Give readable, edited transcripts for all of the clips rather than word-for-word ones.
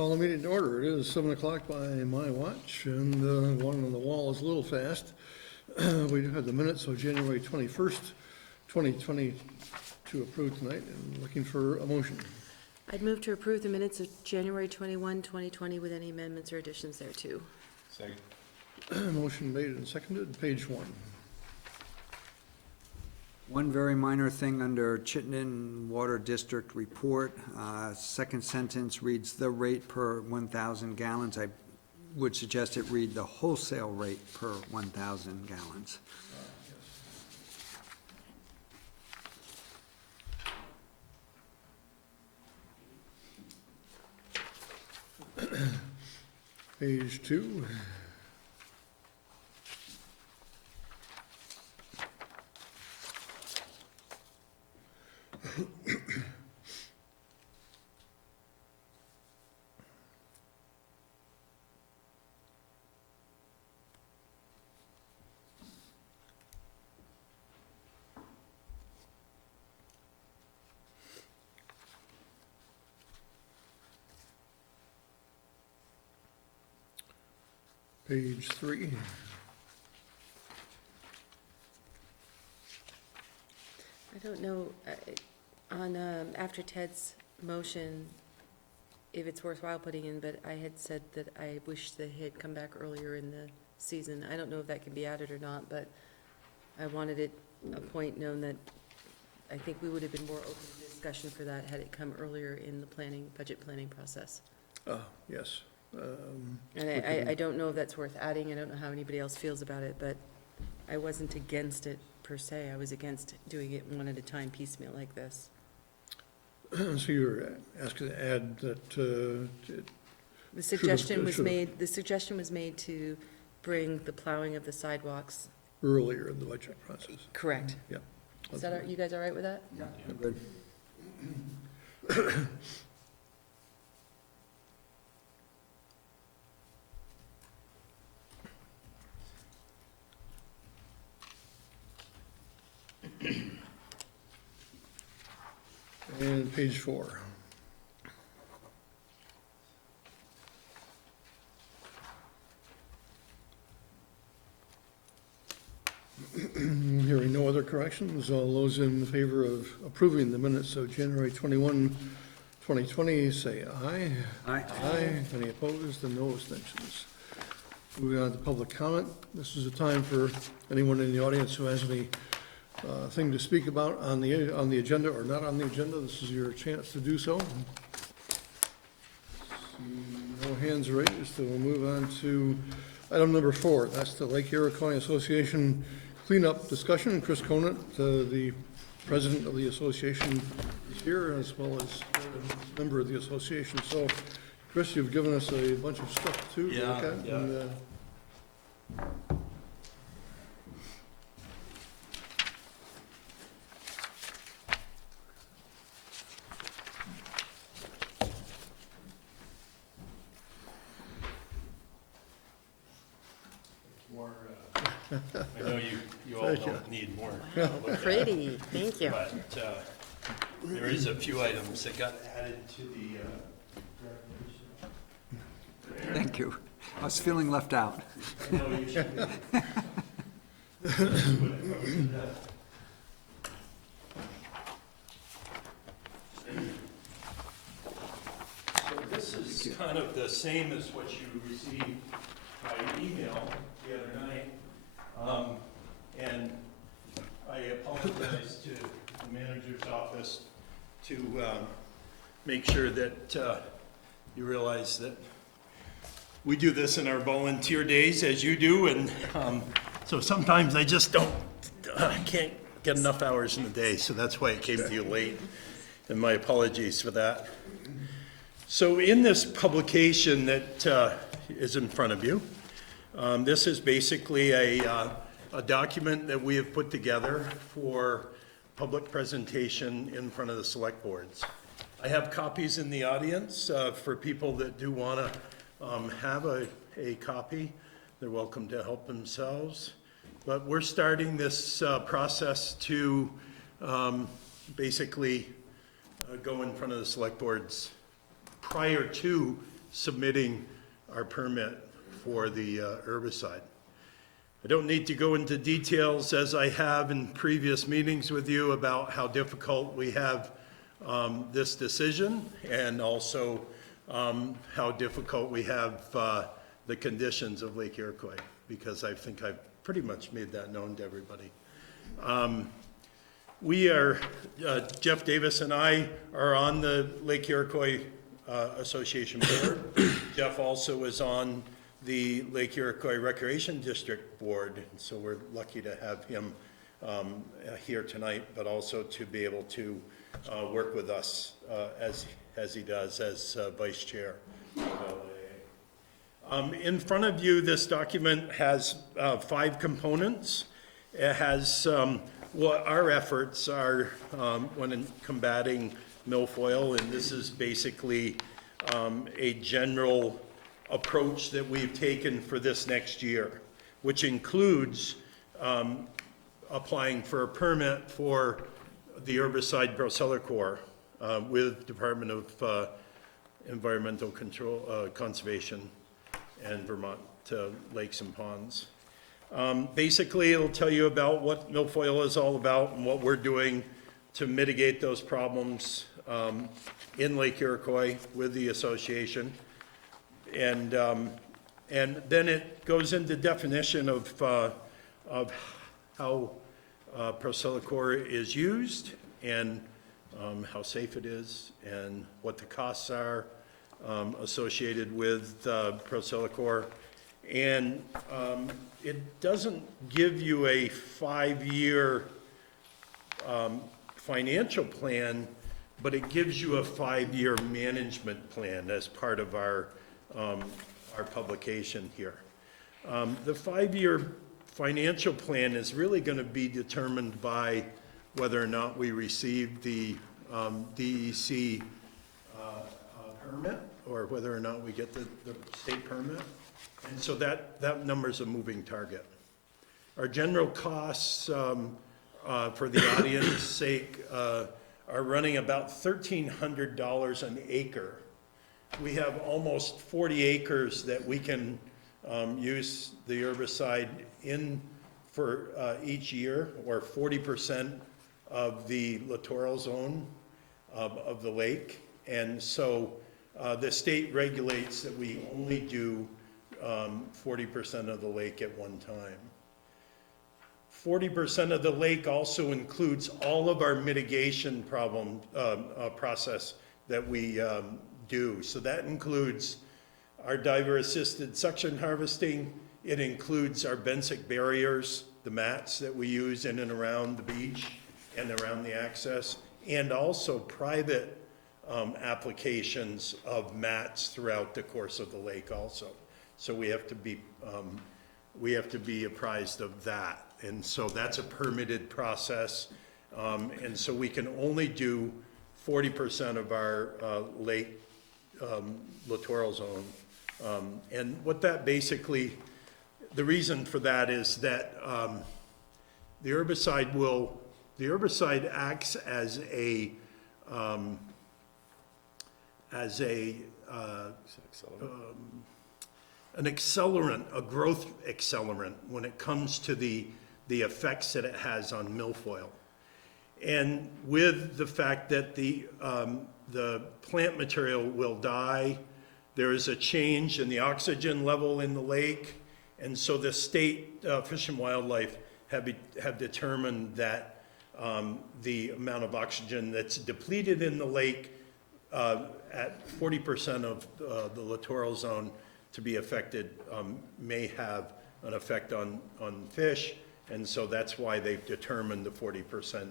Call the meeting to order. It is 7 o'clock by my watch, and one on the wall is a little fast. We do have the minutes of January 21st, 2020 to approve tonight, and looking for a motion. I'd move to approve the minutes of January 21, 2020 with any amendments or additions thereto. Second. Motion made and seconded, page 1. One very minor thing under Chittenden Water District report, second sentence reads the rate per 1,000 gallons. I would suggest it read the wholesale rate per 1,000 gallons. Page 2. Page 3. I don't know, after Ted's motion, if it's worthwhile putting in, but I had said that I wish that he had come back earlier in the season. I don't know if that can be added or not, but I wanted it a point known that I think we would have been more open to discussion for that had it come earlier in the budget planning process. Yes. And I don't know if that's worth adding. I don't know how anybody else feels about it, but I wasn't against it per se. I was against doing it one at a time piecemeal like this. So you're asking to add that The suggestion was made to bring the plowing of the sidewalks. earlier in the budget process. Correct. Yeah. Is that, you guys all right with that? Yeah, good. And page 4. Hearing no other corrections, all those in favor of approving the minutes of January 21, 2020, say aye. Aye. Aye. Any opposed, and no abstentions. Moving on to public comment. This is a time for anyone in the audience who has any thing to speak about on the agenda or not on the agenda. This is your chance to do so. No hands raised, so we'll move on to item number 4. That's the Lake Erie County Association cleanup discussion. Chris Conant, the president of the association, is here, as well as a member of the association. So, Chris, you've given us a bunch of stuff too to look at. Yeah. And, More, I know you all Thank you. don't need more. Wow, pretty, thank you. But there is a few items that got added to the. Thank you. I was feeling left out. I know you should. So this is kind of the same as what you received by email the other night. And I apologize to the manager's office to make sure that you realize that we do this in our volunteer days as you do, and so sometimes I just can't get enough hours in the day, so that's why it came to you late, and my apologies for that. So in this publication that is in front of you, this is basically a document that we have put together for public presentation in front of the select boards. I have copies in the audience for people that do want to have a copy. They're welcome to help themselves. But we're starting this process to basically go in front of the select boards prior to submitting our permit for the herbicide. I don't need to go into details, as I have in previous meetings with you, about how difficult we have this decision, and also how difficult we have the conditions of Lake Iroquois, because I think I've pretty much made that known to everybody. We are, Jeff Davis and I are on the Lake Iroquois Association board. Jeff also is on the Lake Iroquois Recreation District Board, so we're lucky to have him here tonight, but also to be able to work with us as he does as vice chair of LAA. In front of you, this document has 5 components. It has what our efforts are when combating milfoil, and this is basically a general approach that we've taken for this next year, which includes applying for a permit for the herbicide Procelacor with Department of Environmental Control, Conservation and Vermont Lakes and Ponds. Basically, it'll tell you about what milfoil is all about and what we're doing to mitigate those problems in Lake Iroquois with the association. And then it goes into definition of how Procelacor is used, and how safe it is, and what the costs are associated with Procelacor. And it doesn't give you a 5-year financial plan, but it gives you a 5-year management plan as part of our publication here. The 5-year financial plan is really going to be determined by whether or not we receive the DEC permit, or whether or not we get the state permit. And so that number's a moving target. Our general costs, for the audience's sake, are running about $1,300 an acre. We have almost 40 acres that we can use the herbicide in for each year, or 40% of the littoral zone of the lake. And so the state regulates that we only do 40% of the lake at one time. 40% of the lake also includes all of our mitigation process that we do. So that includes our diver-assisted suction harvesting. It includes our benthic barriers, the mats that we use in and around the beach and around the access, and also private applications of mats throughout the course of the lake also. So we have to be apprised of that. And so that's a permitted process. And so we can only do 40% of our lake littoral zone. And what that basically, the reason for that is that the herbicide acts as an accelerant, a growth accelerant, when it comes to the effects that it has on milfoil. And with the fact that the plant material will die, there is a change in the oxygen level in the lake, and so the state Fish and Wildlife have determined that the amount of oxygen that's depleted in the lake at 40% of the littoral zone to be affected may have an effect on fish, and so that's why they've determined the 40%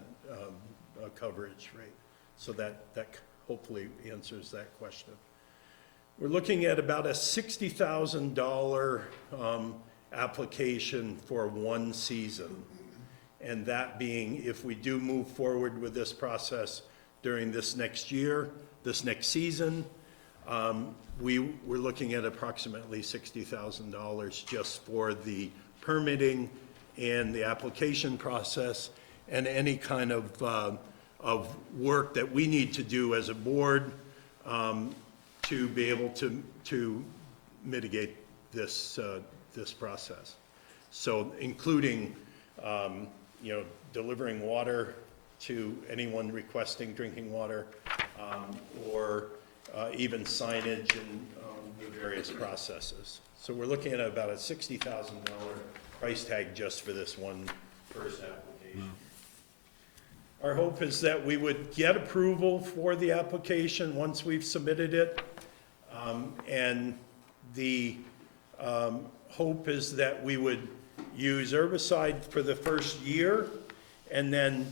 coverage rate. So that hopefully answers that question. We're looking at about a $60,000 application for one season, and that being, if we do move forward with this process during this next year, this next season, we're looking at approximately $60,000 just for the permitting and the application process, and any kind of work that we need to do as a board to be able to mitigate this, this process. So including, you know, delivering water to anyone requesting drinking water, or even signage and the various processes. So we're looking at about a $60,000 price tag just for this one first application. Our hope is that we would get approval for the application once we've submitted it. And the hope is that we would use herbicide for the first year and then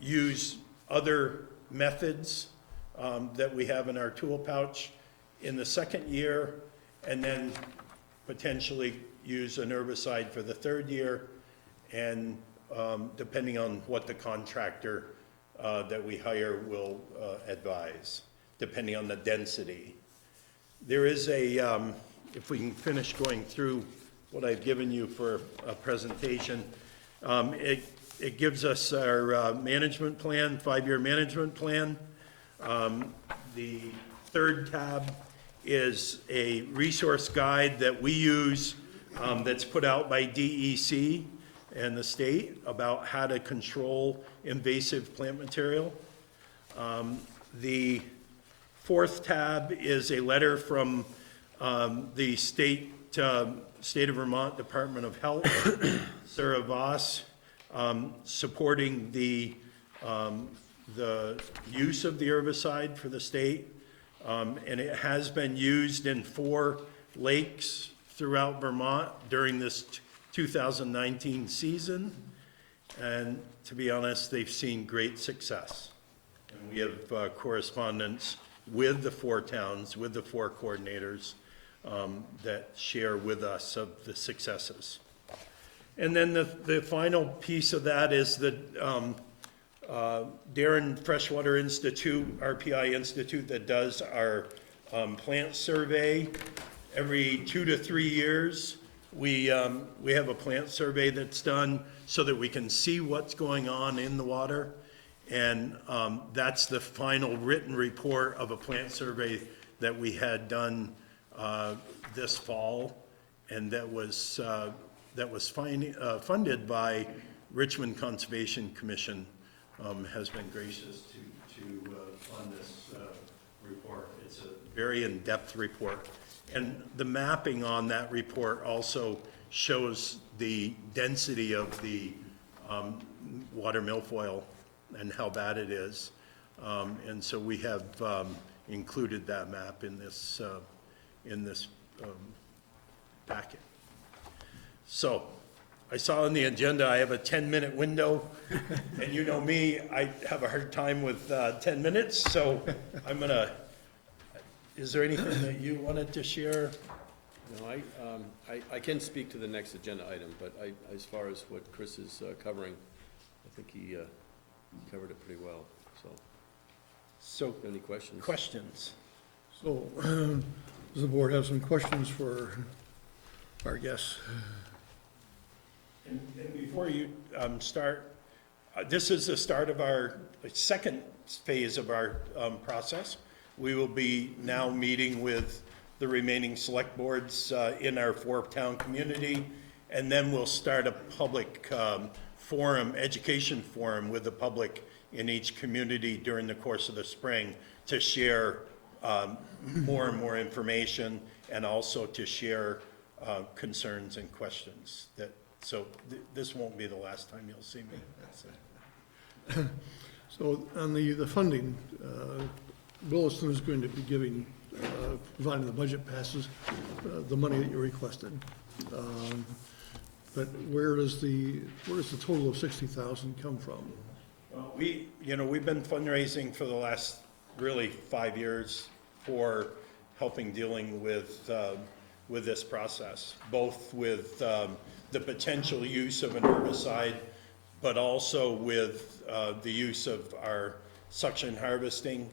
use other methods that we have in our tool pouch in the second year, and then potentially use an herbicide for the third year, and depending on what the contractor that we hire will advise, depending on the density. There is a, if we can finish going through what I've given you for a presentation, it gives us our management plan, 5-year management plan. The third tab is a resource guide that we use that's put out by DEC and the state about how to control invasive plant material. The fourth tab is a letter from the state of Vermont Department of Health, Sarah Voss, supporting the use of the herbicide for the state. And it has been used in 4 lakes throughout Vermont during this 2019 season. And to be honest, they've seen great success. And we have correspondence with the 4 towns, with the 4 coordinators that share with us of the successes. And then the final piece of that is the Darren Freshwater Institute, RPI Institute, that does our plant survey. Every 2 to 3 years, we have a plant survey that's done so that we can see what's going on in the water. And that's the final written report of a plant survey that we had done this fall, and that was funded by Richmond Conservation Commission. Has been gracious to fund this report. It's a very in-depth report. And the mapping on that report also shows the density of the water milfoil and how bad it is. And so we have included that map in this packet. So I saw on the agenda I have a 10-minute window, and you know me, I have a hard time with 10 minutes, so I'm gonna, is there anything that you wanted to share? No, I can speak to the next agenda item, but as far as what Chris is covering, I think he covered it pretty well, so. So, Any questions? questions? So, does the board have some questions for our guests? And before you start, this is the start of our second phase of our process. We will be now meeting with the remaining select boards in our 4-town community, and then we'll start a public forum, education forum with the public in each community during the course of the spring to share more and more information, and also to share concerns and questions. So this won't be the last time you'll see me. So on the funding, Williston is going to be giving, providing the budget passes, the money that you requested. But where does the total of 60,000 come from? Well, we've been fundraising for the last really 5 years for helping dealing with this process, both with the potential use of an herbicide, but also with the use of our suction harvesting.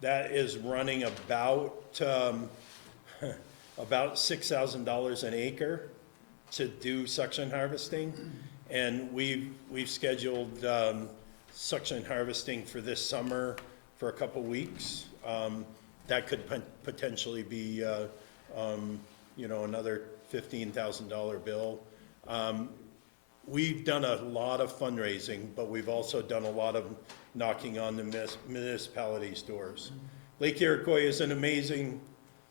That is running about $6,000 an acre to do suction harvesting, and we've scheduled suction harvesting for this summer for a couple weeks. that could potentially be, you know, another $15,000 bill. We've done a lot of fundraising, but we've also done a lot of knocking on the municipalities' doors. Lake Iroquois is an amazing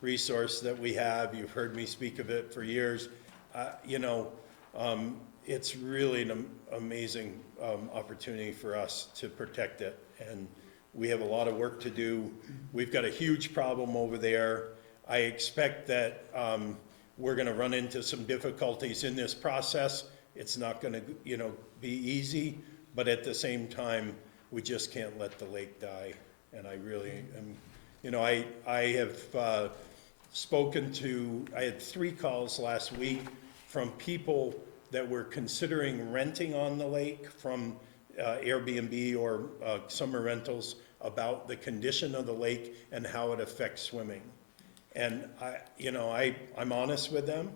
resource that we have. You've heard me speak of it for years. You know, it's really an amazing opportunity for us to protect it, and we have a lot of work to do. We've got a huge problem over there. I expect that we're gonna run into some difficulties in this process. It's not gonna, you know, be easy, but at the same time, we just can't let the lake die. And I really am, you know, I have I had 3 calls last week from people that were considering renting on the lake from Airbnb or summer rentals about the condition of the lake and how it affects swimming. And you know, I'm honest with them.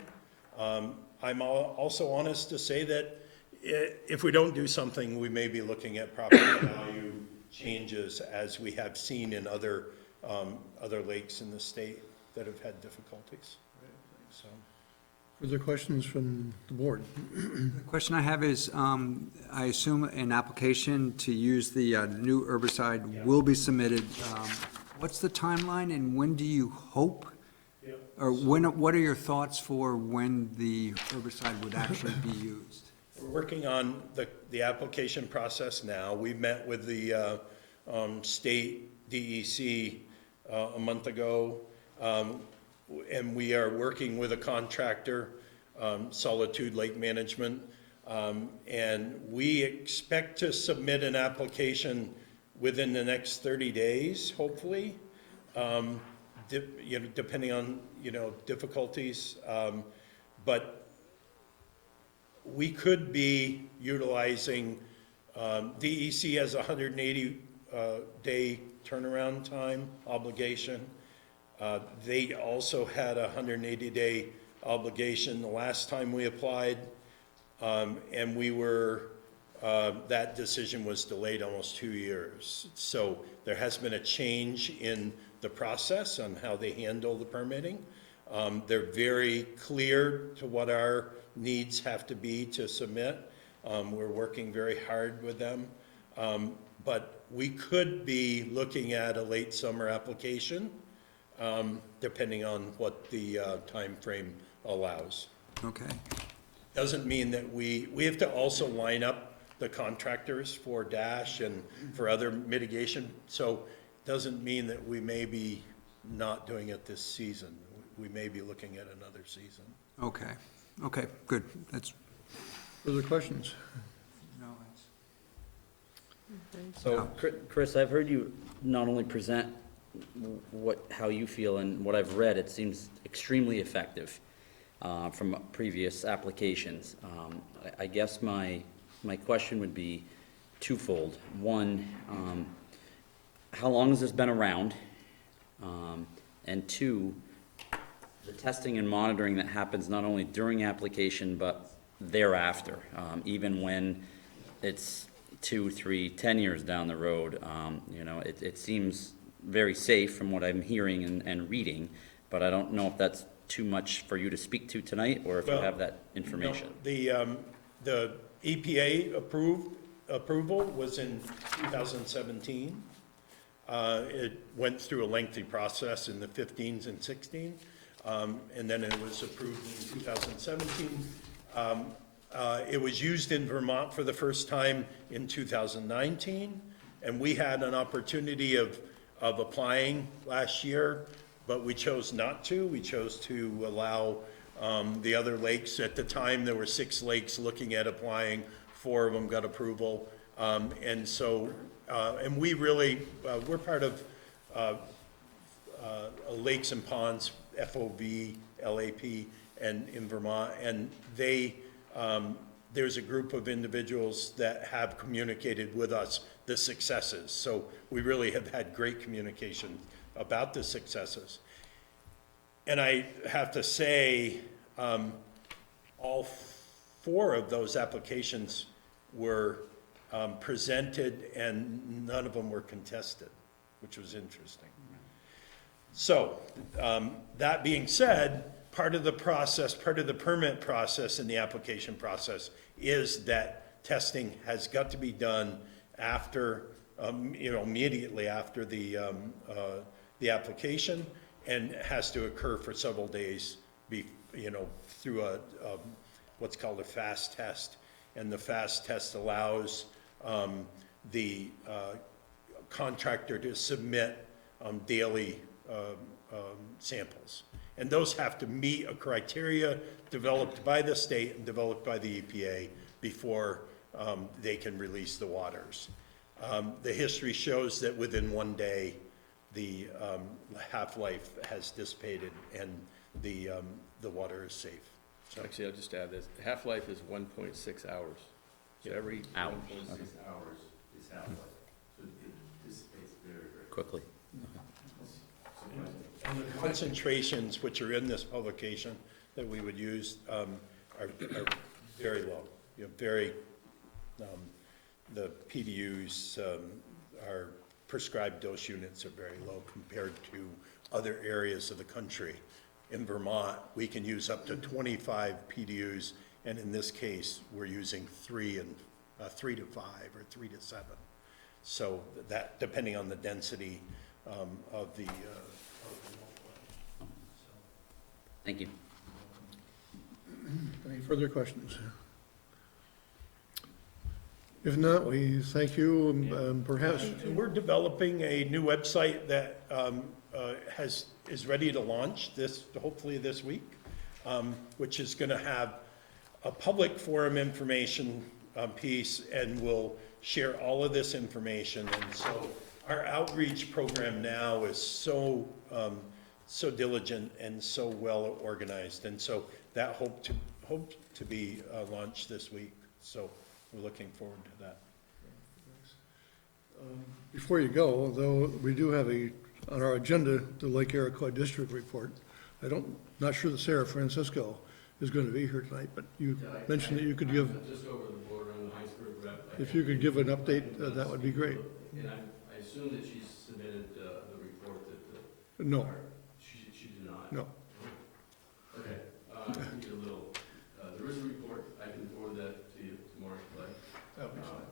I'm also honest to say that if we don't do something, we may be looking at property value changes, as we have seen in other lakes in the state that have had difficulties. So. Further questions from the board? The question I have is, I assume an application to use the new herbicide will be submitted. What's the timeline, and when do you hope? Or what are your thoughts for when the herbicide would actually be used? We're working on the application process now. We met with the state DEC a month ago, and we are working with a contractor, Solitude Lake Management, and we expect to submit an application within the next 30 days, hopefully, you know, depending on, you know, difficulties, but we could be utilizing, DEC has a 180-day turnaround time obligation. They also had a 180-day obligation the last time we applied, and we were, that decision was delayed almost 2 years. So there has been a change in the process on how they handle the permitting. They're very clear to what our needs have to be to submit. We're working very hard with them. But we could be looking at a late summer application, depending on what the time frame allows. Okay. Doesn't mean that we have to also line up the contractors for DASH and for other mitigation. So doesn't mean that we may be not doing it this season. We may be looking at another season. Okay, okay, good, that's. Further questions? No, So, Chris, I've heard you not only present how you feel, and what I've read, it seems extremely effective from previous applications. I guess my question would be twofold. One, how long has this been around? And two, the testing and monitoring that happens not only during application, but thereafter, even when it's 2, 3, 10 years down the road. You know, it seems very safe from what I'm hearing and reading, but I don't know if that's too much for you to speak to tonight, or if you have that information. No, the EPA approval was in 2017. It went through a lengthy process in the 15s and 16, and then it was approved in 2017. It was used in Vermont for the first time in 2019, and we had an opportunity of applying last year, but we chose not to. We chose to allow the other lakes. At the time, there were 6 lakes looking at applying. 4 of them got approval. And so, and we really, we're part of Lakes and Ponds, FOV, LAP, and in Vermont, and they, there's a group of individuals that have communicated with us the successes. So we really have had great communication about the successes. And I have to say, all 4 of those applications were presented, and none of them were contested, which was interesting. So, that being said, part of the process, part of the permit process and the application process is that testing has got to be done after, immediately after the application, and has to occur for several days through what's called a fast test. And the fast test allows the contractor to submit daily samples. And those have to meet a criteria developed by the state and developed by the EPA before they can release the waters. The history shows that within one day, the half-life has dissipated and the water is safe. So, Actually, I'll just add this, half-life is 1.6 hours. So every 1.6 Hours. hours is half-life. So it dissipates very, very Quickly. and the concentrations which are in this publication that we would use are very low. The PDUs our prescribed dose units are very low compared to other areas of the country. In Vermont, we can use up to 25 PDUs, and in this case, we're using 3 to 5 or 3 to 7. So that, depending on the density of the Thank you. Any further questions? If not, we thank you, and perhaps, We're developing a new website that is ready to launch hopefully this week, which is going to have a public forum information piece, and will share all of this information. And so our outreach program now is so diligent and so well organized, and so that hope to be launched this week. So we're looking forward to that. before you go, though, we do have on our agenda, the Lake Iroquois District Report. Not sure that Sarah Francisco is going to be here tonight, but you mentioned that you could give, Just over the border on the Heinsberg rep. if you could give an update, that would be great. And I assume that she's submitted the report that No, she did not. no. Okay, give you a little, there is a report, I can forward that to you tomorrow, Clay. That'd be fine.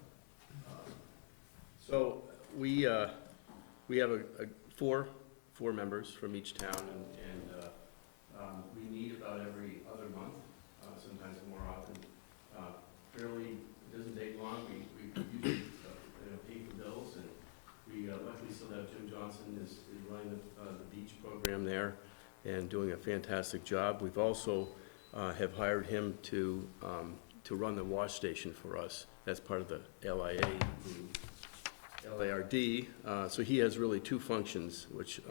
So we have four members from each town, and we meet about every other month, sometimes more often. Fairly, it doesn't take long. We usually pay for bills, and we luckily still have Jim Johnson is running the beach program there and doing a fantastic job. We've also have hired him to run the wash station for us as part of the LARD, so he has really two functions, which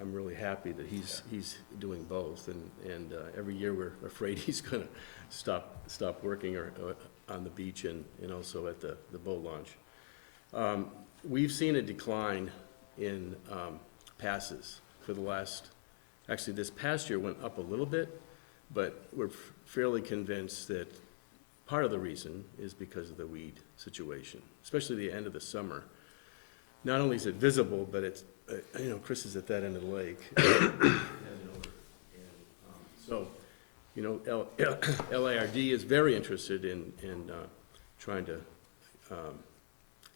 I'm really happy that he's doing both, and every year we're afraid he's going to stop working on the beach and also at the boat launch. We've seen a decline in passes for the actually this past year went up a little bit, but we're fairly convinced that part of the reason is because of the weed situation, especially the end of the summer. Not only is it visible, but it's, Chris is at that end of the lake. So, LARD is very interested in trying to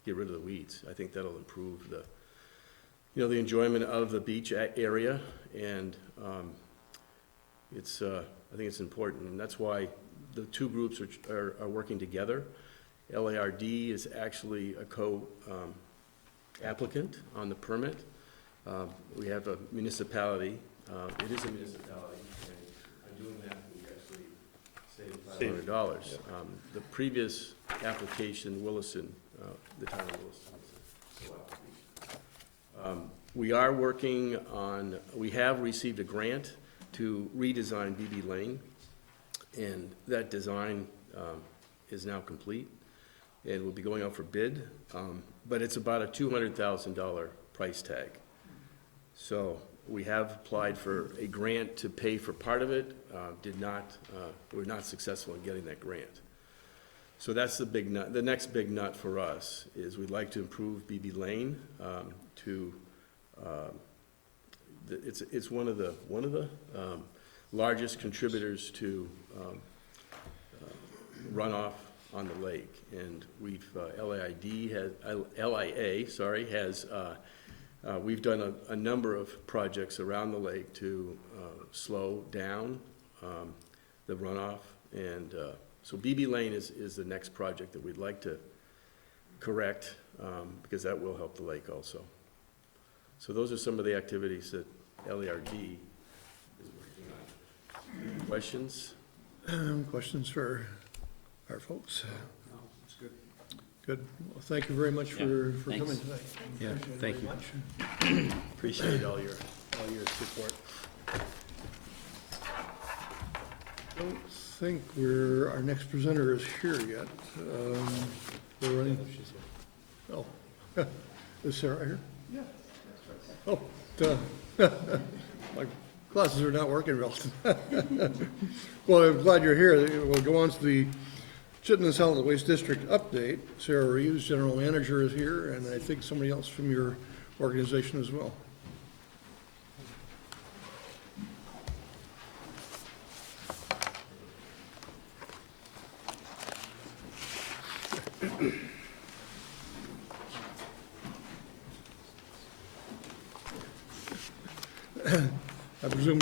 get rid of the weeds. I think that'll improve the enjoyment of the beach area, and I think it's important, and that's why the two groups are working together. LARD is actually a co-applicant on the permit. We have a municipality. It is a municipality, and by doing that, we actually saved $500. The previous application, Williston, the town of Williston, we are working on, we have received a grant to redesign BB Lane, and that design is now complete and will be going out for bid, but it's about a $200,000 price tag. So we have applied for a grant to pay for part of it, we're not successful in getting that grant. So that's the big nut. The next big nut for us is we'd like to improve BB Lane to it's one of the largest contributors to runoff on the lake. And we've, LIA, sorry, has, we've done a number of projects around the lake to slow down the runoff. And so BB Lane is the next project that we'd like to correct, because that will help the lake also. So those are some of the activities that LERD is working on. Questions? Questions for our folks? No, it's good. Good. Well, thank you very much Yeah, for thanks. coming tonight. Yeah, Appreciate it thank very you. much. Appreciate all your support. Don't think our next presenter is here yet. We're running. Oh, is Sarah here? Yeah. Oh, duh. My glasses are not working well. Well, I'm glad you're here. We'll go on to the Chittenden Solid Waste District update. Sarah Reeves, General Manager, is here, and I think somebody else from your organization as well. I presume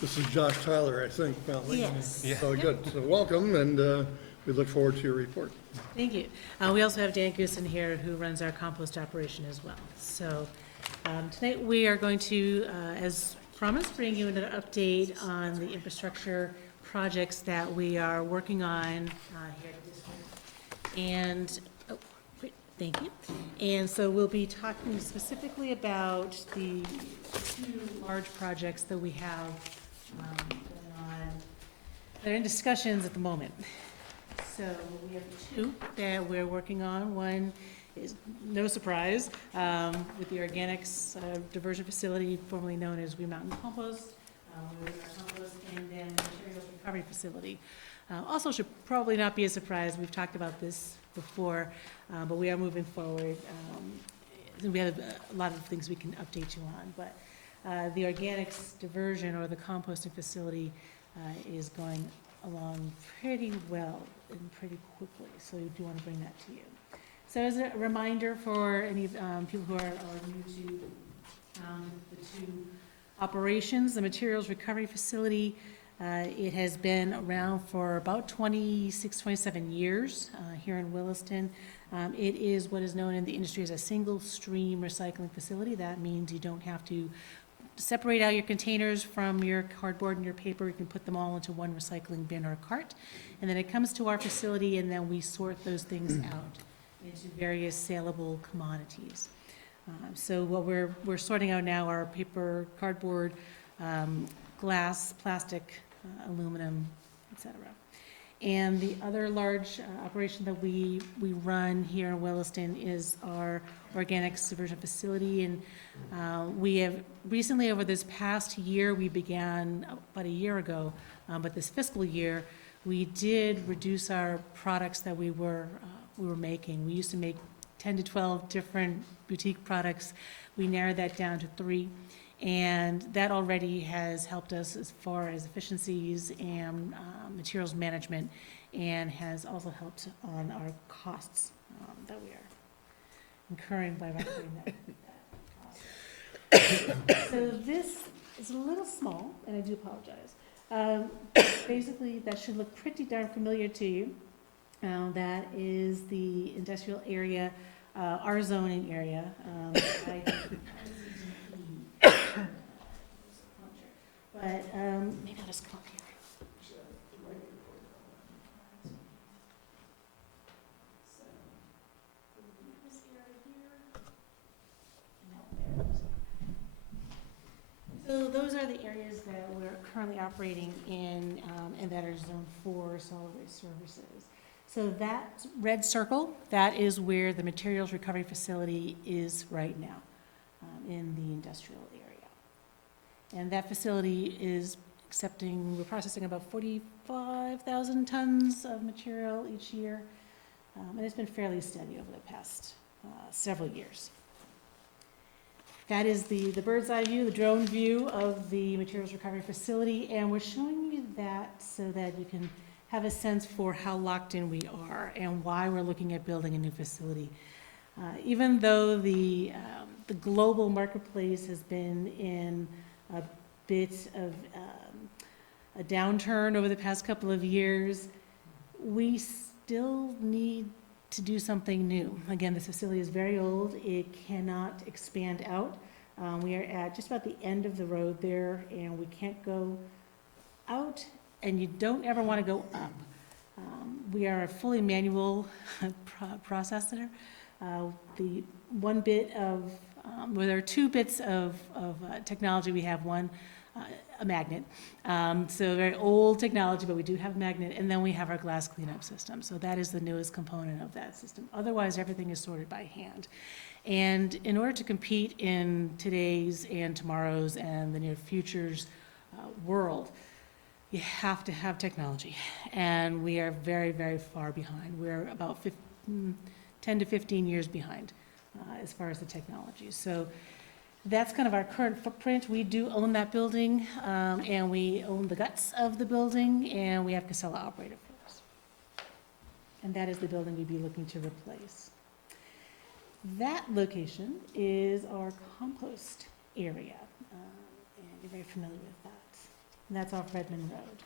this is Josh Tyler, I think, Mountain Lake. Yes. So good. So welcome, and we look forward to your report. Thank you. We also have Dan Goosen here, who runs our compost operation as well. So tonight we are going to, as promised, bring you an update on the infrastructure projects that we are working on here at the district. And, oh, great, thank you. And so we'll be talking specifically about the two large projects that we have going on. They're in discussions at the moment. So we have two that we're working on. One is, no surprise, with the organics diversion facility, formerly known as Green Mountain Compost, with our compost, and then materials recovery facility. Also should probably not be a surprise. We've talked about this before, but we are moving forward. We have a lot of things we can update you on, but the organics diversion or the composting facility is going along pretty well and pretty quickly, so we do want to bring that to you. So as a reminder for any people who are new to the two operations, the materials recovery facility, it has been around for about 26, 27 years here in Williston. It is what is known in the industry as a single stream recycling facility. That means you don't have to separate out your containers from your cardboard and your paper. You can put them all into one recycling bin or cart. And then it comes to our facility, and then we sort those things out into various saleable commodities. So what we're sorting out now are paper, cardboard, glass, plastic, aluminum, etc. And the other large operation that we run here in Williston is our organics diversion facility. And we have recently, over this past year, we began about a year ago, but this fiscal year, we did reduce our products that we were making. We used to make 10 to 12 different boutique products. We narrowed that down to 3. And that already has helped us as far as efficiencies and materials management, and has also helped on our costs that we are incurring by recording that cost. So this is a little small, and I do apologize. Basically, that should look pretty darn familiar to you. That is the industrial area, our zoning area. But maybe I'll just come up here. So those are the areas that we're currently operating in, and that are Zone 4 solid waste services. So that red circle, that is where the materials recovery facility is right now, in the industrial area. And that facility is we're processing about 45,000 tons of material each year. And it's been fairly steady over the past several years. That is the bird's eye view, the drone view of the materials recovery facility, and we're showing you that so that you can have a sense for how locked in we are and why we're looking at building a new facility. Even though the global marketplace has been in a bit of a downturn over the past couple of years, we still need to do something new. Again, this facility is very old. It cannot expand out. We are at just about the end of the road there, and we can't go out, and you don't ever want to go up. We are a fully manual processor. The one bit of, well, there are two bits of technology. We have one, a magnet. So very old technology, but we do have a magnet, and then we have our glass cleanup system. So that is the newest component of that system. Otherwise, everything is sorted by hand. And in order to compete in today's and tomorrow's and the near future's world, you have to have technology. And we are very, very far behind. We're about 10 to 15 years behind as far as the technology. So that's kind of our current footprint. We do own that building, and we own the guts of the building, and we have Casella operated for us. And that is the building we'd be looking to replace. That location is our compost area, and you're very familiar with that. And that's off Redmond Road.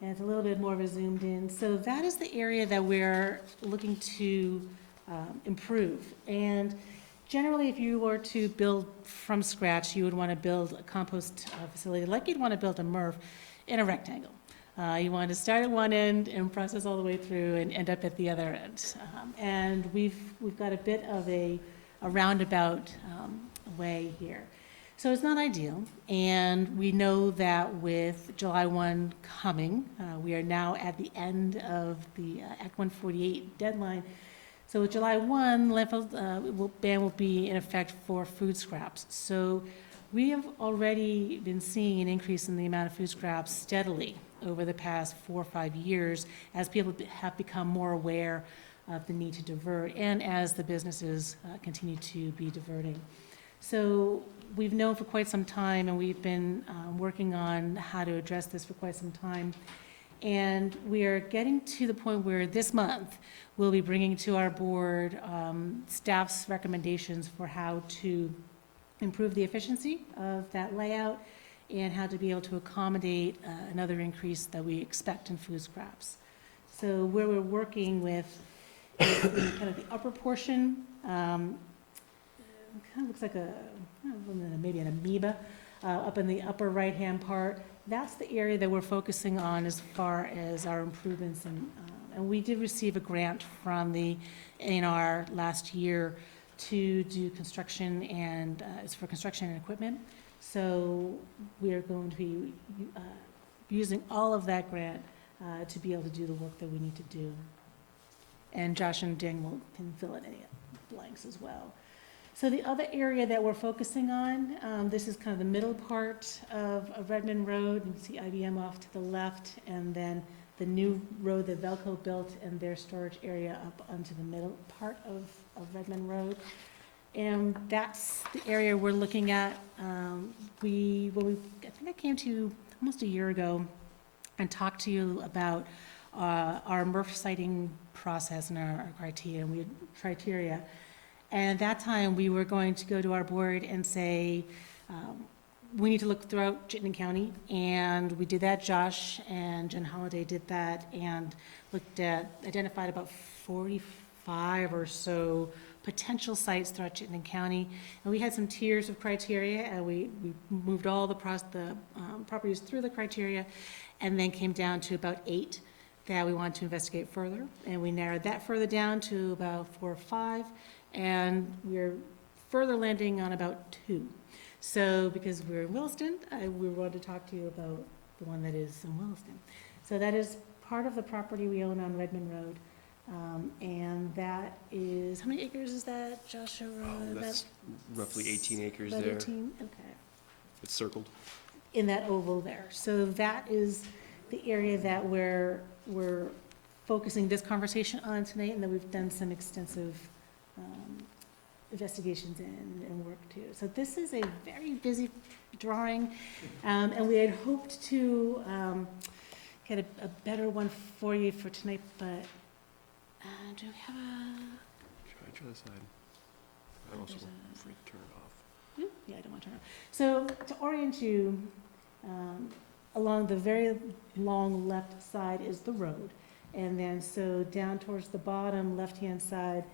And it's a little bit more of a zoomed in. So that is the area that we're looking to improve. And generally, if you were to build from scratch, you would want to build a compost facility like you'd want to build a MRF in a rectangle. You want to start at one end and process all the way through and end up at the other end. And we've got a bit of a roundabout way here. So it's not ideal, and we know that with July 1 coming, we are now at the end of the Act 148 deadline. So with July 1, landfill ban will be in effect for food scraps. So we have already been seeing an increase in the amount of food scraps steadily over the past 4 or 5 years as people have become more aware of the need to divert and as the businesses continue to be diverting. So we've known for quite some time, and we've been working on how to address this for quite some time. And we are getting to the point where this month we'll be bringing to our board staff's recommendations for how to improve the efficiency of that layout and how to be able to accommodate another increase that we expect in food scraps. So where we're working with is in kind of the upper portion, kind of looks like maybe an amoeba up in the upper right-hand part. That's the area that we're focusing on as far as our improvements. And we did receive a grant from the A&R last year to do construction, and it's for construction and equipment. So we are going to be using all of that grant to be able to do the work that we need to do. And Josh and Daniel can fill in any blanks as well. So the other area that we're focusing on, this is kind of the middle part of Redmond Road. You can see IBM off to the left, and then the new road that Velco built and their storage area up onto the middle part of Redmond Road. And that's the area we're looking at. I think I came to you almost a year ago and talked to you about our MRF siting process and our criteria. And at that time, we were going to go to our board and say, we need to look throughout Chittenden County, and we did that. Josh and Jen Holliday did that and identified about 45 or so potential sites throughout Chittenden County. And we had some tiers of criteria, and we moved all the properties through the criteria, and then came down to about 8 that we wanted to investigate further. And we narrowed that further down to about 4 or 5. And we're further landing on about 2. So because we're in Williston, we wanted to talk to you about the one that is in Williston. So that is part of the property we own on Redmond Road. And that is, how many acres is that, Joshua? That's roughly 18 acres About there. 18, okay. It's circled. In that oval there. So that is the area that we're focusing this conversation on tonight, and that we've done some extensive investigations and work too. So this is a very busy drawing, and we had hoped to get a better one for you for tonight, but do we have a? Try the side. I'm also free to turn it off. Yeah, I don't want to turn it. So to orient you, along the very long left side is the road. And then so down towards the bottom left-hand side,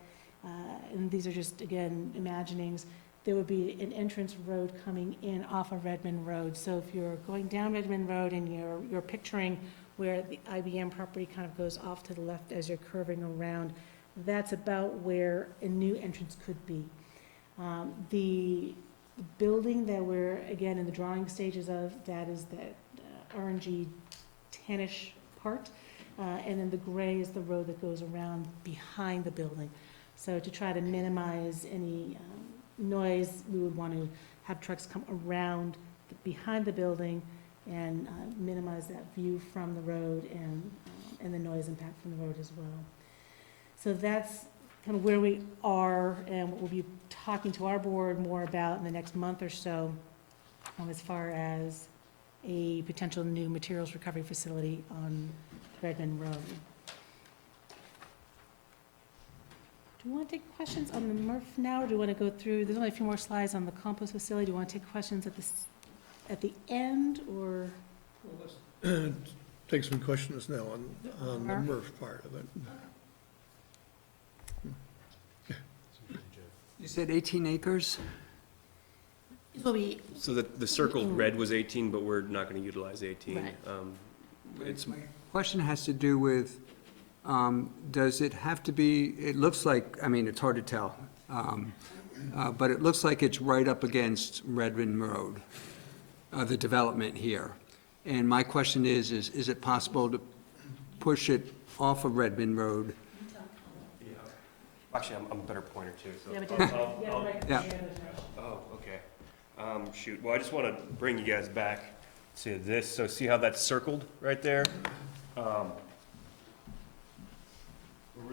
and these are just, again, imaginings, there would be an entrance road coming in off of Redmond Road. So if you're going down Redmond Road and you're picturing where the IBM property kind of goes off to the left as you're curving around, that's about where a new entrance could be. The building that we're, again, in the drawing stages of, that is that orangey tannish part, and then the gray is the road that goes around behind the building. So to try to minimize any noise, we would want to have trucks come around behind the building and minimize that view from the road and the noise impact from the road as well. So that's kind of where we are, and what we'll be talking to our board more about in the next month or so, as far as a potential new materials recovery facility on Redmond Road. Do you want to take questions on the MRF now, or do you want to go through, there's only a few more slides on the compost facility, do you want to take questions at the end, or? Take some questions now on the MRF part of it. You said 18 acres? Will be, So the circled red was 18, but we're not going to utilize 18. Right. It's, My question has to do with, does it have to be, it looks like, I mean, it's hard to tell, but it looks like it's right up against Redmond Road, the development here. And my question is it possible to push it off of Redmond Road? yeah. Actually, I'm a better pointer too, so. yeah, but Yeah. Oh, okay. Shoot, well, I just want to bring you guys back to this. So see how that's circled right there? We're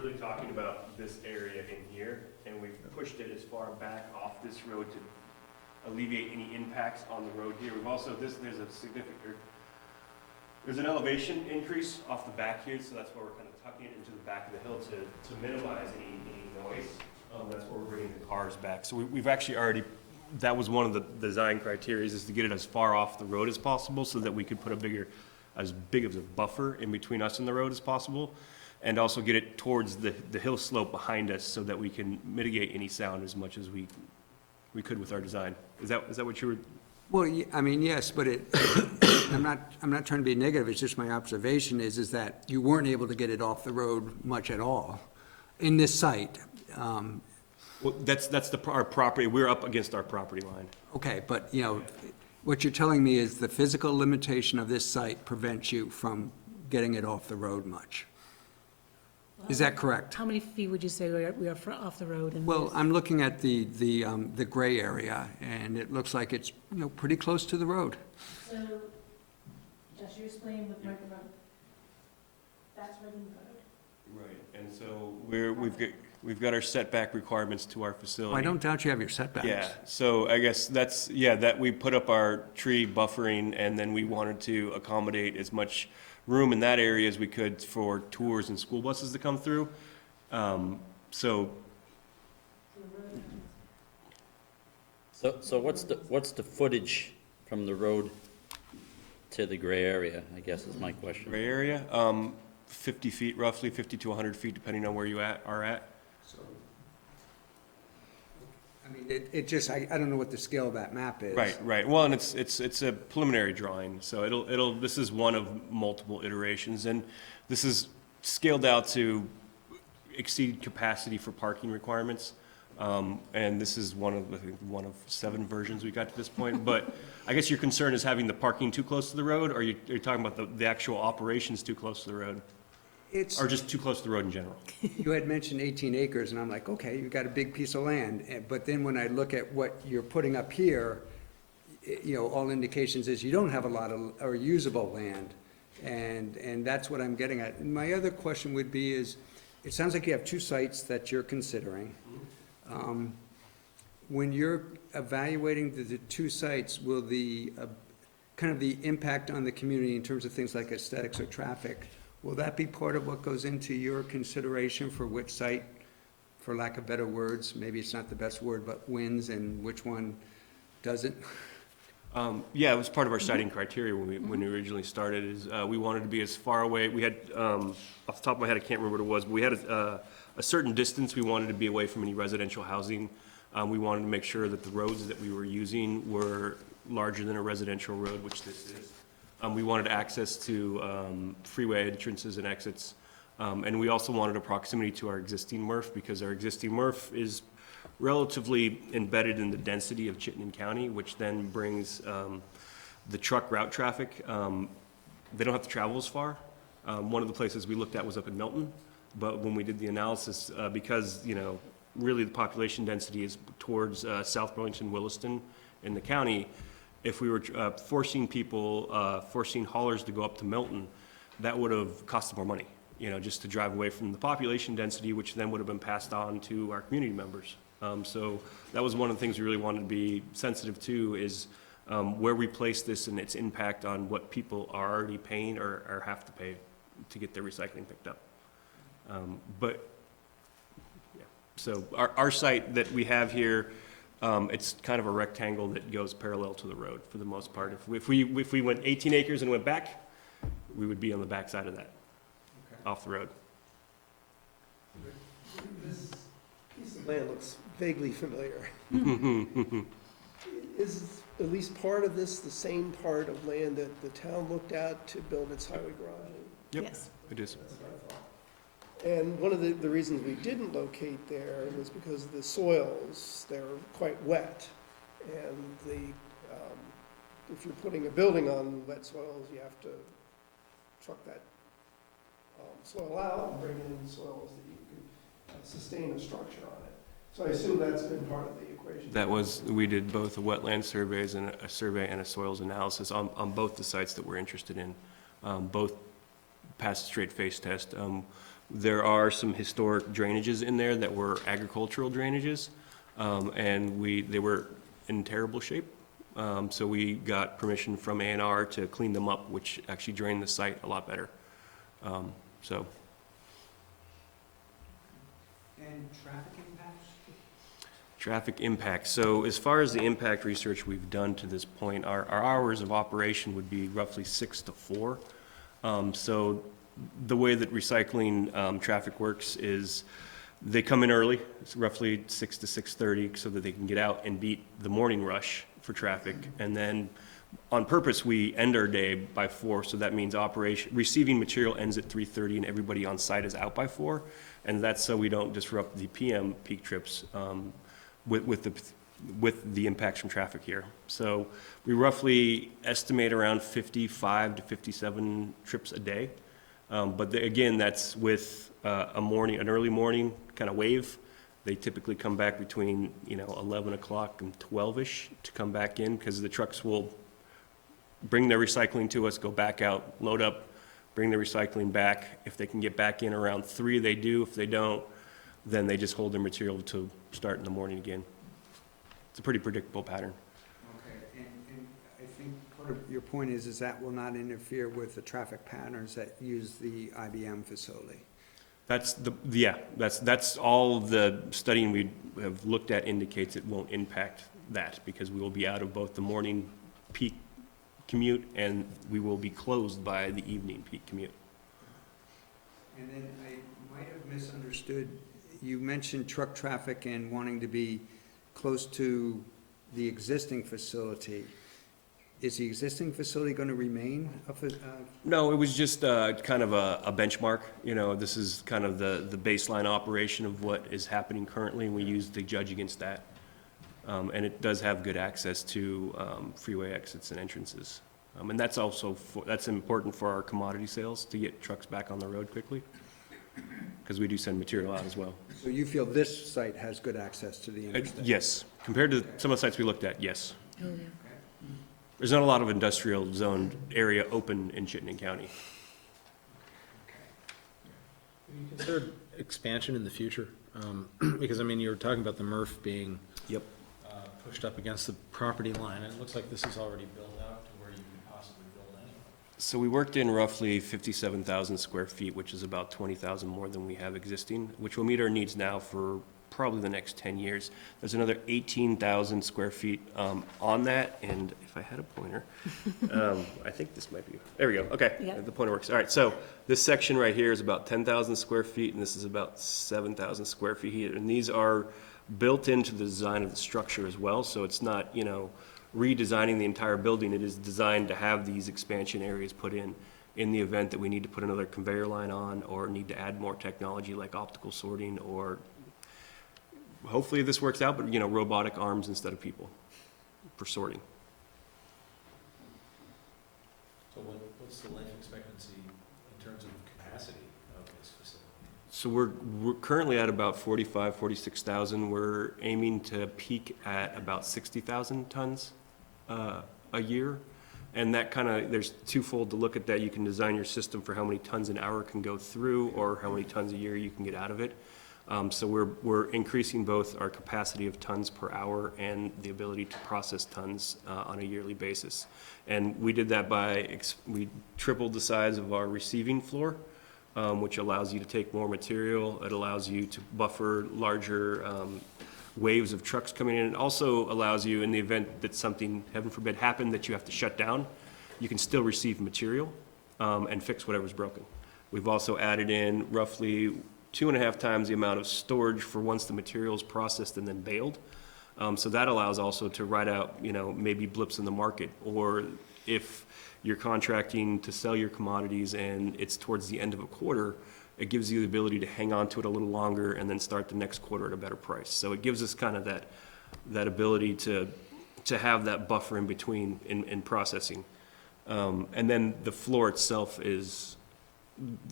really talking about this area in here, and we've pushed it as far back off this road to alleviate any impacts on the road here. We've also, there's a significant, there's an elevation increase off the back here, so that's why we're kind of tucking it into the back of the hill to minimize any noise. That's where we're bringing the cars back. So we've actually already, that was one of the design criteria, is to get it as far off the road as possible so that we could put as big of a buffer in between us and the road as possible, and also get it towards the hill slope behind us so that we can mitigate any sound as much as we could with our design. Is that what you were? Well, I mean, yes, but I'm not trying to be negative, it's just my observation is that you weren't able to get it off the road much at all in this site. Well, that's our property, we're up against our property line. Okay, but, you know, what you're telling me is the physical limitation of this site prevents you from getting it off the road much. Is that correct? How many feet would you say we are off the road? And Well, I'm looking at the gray area, and it looks like it's, you know, pretty close to the road. So, Josh, you explain what Redmond Road, that's Redmond Road. Right, and so we've got our setback requirements to our facility. Well, I don't doubt you have your setbacks. Yeah, so I guess that's, that we put up our tree buffering, and then we wanted to accommodate as much room in that area as we could for tours and school buses to come through. So, So what's the footage from the road to the gray area, I guess is my question. gray area, 50 feet roughly, 50 to 100 feet, depending on where you are at. I mean, it just, I don't know what the scale of that map is. Right. Well, and it's a preliminary drawing, so this is one of multiple iterations, and this is scaled out to exceed capacity for parking requirements. And this is one of 7 versions we got to this point, but I guess your concern is having the parking too close to the road, or you're talking about the actual operations too close to the road? Or just too close to the road in general? You had mentioned 18 acres, and I'm like, okay, you've got a big piece of land, but then when I look at what you're putting up here, you know, all indications is you don't have a lot of, or usable land, and that's what I'm getting at. And my other question would be is, it sounds like you have 2 sites that you're considering. When you're evaluating the two sites, will the, kind of the impact on the community in terms of things like aesthetics or traffic, will that be part of what goes into your consideration for which site, for lack of better words, maybe it's not the best word, but wins and which one doesn't? Yeah, it was part of our siting criteria when we originally started, is we wanted to be as far away, we had, off the top of my head, I can't remember what it was, but we had a certain distance we wanted to be away from any residential housing. We wanted to make sure that the roads that we were using were larger than a residential road, which this is. We wanted access to freeway entrances and exits. And we also wanted a proximity to our existing MRF, because our existing MRF is relatively embedded in the density of Chittenden County, which then brings the truck route traffic. They don't have to travel as far. One of the places we looked at was up in Milton, but when we did the analysis, because, you know, really the population density is towards South Burlington, Williston in the county, if we were forcing people, forcing haulers to go up to Milton, that would have cost more money, you know, just to drive away from the population density, which then would have been passed on to our community members. So that was one of the things we really wanted to be sensitive to, is where we place this and its impact on what people are already paying or have to pay to get their recycling picked up. But, yeah, so our site that we have here, it's kind of a rectangle that goes parallel to the road for the most part. If we went 18 acres and went back, we would be on the back side of that, off the road. This piece of land looks vaguely familiar. Is at least part of this the same part of land that the town looked at to build its highway garage? Yep, Yes. it is. That's what I thought. And one of the reasons we didn't locate there was because the soils, they're quite wet. And if you're putting a building on wet soils, you have to truck that soil out and bring in soils that you can sustain a structure on it. So I assume that's been part of the equation. That was, we did both a wetland surveys and a survey and a soils analysis on both the sites that we're interested in. Both passed straight face test. There are some historic drainages in there that were agricultural drainages, and they were in terrible shape. So we got permission from A&R to clean them up, which actually drained the site a lot better. So. And traffic impacts? Traffic impact. So as far as the impact research we've done to this point, our hours of operation would be roughly 6 to 4. So the way that recycling traffic works is they come in early, it's roughly 6 to 6:30, so that they can get out and beat the morning rush for traffic. And then on purpose, we end our day by 4, so that means receiving material ends at 3:30 and everybody on site is out by 4. And that's so we don't disrupt the PM peak trips with the impacts from traffic here. So we roughly estimate around 55 to 57 trips a day. But again, that's with an early morning kind of wave. They typically come back between 11 o'clock and 12-ish to come back in, because the trucks will bring their recycling to us, go back out, load up, bring the recycling back. If they can get back in around 3, they do. If they don't, then they just hold their material to start in the morning again. It's a pretty predictable pattern. Okay, and I think part of your point is that will not interfere with the traffic patterns that use the IBM facility. That's all the studying we have looked at indicates it won't impact that, because we will be out of both the morning peak commute and we will be closed by the evening peak commute. And then I might have misunderstood, you mentioned truck traffic and wanting to be close to the existing facility. Is the existing facility going to remain No, it was just kind of a benchmark. This is kind of the baseline operation of what is happening currently, and we use the judge against that. And it does have good access to freeway exits and entrances. And that's also, that's important for our commodity sales, to get trucks back on the road quickly, because we do send material out as well. So you feel this site has good access to the interstate? Yes, compared to some of the sites we looked at, yes. Oh, yeah. There's not a lot of industrial zoned area open in Chittenden County. Have you considered expansion in the future? Because, I mean, you were talking about the MRF being Yep. pushed up against the property line. It looks like this is already built out to where you could possibly build anyway. So we worked in roughly 57,000 square feet, which is about 20,000 more than we have existing, which will meet our needs now for probably the next 10 years. There's another 18,000 square feet on that, and if I had a pointer, I think this might be, there we go, okay, Yeah. the pointer works. All right, so this section right here is about 10,000 square feet, and this is about 7,000 square feet here, and these are built into the design of the structure as well, so it's not, you know, redesigning the entire building. It is designed to have these expansion areas put in the event that we need to put another conveyor line on or need to add more technology like optical sorting, or hopefully this works out, but, you know, robotic arms instead of people for sorting. So what's the life expectancy in terms of capacity of this facility? So we're currently at about 45, 46,000. We're aiming to peak at about 60,000 tons a year. And that kind of, there's twofold to look at that. You can design your system for how many tons an hour can go through or how many tons a year you can get out of it. So we're increasing both our capacity of tons per hour and the ability to process tons on a yearly basis. And we did that by, we tripled the size of our receiving floor, which allows you to take more material. It allows you to buffer larger waves of trucks coming in. It also allows you, in the event that something, heaven forbid, happened that you have to shut down, you can still receive material and fix whatever's broken. We've also added in roughly 2.5 times the amount of storage for once the material is processed and then baled. So that allows also to ride out, you know, maybe blips in the market, or if you're contracting to sell your commodities and it's towards the end of a quarter, it gives you the ability to hang on to it a little longer and then start the next quarter at a better price. So it gives us kind of that ability to have that buffer in between in processing. And then the floor itself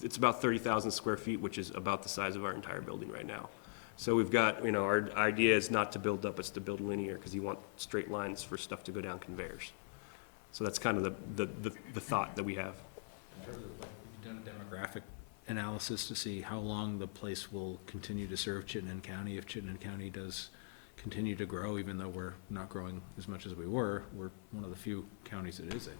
it's about 30,000 square feet, which is about the size of our entire building right now. So we've got, you know, our idea is not to build up, it's to build linear, because you want straight lines for stuff to go down conveyors. So that's kind of the thought that we have. In terms of, like, you've done a demographic analysis to see how long the place will continue to serve Chittenden County. If Chittenden County does continue to grow, even though we're not growing as much as we were, we're one of the few counties that isn't.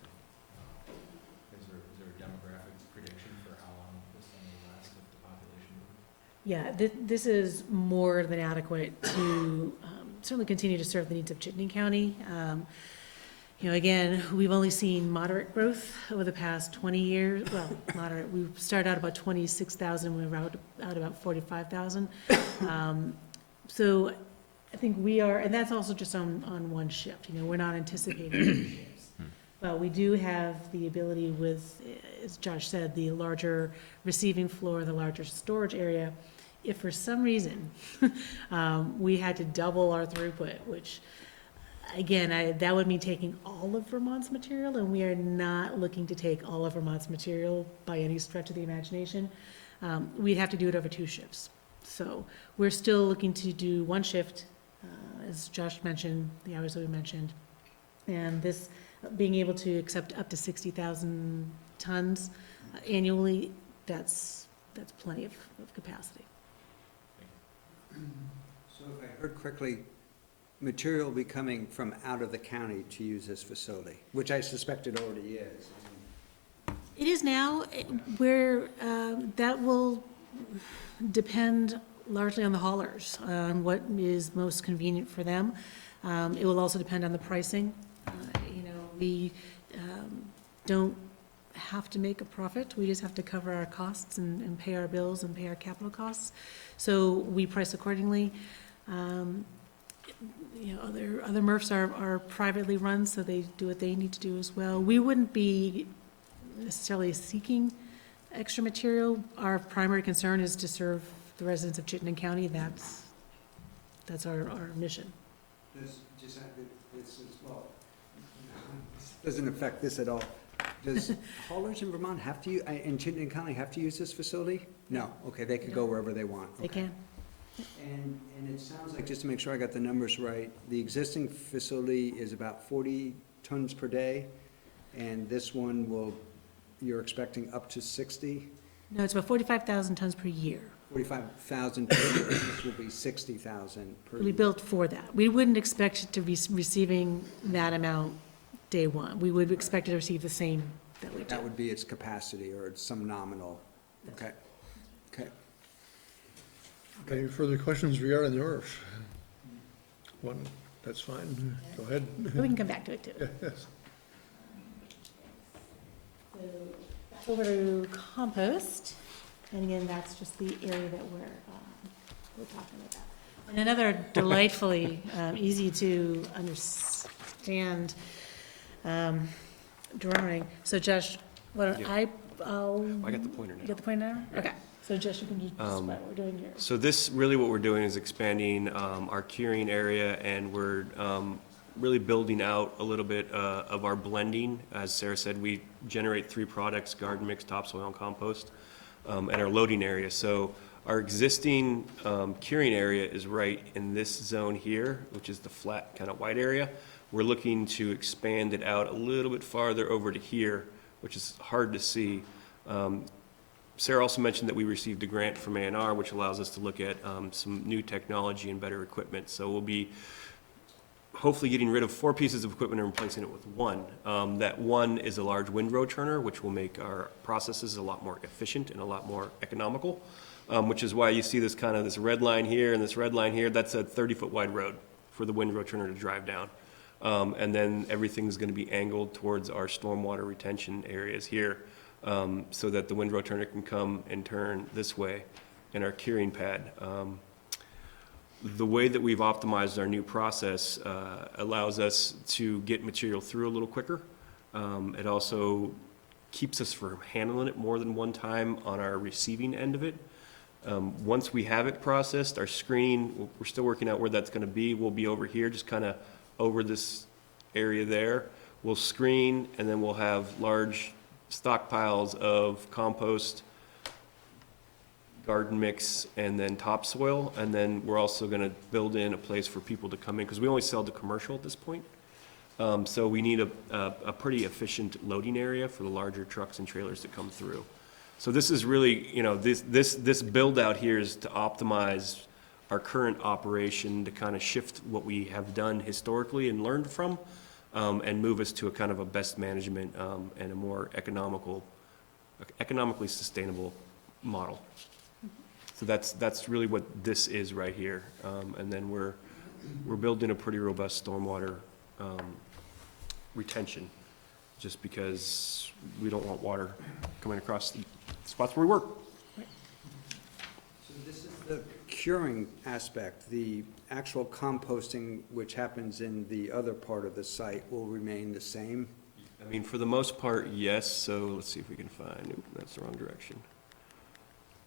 Is there a demographic prediction for how long this thing will last if the population grows? Yeah, this is more than adequate to certainly continue to serve the needs of Chittenden County. You know, again, we've only seen moderate growth over the past 20 years. Well, moderate, we started out about 26,000, we were out about 45,000. So I think we are, and that's also just on one shift, you know, we're not anticipating any shifts. But we do have the ability with, as Josh said, the larger receiving floor, the larger storage area. If for some reason we had to double our throughput, which, again, that would mean taking all of Vermont's material, and we are not looking to take all of Vermont's material by any stretch of the imagination. We'd have to do it over 2 shifts. So we're still looking to do 1 shift, as Josh mentioned, the hours that we mentioned. And this, being able to accept up to 60,000 tons annually, that's plenty of capacity. So if I heard correctly, material will be coming from out of the county to use this facility, which I suspect it already is. It is now, where that will depend largely on the haulers, on what is most convenient for them. It will also depend on the pricing. You know, we don't have to make a profit, we just have to cover our costs and pay our bills and pay our capital costs. So we price accordingly. You know, other MRFs are privately run, so they do what they need to do as well. We wouldn't be necessarily seeking extra material. Our primary concern is to serve the residents of Chittenden County. That's our mission. This is, well, doesn't affect this at all. Does haulers in Vermont have to, in Chittenden County, have to use this facility? No, okay, they could go wherever they want. They Okay. can. And it sounds like, just to make sure I got the numbers right, the existing facility is about 40 tons per day, and this one you're expecting up to 60? No, it's about 45,000 tons per year. 45,000 per year, which will be 60,000 per We year. built for that. We wouldn't expect to be receiving that amount day one. We would expect to receive the same that we do. That would be its capacity, or it's some nominal, okay, okay. Any further questions regarding the order? One, that's fine, go ahead. But we can come back to it too. Yes. Over to compost, and again, that's just the area that we're talking about. And another delightfully easy to understand drawing. So Josh, why don't Yeah. I'll. I got the pointer now. You got the pointer now? Okay, so Josh, you can just describe what we're doing here. So this, really what we're doing is expanding our curing area, and we're really building out a little bit of our blending. As Sarah said, we generate 3 products: garden mix, topsoil, and compost, and our loading area. So our existing curing area is right in this zone here, which is the flat kind of white area. We're looking to expand it out a little bit farther over to here, which is hard to see. Sarah also mentioned that we received a grant from A&R, which allows us to look at some new technology and better equipment. So we'll be hopefully getting rid of 4 pieces of equipment and replacing it with 1. That 1 is a large windrow turner, which will make our processes a lot more efficient and a lot more economical, which is why you see this kind of this red line here and this red line here. That's a 30-foot wide road for the windrow turner to drive down. And then everything's going to be angled towards our stormwater retention areas here, so that the windrow turner can come and turn this way in our curing pad. The way that we've optimized our new process allows us to get material through a little quicker. It also keeps us from handling it more than one time on our receiving end of it. Once we have it processed, our screening, we're still working out where that's going to be. We'll be over here, just kind of over this area there. We'll screen, and then we'll have large stockpiles of compost, garden mix, and then topsoil. And then we're also going to build in a place for people to come in, because we only sell to commercial at this point. So we need a pretty efficient loading area for the larger trucks and trailers that come through. So this is really, this build out here is to optimize our current operation, to kind of shift what we have done historically and learned from, and move us to a kind of a best management and a more economically sustainable model. So that's really what this is right here. And then we're building a pretty robust stormwater retention, just because we don't want water coming across the spots where we work. So this is the curing aspect. The actual composting, which happens in the other part of the site, will remain the same? I mean, for the most part, yes. So let's see if we can find, oop, that's the wrong direction.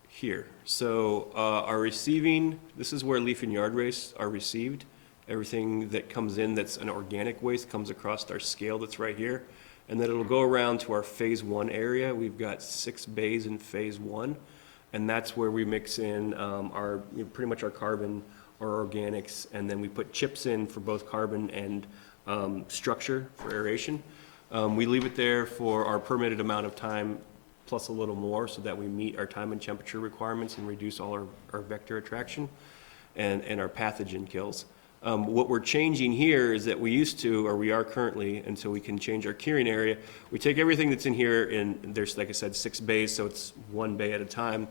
Here. So our receiving, this is where leaf and yard waste are received. Everything that comes in that's an organic waste comes across our scale that's right here. And then it'll go around to our phase 1 area. We've got 6 bays in phase 1. And that's where we mix in our, pretty much our carbon, our organics, and then we put chips in for both carbon and structure for aeration. We leave it there for our permitted amount of time, plus a little more, so that we meet our time and temperature requirements and reduce all our vector attraction and our pathogen kills. What we're changing here is that we used to, or we are currently, until we can change our curing area, we take everything that's in here, and there's, like I said, 6 bays, so it's 1 bay at a time.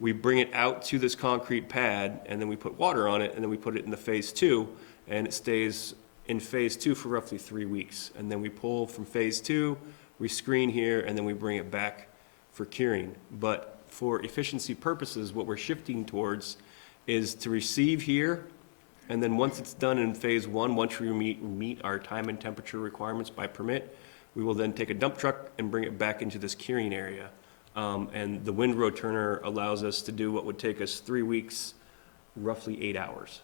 We bring it out to this concrete pad, and then we put water on it, and then we put it in the phase 2, and it stays in phase 2 for roughly 3 weeks. And then we pull from phase 2, we screen here, and then we bring it back for curing. But for efficiency purposes, what we're shifting towards is to receive here, and then once it's done in phase 1, once we meet our time and temperature requirements by permit, we will then take a dump truck and bring it back into this curing area. And the windrow turner allows us to do what would take us 3 weeks, roughly 8 hours.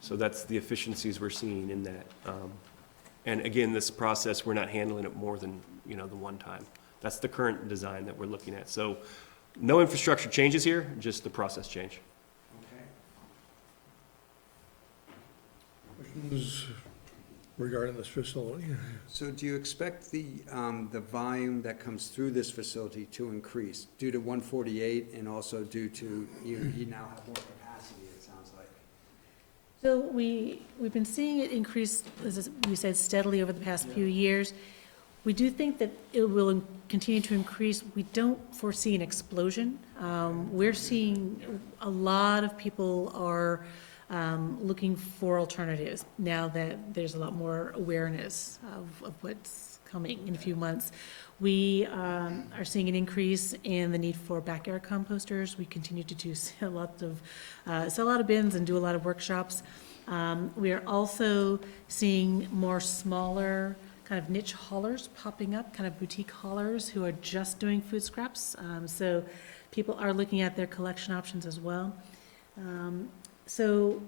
So that's the efficiencies we're seeing in that. And again, this process, we're not handling it more than, the one time. That's the current design that we're looking at. So no infrastructure changes here, just the process change. Questions regarding this facility. So do you expect the volume that comes through this facility to increase due to 148 and also due to, you now have more capacity, it sounds like? So we've been seeing it increase, as we said, steadily over the past few years. We do think that it will continue to increase. We don't foresee an explosion. We're seeing a lot of people are looking for alternatives now that there's a lot more awareness of what's coming in a few months. We are seeing an increase in the need for backyard composters. We continue to sell a lot of bins and do a lot of workshops. We are also seeing more smaller kind of niche haulers popping up, kind of boutique haulers who are just doing food scraps. So people are looking at their collection options as well. So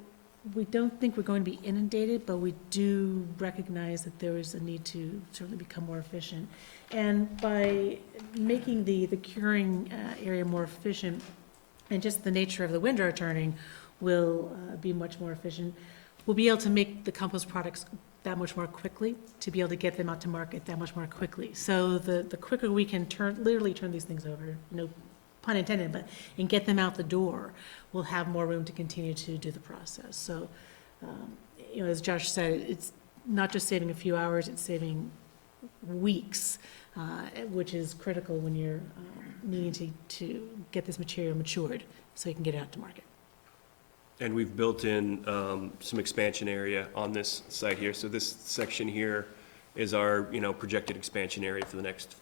we don't think we're going to be inundated, but we do recognize that there is a need to certainly become more efficient. And by making the curing area more efficient, and just the nature of the window turning will be much more efficient, we'll be able to make the compost products that much more quickly, to be able to get them out to market that much more quickly. So the quicker we can literally turn these things over, no pun intended, and get them out the door, we'll have more room to continue to do the process. So, as Josh said, it's not just saving a few hours, it's saving weeks, which is critical when you're needing to get this material matured so you can get it out to market. And we've built in some expansion area on this site here. So this section here is our, projected expansion area for the next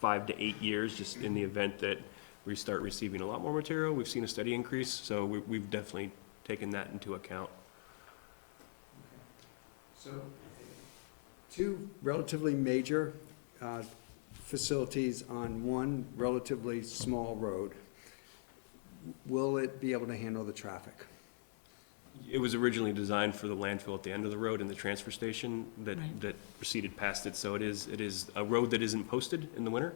5 to 8 years, just in the event that we start receiving a lot more material. We've seen a steady increase, so we've definitely taken that into account. So, two relatively major facilities on one relatively small road. Will it be able to handle the traffic? It was originally designed for the landfill at the end of the road and the transfer station that proceeded past it. So it is a road that isn't posted in the winter.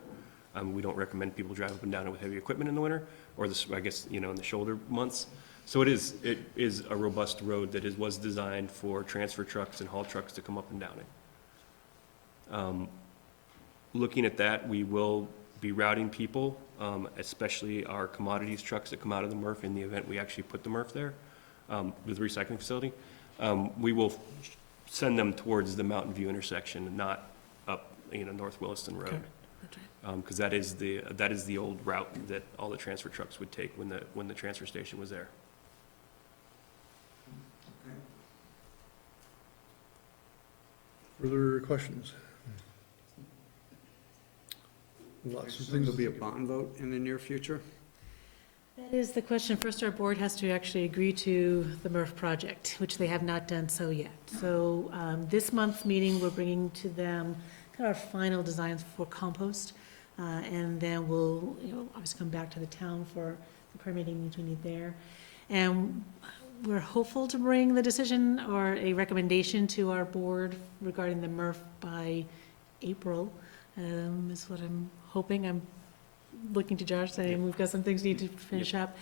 We don't recommend people drive up and down it with heavy equipment in the winter, or in the shoulder months. So it is a robust road that was designed for transfer trucks and haul trucks to come up and down it. Looking at that, we will be routing people, especially our commodities trucks that come out of the MRF in the event we actually put the MRF there, with the recycling facility. We will send them towards the Mountain View intersection and not up, North Williston Road. Okay. That's right. Because that is the old route that all the transfer trucks would take when the transfer station was there. Further questions? Lots of things. There'll be a bond vote in the near future? That is the question. First, our board has to actually agree to the MRF project, which they have not done so yet. So this month's meeting, we're bringing to them kind of our final designs for compost. And then we'll, obviously come back to the town for the permitting needs we need there. And we're hopeful to bring the decision or a recommendation to our board regarding the MRF by April, is what I'm hoping. I'm looking to Josh saying we've got some things we need to finish up.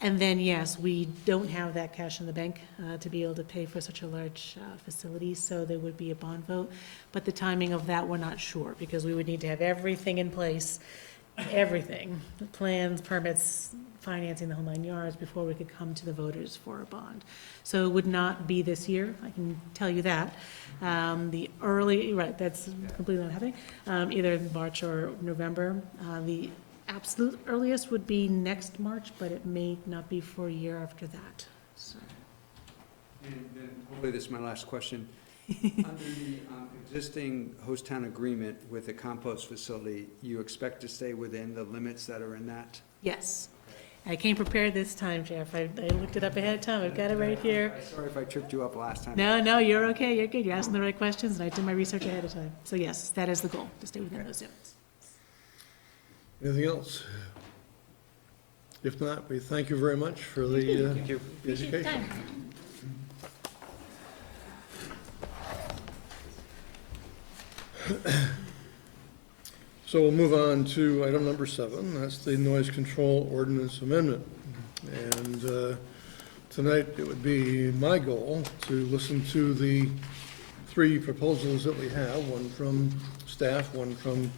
And then, yes, we don't have that cash in the bank to be able to pay for such a large facility, so there would be a bond vote. But the timing of that, we're not sure, because we would need to have everything in place, everything, the plans, permits, financing, the whole 9 yards, before we could come to the voters for a bond. So it would not be this year, I can tell you that. That's completely not happening, either in March or November. The absolute earliest would be next March, but it may not be for a year after that, so. And then, hopefully this is my last question. Under the existing host town agreement with the compost facility, you expect to stay within the limits that are in that? Yes. I came prepared this time, Jeff. I looked it up ahead of time. I've got it right here. Sorry if I tripped you up last time. No, you're okay. You're good. You're asking the right questions, and I did my research ahead of time. So yes, that is the goal, to stay within those limits. Anything else? If not, we thank you very much for the Appreciate your education. time. So we'll move on to item number 7. That's the noise control ordinance amendment. And tonight, it would be my goal to listen to the three proposals that we have, one from staff, one from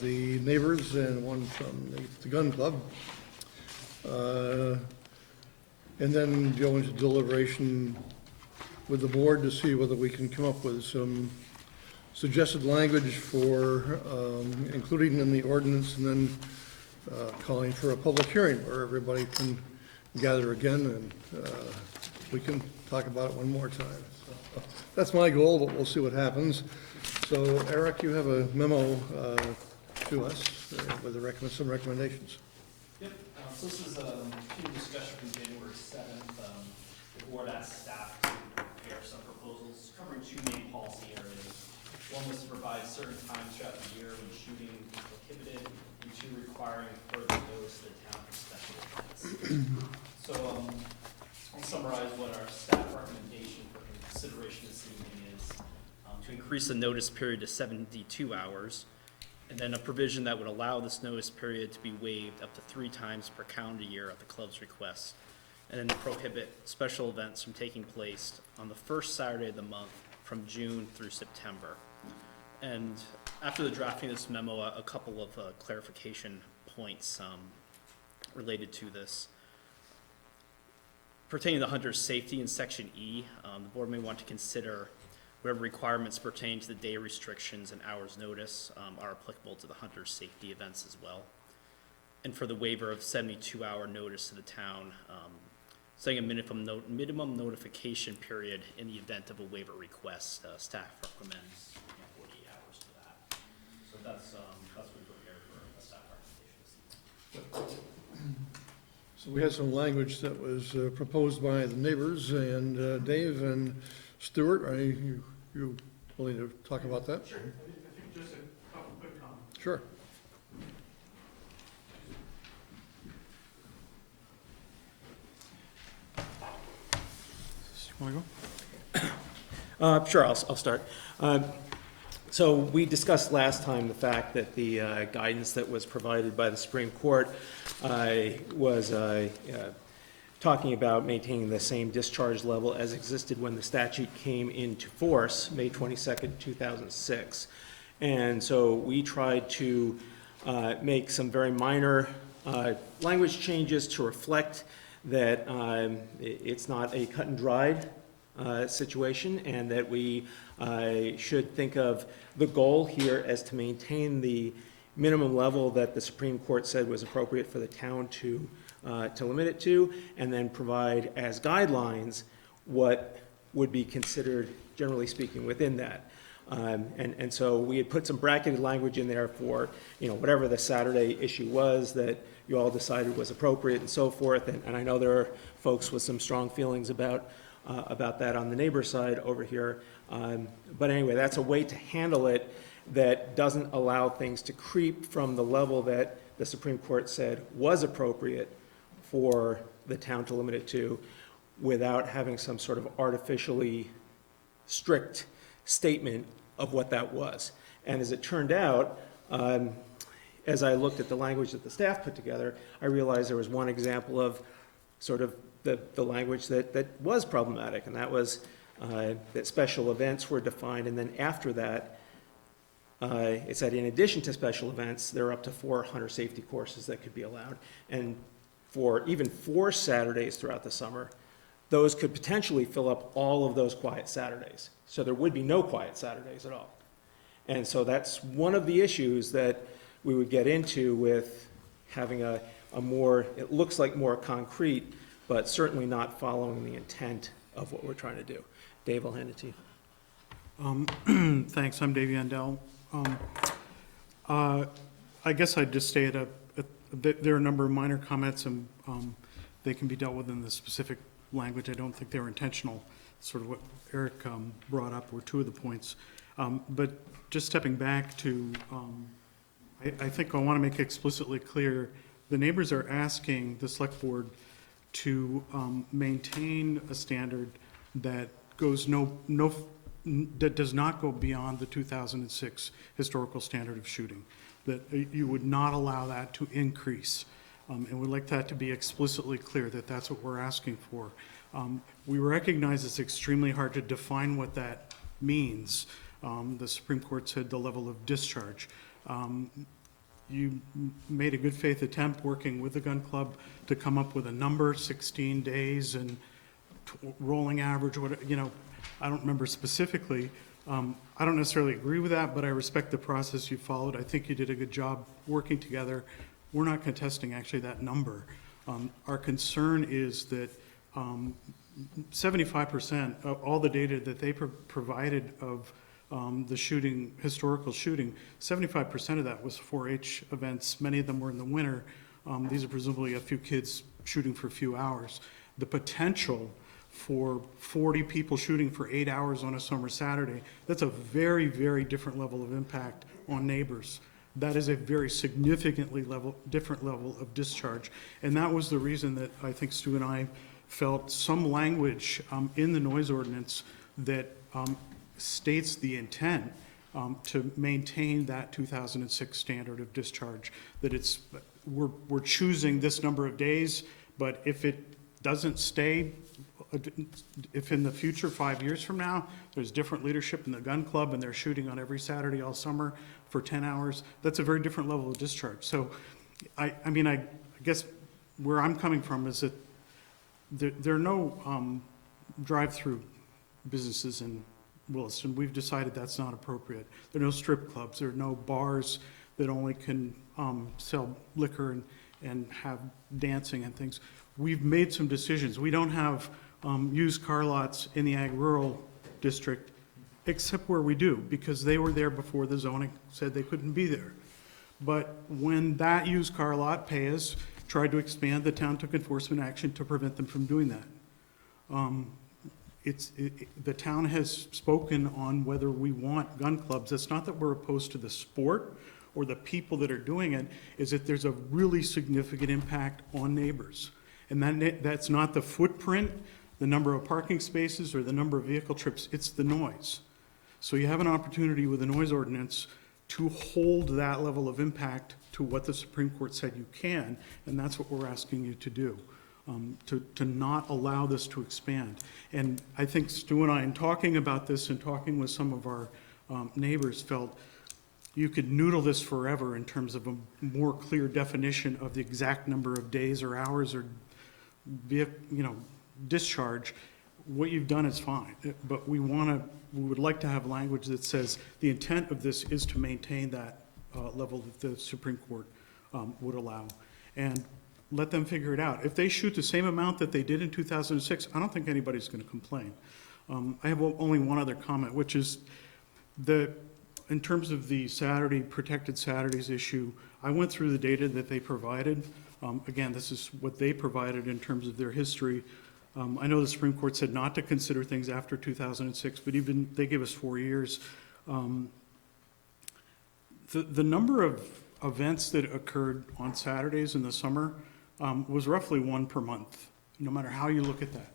the neighbors, and one from the gun club. And then go into deliberation with the board to see whether we can come up with some suggested language for including in the ordinance, and then calling for a public hearing where everybody can gather again and we can talk about it one more time. So, that's my goal, but we'll see what happens. So Eric, you have a memo to us with some recommendations. Yep, so this is a team discussion from January 7th. The board asked staff to prepare some proposals covering two main policy areas. One was to provide certain times throughout the year when shooting is prohibited, and two, requiring further notice to the town for special events. So I'll summarize what our staff recommendation for consideration this evening is. To increase the notice period to 72 hours, and then a provision that would allow this notice period to be waived up to 3 times per calendar year at the club's request, and then to prohibit special events from taking place on the first Saturday of the month from June through September. And after the drafting of this memo, a couple of clarification points related to this. Pertaining to hunter's safety in Section E, the board may want to consider whatever requirements pertaining to the day restrictions and hours notice are applicable to the hunter's safety events as well. And for the waiver of 72-hour notice to the town, setting a minimum notification period in the event of a waiver request, staff recommends 48 hours for that. So that's what we prepared for a staff recommendation this evening. So we had some language that was proposed by the neighbors, and Dave and Stuart, are you willing to talk about that? Sure. I think just a couple quick comments. Sure. Want to go? Sure, I'll start. So we discussed last time the fact that the guidance that was provided by the Supreme Court was talking about maintaining the same discharge level as existed when the statute came into force, May 22nd, 2006. And so we tried to make some very minor language changes to reflect that it's not a cut and dried situation, and that we should think of the goal here as to maintain the minimum level that the Supreme Court said was appropriate for the town to limit it to, and then provide as guidelines what would be considered, generally speaking, within that. And so we had put some bracketed language in there for, whatever the Saturday issue was that you all decided was appropriate and so forth. And I know there are folks with some strong feelings about that on the neighbor side over here. But anyway, that's a way to handle it that doesn't allow things to creep from the level that the Supreme Court said was appropriate for the town to limit it to, without having some sort of artificially strict statement of what that was. And as it turned out, as I looked at the language that the staff put together, I realized there was one example of sort of the language that was problematic, and that was that special events were defined, and then after that, it said in addition to special events, there are up to 4 hunter safety courses that could be allowed. And for even 4 Saturdays throughout the summer, those could potentially fill up all of those quiet Saturdays. So there would be no quiet Saturdays at all. And so that's one of the issues that we would get into with having a more, it looks like more concrete, but certainly not following the intent of what we're trying to do. Dave, I'll hand it to you. Thanks, I'm Dave Yandell. I guess I'd just say there are a number of minor comments, and they can be dealt with in the specific language. I don't think they're intentional, sort of what Eric brought up were 2 of the points. But just stepping back to, I think I want to make explicitly clear, the neighbors are asking the select board to maintain a standard that goes that does not go beyond the 2006 historical standard of shooting, that you would not allow that to increase. And we'd like that to be explicitly clear that that's what we're asking for. We recognize it's extremely hard to define what that means. The Supreme Court said the level of discharge. You made a good faith attempt working with the gun club to come up with a number, 16 days and rolling average, what, you know, I don't remember specifically. I don't necessarily agree with that, but I respect the process you followed. I think you did a good job working together. We're not contesting actually that number. Our concern is that 75% of all the data that they provided of the shooting, historical shooting, 75% of that was 4-H events. Many of them were in the winter. These are presumably a few kids shooting for a few hours. The potential for 40 people shooting for 8 hours on a summer Saturday, that's a very, very different level of impact on neighbors. That is a very significantly different level of discharge. And that was the reason that I think Stu and I felt some language in the noise ordinance that states the intent to maintain that 2006 standard of discharge, that it's, we're choosing this number of days, but if it doesn't stay, if in the future, 5 years from now, there's different leadership in the gun club and they're shooting on every Saturday all summer for 10 hours, that's a very different level of discharge. So I mean, I guess where I'm coming from is that there are no drive-through businesses in Williston. We've decided that's not appropriate. There are no strip clubs. There are no bars that only can sell liquor and have dancing and things. We've made some decisions. We don't have used car lots in the ag rural district, except where we do, because they were there before the zoning said they couldn't be there. But when that used car lot, Payas, tried to expand, the town took enforcement action to prevent them from doing that. The town has spoken on whether we want gun clubs. It's not that we're opposed to the sport or the people that are doing it, is that there's a really significant impact on neighbors. And that's not the footprint, the number of parking spaces, or the number of vehicle trips, it's the noise. So you have an opportunity with the noise ordinance to hold that level of impact to what the Supreme Court said you can, and that's what we're asking you to do, to not allow this to expand. And I think Stu and I, in talking about this and talking with some of our neighbors, felt you could noodle this forever in terms of a more clear definition of the exact number of days or hours or discharge. What you've done is fine, but we would like to have language that says the intent of this is to maintain that level that the Supreme Court would allow, and let them figure it out. If they shoot the same amount that they did in 2006, I don't think anybody's going to complain. I have only one other comment, which is in terms of the protected Saturdays issue, I went through the data that they provided. Again, this is what they provided in terms of their history. I know the Supreme Court said not to consider things after 2006, but even they gave us 4 years. The number of events that occurred on Saturdays in the summer was roughly 1 per month, no matter how you look at that.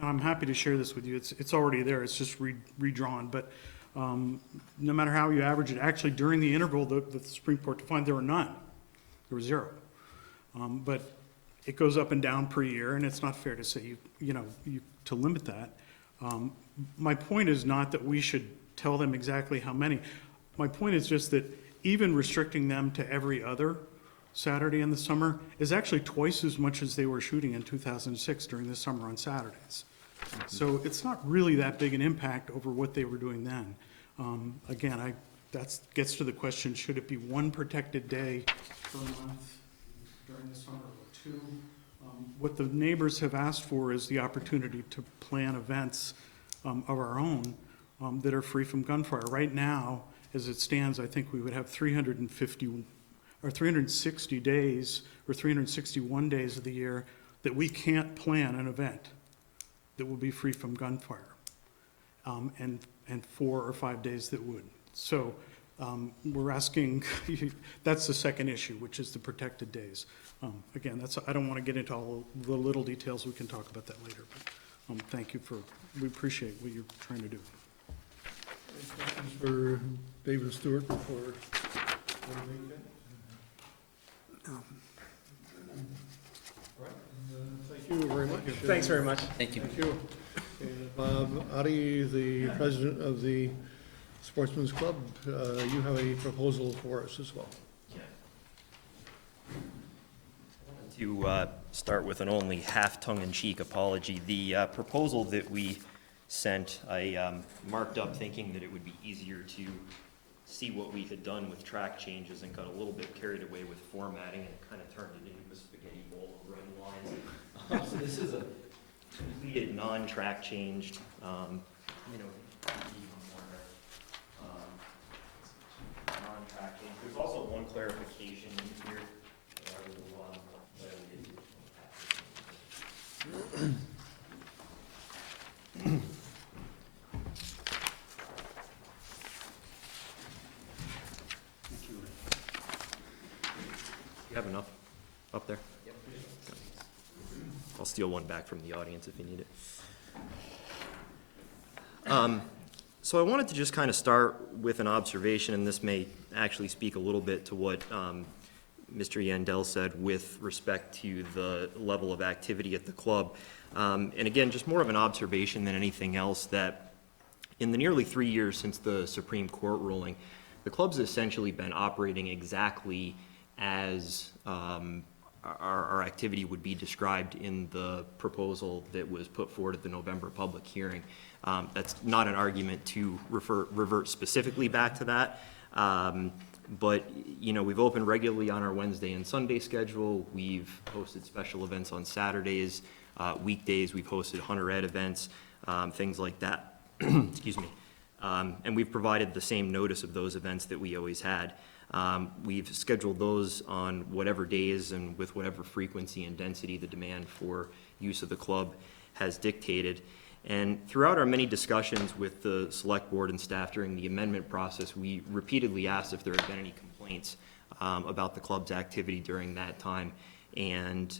And I'm happy to share this with you. It's already there. It's just redrawn. But no matter how you average it, actually during the interval, the Supreme Court defined there were none. There were 0. But it goes up and down per year, and it's not fair to say to limit that. My point is not that we should tell them exactly how many. My point is just that even restricting them to every other Saturday in the summer is actually twice as much as they were shooting in 2006 during the summer on Saturdays. So it's not really that big an impact over what they were doing then. Again, that gets to the question, should it be 1 protected day per month during the summer or 2? What the neighbors have asked for is the opportunity to plan events of our own that are free from gunfire. Right now, as it stands, I think we would have 350 or 360 days or 361 days of the year that we can't plan an event that will be free from gunfire, and 4 or 5 days that would. So we're asking, that's the second issue, which is the protected days. Again, I don't want to get into all the little details. We can talk about that later. But thank you we appreciate what you're trying to do. Questions for David and Stewart before? Thank you very much. Thanks very much. Thank you. Thank you. Bob Adi, the president of the Sportsman's Club, you have a proposal for us as well. To start with an only half tongue-in-cheek apology, the proposal that we sent, I marked up thinking that it would be easier to see what we had done with track changes and got a little bit carried away with formatting and kind of turned it into a spaghetti bowl of red lines. So this is a completed non-track changed, non-track change. There's also one clarification in here that I will let you get to. You have enough up there? I'll steal one back from the audience if you need it. So I wanted to just kind of start with an observation, and this may actually speak a little bit to what Mr. Yandel said with respect to the level of activity at the club. And again, just more of an observation than anything else, that in the nearly 3 years since the Supreme Court ruling, the club's essentially been operating exactly as our activity would be described in the proposal that was put forward at the November public hearing. That's not an argument to revert specifically back to that. But, you know, we've opened regularly on our Wednesday and Sunday schedule. We've hosted special events on Saturdays, weekdays. We've hosted Hunter Ed events, things like that. Excuse me. And we've provided the same notice of those events that we always had. We've scheduled those on whatever days and with whatever frequency and density the demand for use of the club has dictated. And throughout our many discussions with the select board and staff during the amendment process, we repeatedly asked if there had been any complaints about the club's activity during that time. And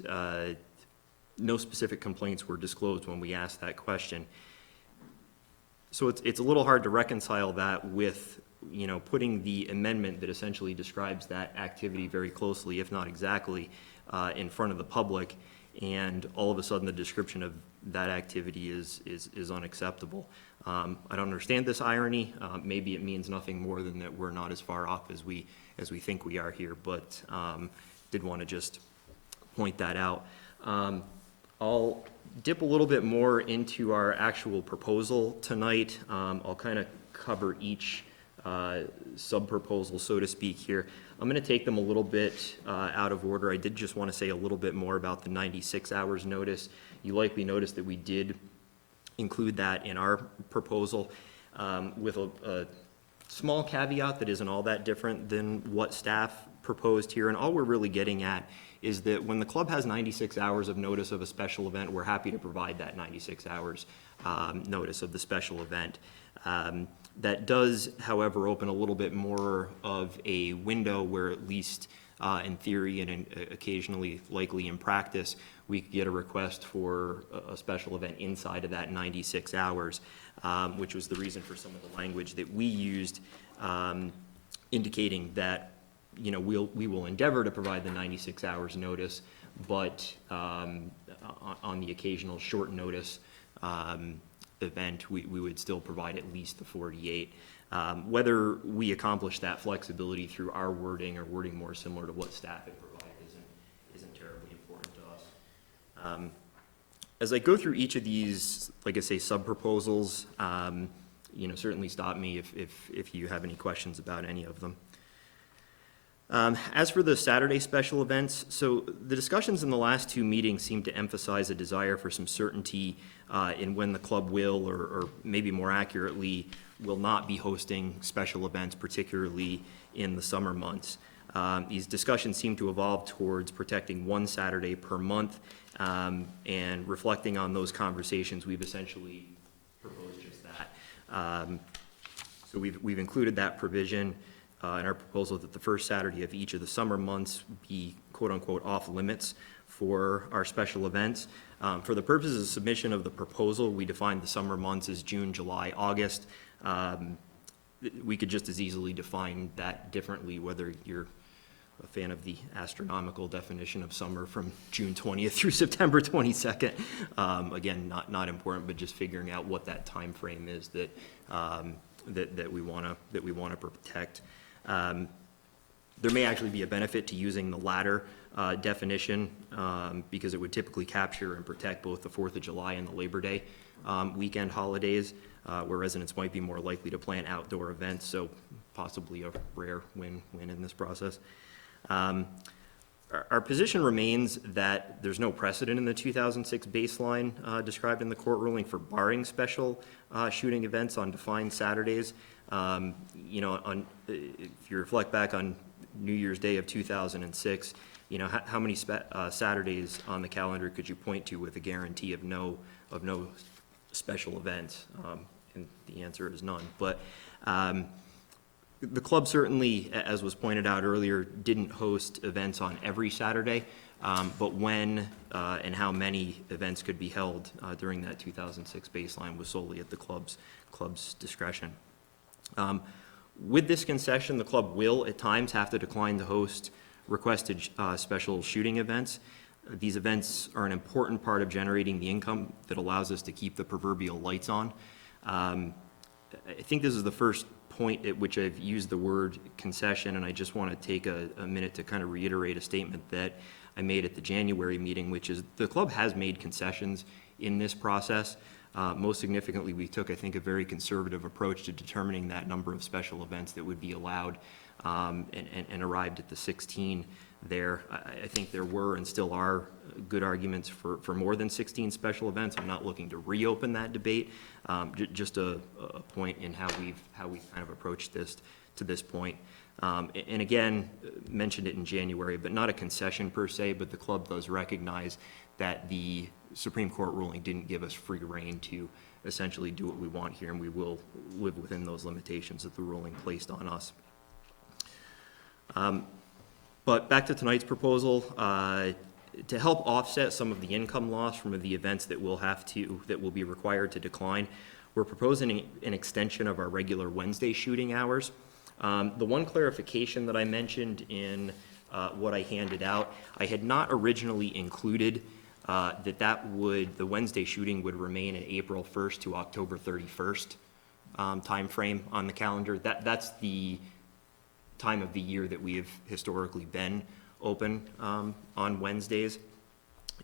no specific complaints were disclosed when we asked that question. So it's a little hard to reconcile that with, you know, putting the amendment that essentially describes that activity very closely, if not exactly, in front of the public, and all of a sudden the description of that activity is unacceptable. I don't understand this irony. Maybe it means nothing more than that we're not as far off as we think we are here, but did want to just point that out. I'll dip a little bit more into our actual proposal tonight. I'll kind of cover each sub-proposal, so to speak, here. I'm going to take them a little bit out of order. I did just want to say a little bit more about the 96 hours notice. You likely noticed that we did include that in our proposal with a small caveat that isn't all that different than what staff proposed here. And all we're really getting at is that when the club has 96 hours of notice of a special event, we're happy to provide that 96 hours notice of the special event. That does, however, open a little bit more of a window where, at least in theory and occasionally likely in practice, we could get a request for a special event inside of that 96 hours, which was the reason for some of the language that we used, indicating that, you know, we will endeavor to provide the 96 hours notice, but on the occasional short notice event, we would still provide at least the 48. Whether we accomplish that flexibility through our wording or wording more similar to what staff had provided isn't terribly important to us. As I go through each of these, like I say, sub-proposals, you know, certainly stop me if you have any questions about any of them. As for the Saturday special events, so the discussions in the last two meetings seem to emphasize a desire for some certainty in when the club will, or maybe more accurately, will not be hosting special events, particularly in the summer months. These discussions seem to evolve towards protecting one Saturday per month, and reflecting on those conversations, we've essentially proposed just that. So we've included that provision in our proposal that the first Saturday of each of the summer months be quote-unquote off limits for our special events. For the purposes of submission of the proposal, we defined the summer months as June, July, August. We could just as easily define that differently, whether you're a fan of the astronomical definition of summer from June 20th through September 22nd. Again, not important, but just figuring out what that time frame is that we want to protect. There may actually be a benefit to using the latter definition because it would typically capture and protect both the 4th of July and the Labor Day weekend holidays, where residents might be more likely to plan outdoor events, so possibly a rare win-win in this process. Our position remains that there's no precedent in the 2006 baseline described in the court ruling for barring special shooting events on defined Saturdays. You know, if you reflect back on New Year's Day of 2006, you know, how many Saturdays on the calendar could you point to with a guarantee of no special events? And the answer is none. But the club certainly, as was pointed out earlier, didn't host events on every Saturday, but when and how many events could be held during that 2006 baseline was solely at the club's discretion. With this concession, the club will at times have to decline to host requested special shooting events. These events are an important part of generating the income that allows us to keep the proverbial lights on. I think this is the first point at which I've used the word concession, and I just want to take a minute to kind of reiterate a statement that I made at the January meeting, which is the club has made concessions in this process. Most significantly, we took, I think, a very conservative approach to determining that number of special events that would be allowed, and arrived at the 16 there. I think there were and still are good arguments for more than 16 special events. I'm not looking to reopen that debate, just a point in how we've kind of approached this to this point. And again, mentioned it in January, but not a concession per se, but the club does recognize that the Supreme Court ruling didn't give us free rein to essentially do what we want here, and we will live within those limitations that the ruling placed on us. But back to tonight's proposal, to help offset some of the income loss from the events that will be required to decline, we're proposing an extension of our regular Wednesday shooting hours. The one clarification that I mentioned in what I handed out, I had not originally included the Wednesday shooting would remain in April 1st to October 31st timeframe on the calendar. That's the time of the year that we have historically been open on Wednesdays.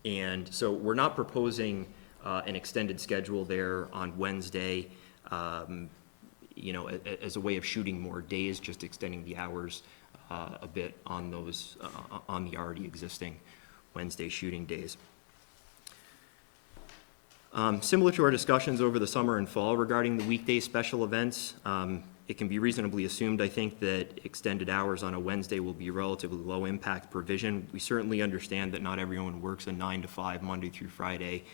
And so we're not proposing an extended schedule there on Wednesday, you know, as a way of shooting more days, just extending the hours a bit on those, on the already existing Wednesday shooting days. Similar to our discussions over the summer and fall regarding the weekday special events, it can be reasonably assumed, I think, that extended hours on a Wednesday will be relatively low impact provision. We certainly understand that not everyone works a 9 to 5 Monday through Friday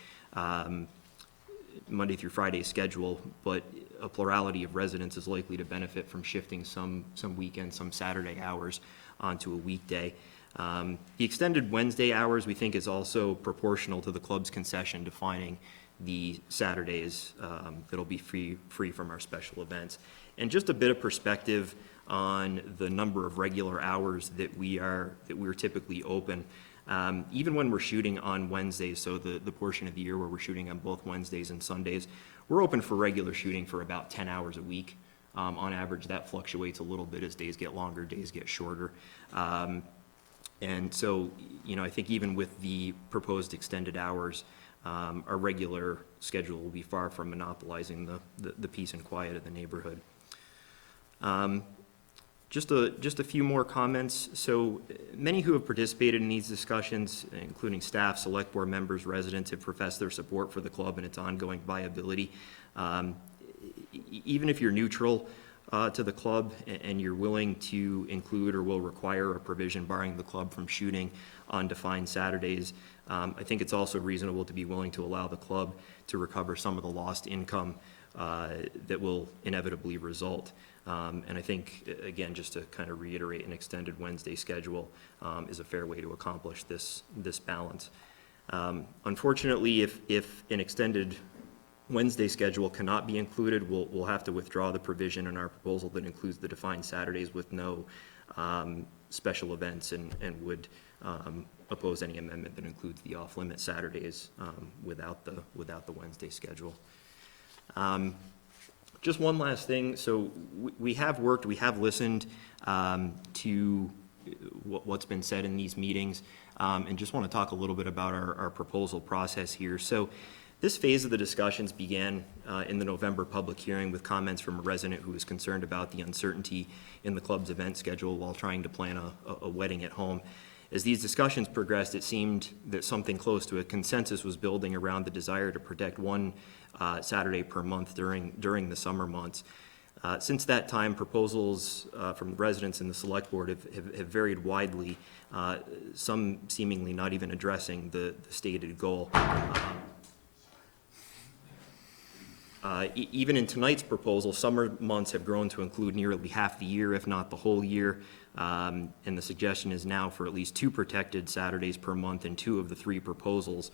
schedule, but a plurality of residents is likely to benefit from shifting some weekend, some Saturday hours onto a weekday. The extended Wednesday hours, we think, is also proportional to the club's concession defining the Saturdays that'll be free from our special events. And just a bit of perspective on the number of regular hours that we're typically open. Even when we're shooting on Wednesdays, so the portion of the year where we're shooting on both Wednesdays and Sundays, we're open for regular shooting for about 10 hours a week. On average, that fluctuates a little bit as days get longer, days get shorter. And so, you know, I think even with the proposed extended hours, our regular schedule will be far from monopolizing the peace and quiet of the neighborhood. Just a few more comments. So many who have participated in these discussions, including staff, select board members, residents, have professed their support for the club and its ongoing viability. Even if you're neutral to the club and you're willing to include or will require a provision barring the club from shooting on defined Saturdays, I think it's also reasonable to be willing to allow the club to recover some of the lost income that will inevitably result. And I think, again, just to kind of reiterate, an extended Wednesday schedule is a fair way to accomplish this balance. Unfortunately, if an extended Wednesday schedule cannot be included, we'll have to withdraw the provision in our proposal that includes the defined Saturdays with no special events and would oppose any amendment that includes the off-limit Saturdays without the Wednesday schedule. Just one last thing. So we have listened to what's been said in these meetings, and just want to talk a little bit about our proposal process here. So this phase of the discussions began in the November public hearing with comments from a resident who was concerned about the uncertainty in the club's event schedule while trying to plan a wedding at home. As these discussions progressed, it seemed that something close to a consensus was building around the desire to protect one Saturday per month during the summer months. Since that time, proposals from residents in the select board have varied widely, some seemingly not even addressing the stated goal. Even in tonight's proposal, summer months have grown to include nearly half the year, if not the whole year. And the suggestion is now for at least 2 protected Saturdays per month in 2 of the 3 proposals.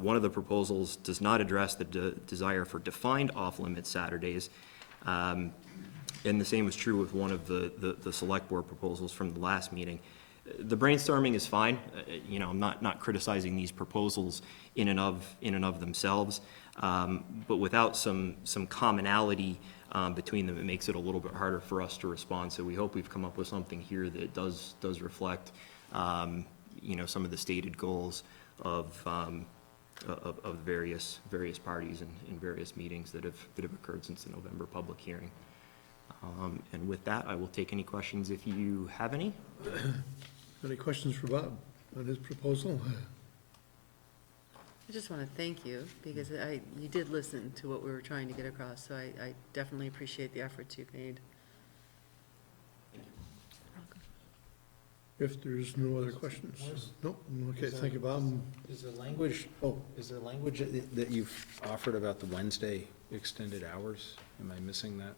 One of the proposals does not address the desire for defined off-limit Saturdays. And the same is true with one of the select board proposals from the last meeting. The brainstorming is fine. You know, I'm not criticizing these proposals in and of themselves. But without some commonality between them, it makes it a little bit harder for us to respond. So we hope we've come up with something here that does reflect, you know, some of the stated goals of various parties in various meetings that have occurred since the November public hearing. And with that, I will take any questions if you have any. Any questions for Bob on his proposal? I just want to thank you, because you did listen to what we were trying to get across, so I definitely appreciate the efforts you've made. If there's no other questions? Nope, okay, thank you, Bob. Is there language, is there language that you've offered about the Wednesday extended hours? Am I missing that?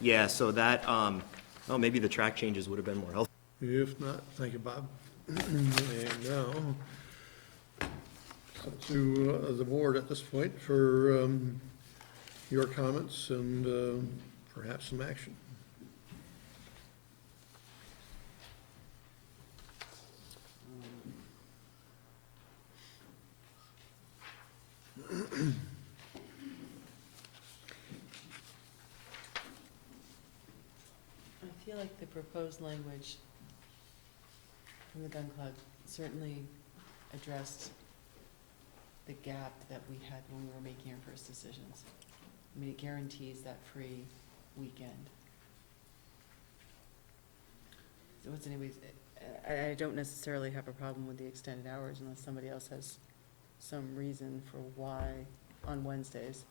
Yeah, so that, well, maybe the track changes would have been more helpful. If not, thank you, Bob. And now, to the board at this point for your comments and perhaps some action. I feel like the proposed language from the gun club certainly addressed the gap that we had when we were making our first decisions. I mean, it guarantees that free weekend. So what's anyways, I don't necessarily have a problem with the extended hours unless somebody else has some reason for why on Wednesdays.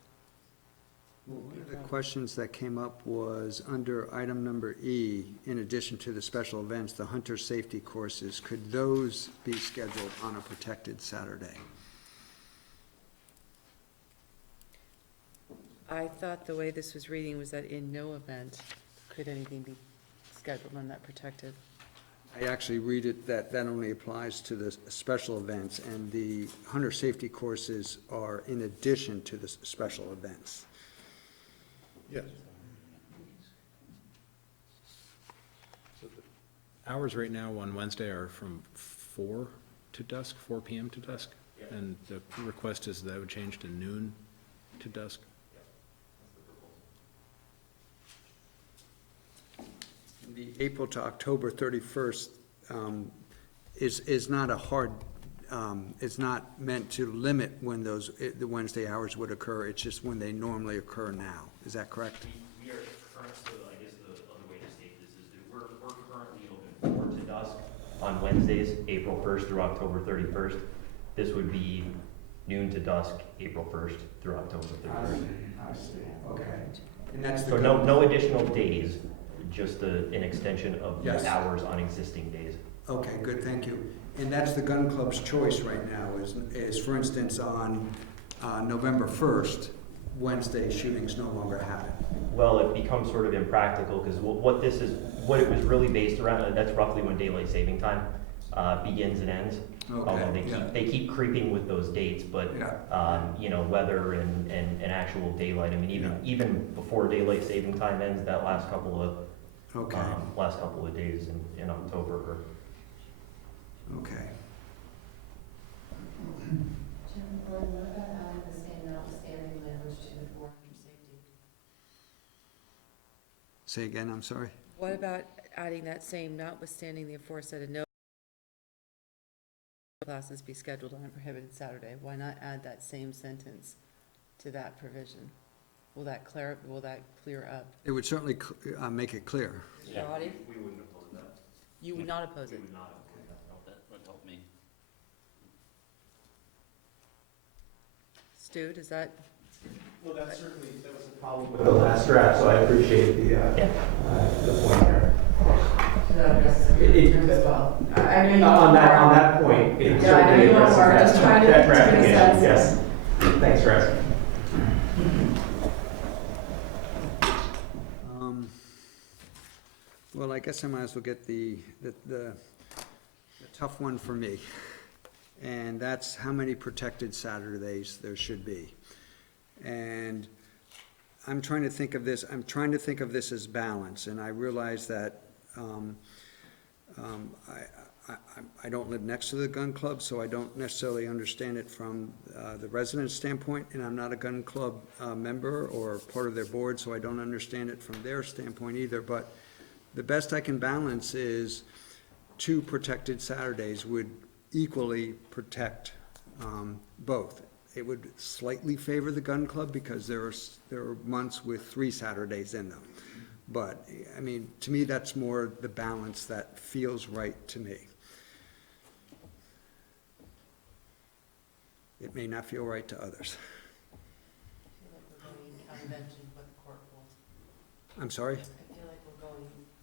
One of the questions that came up was under item number E, in addition to the special events, the hunter safety courses, could those be scheduled on a protected Saturday? I thought the way this was reading was that in no event could anything be scheduled on that protected. I actually read it that only applies to the special events, and the hunter safety courses are in addition to the special events. Yes. So the hours right now on Wednesday are from 4 to dusk, 4 p.m. to dusk? Yeah. And the request is that would change to noon to dusk? The April to October 31st is not a hard, it's not meant to limit when the Wednesday hours would occur, it's just when they normally occur now. Is that correct? We are current, so I guess the other way to state this is that we're currently open 4 to dusk on Wednesdays, April 1st through October 31st. This would be noon to dusk, April 1st through October 31st. I see, okay. And that's the. So no additional days, just an extension of Yes. the hours on existing days. Okay, good, thank you. And that's the gun club's choice right now, is for instance, on November 1st, Wednesday shootings no longer happen. Well, it becomes sort of impractical, because what it was really based around, that's roughly when daylight saving time begins and ends. Although Okay, they keep creeping with those dates, but, you know, weather and actual daylight, I mean, even before daylight saving time ends, that last couple of Okay, last couple of days in October. okay. Jim, what about adding the same notwithstanding language to the four for safety? Say again, I'm sorry? What about adding that same notwithstanding the aforesaid no classes be scheduled on a prohibited Saturday? Why not add that same sentence to that provision? Will that clear up? It would certainly make it clear. Mr. Audi? We wouldn't oppose that. You would not oppose it? We would not oppose that. That would help me. Stu, does that? Well, that was a problem with the last draft, so I appreciate the point there. I mean, On that point, it certainly addresses that drafting issue, yes. Thanks for asking. Well, I guess I might as well get the tough one for me. And that's how many protected Saturdays there should be. And I'm trying to think of this as balance, and I realize that I don't live next to the gun club, so I don't necessarily understand it from the residents' standpoint, and I'm not a gun club member or part of their board, so I don't understand it from their standpoint either. But the best I can balance is 2 protected Saturdays would equally protect both. It would slightly favor the gun club because there are months with 3 Saturdays in them. But, I mean, to me, that's more the balance that feels right to me. It may not feel right to others. I feel like we're going convention what the court rules. I'm sorry? I feel like we're going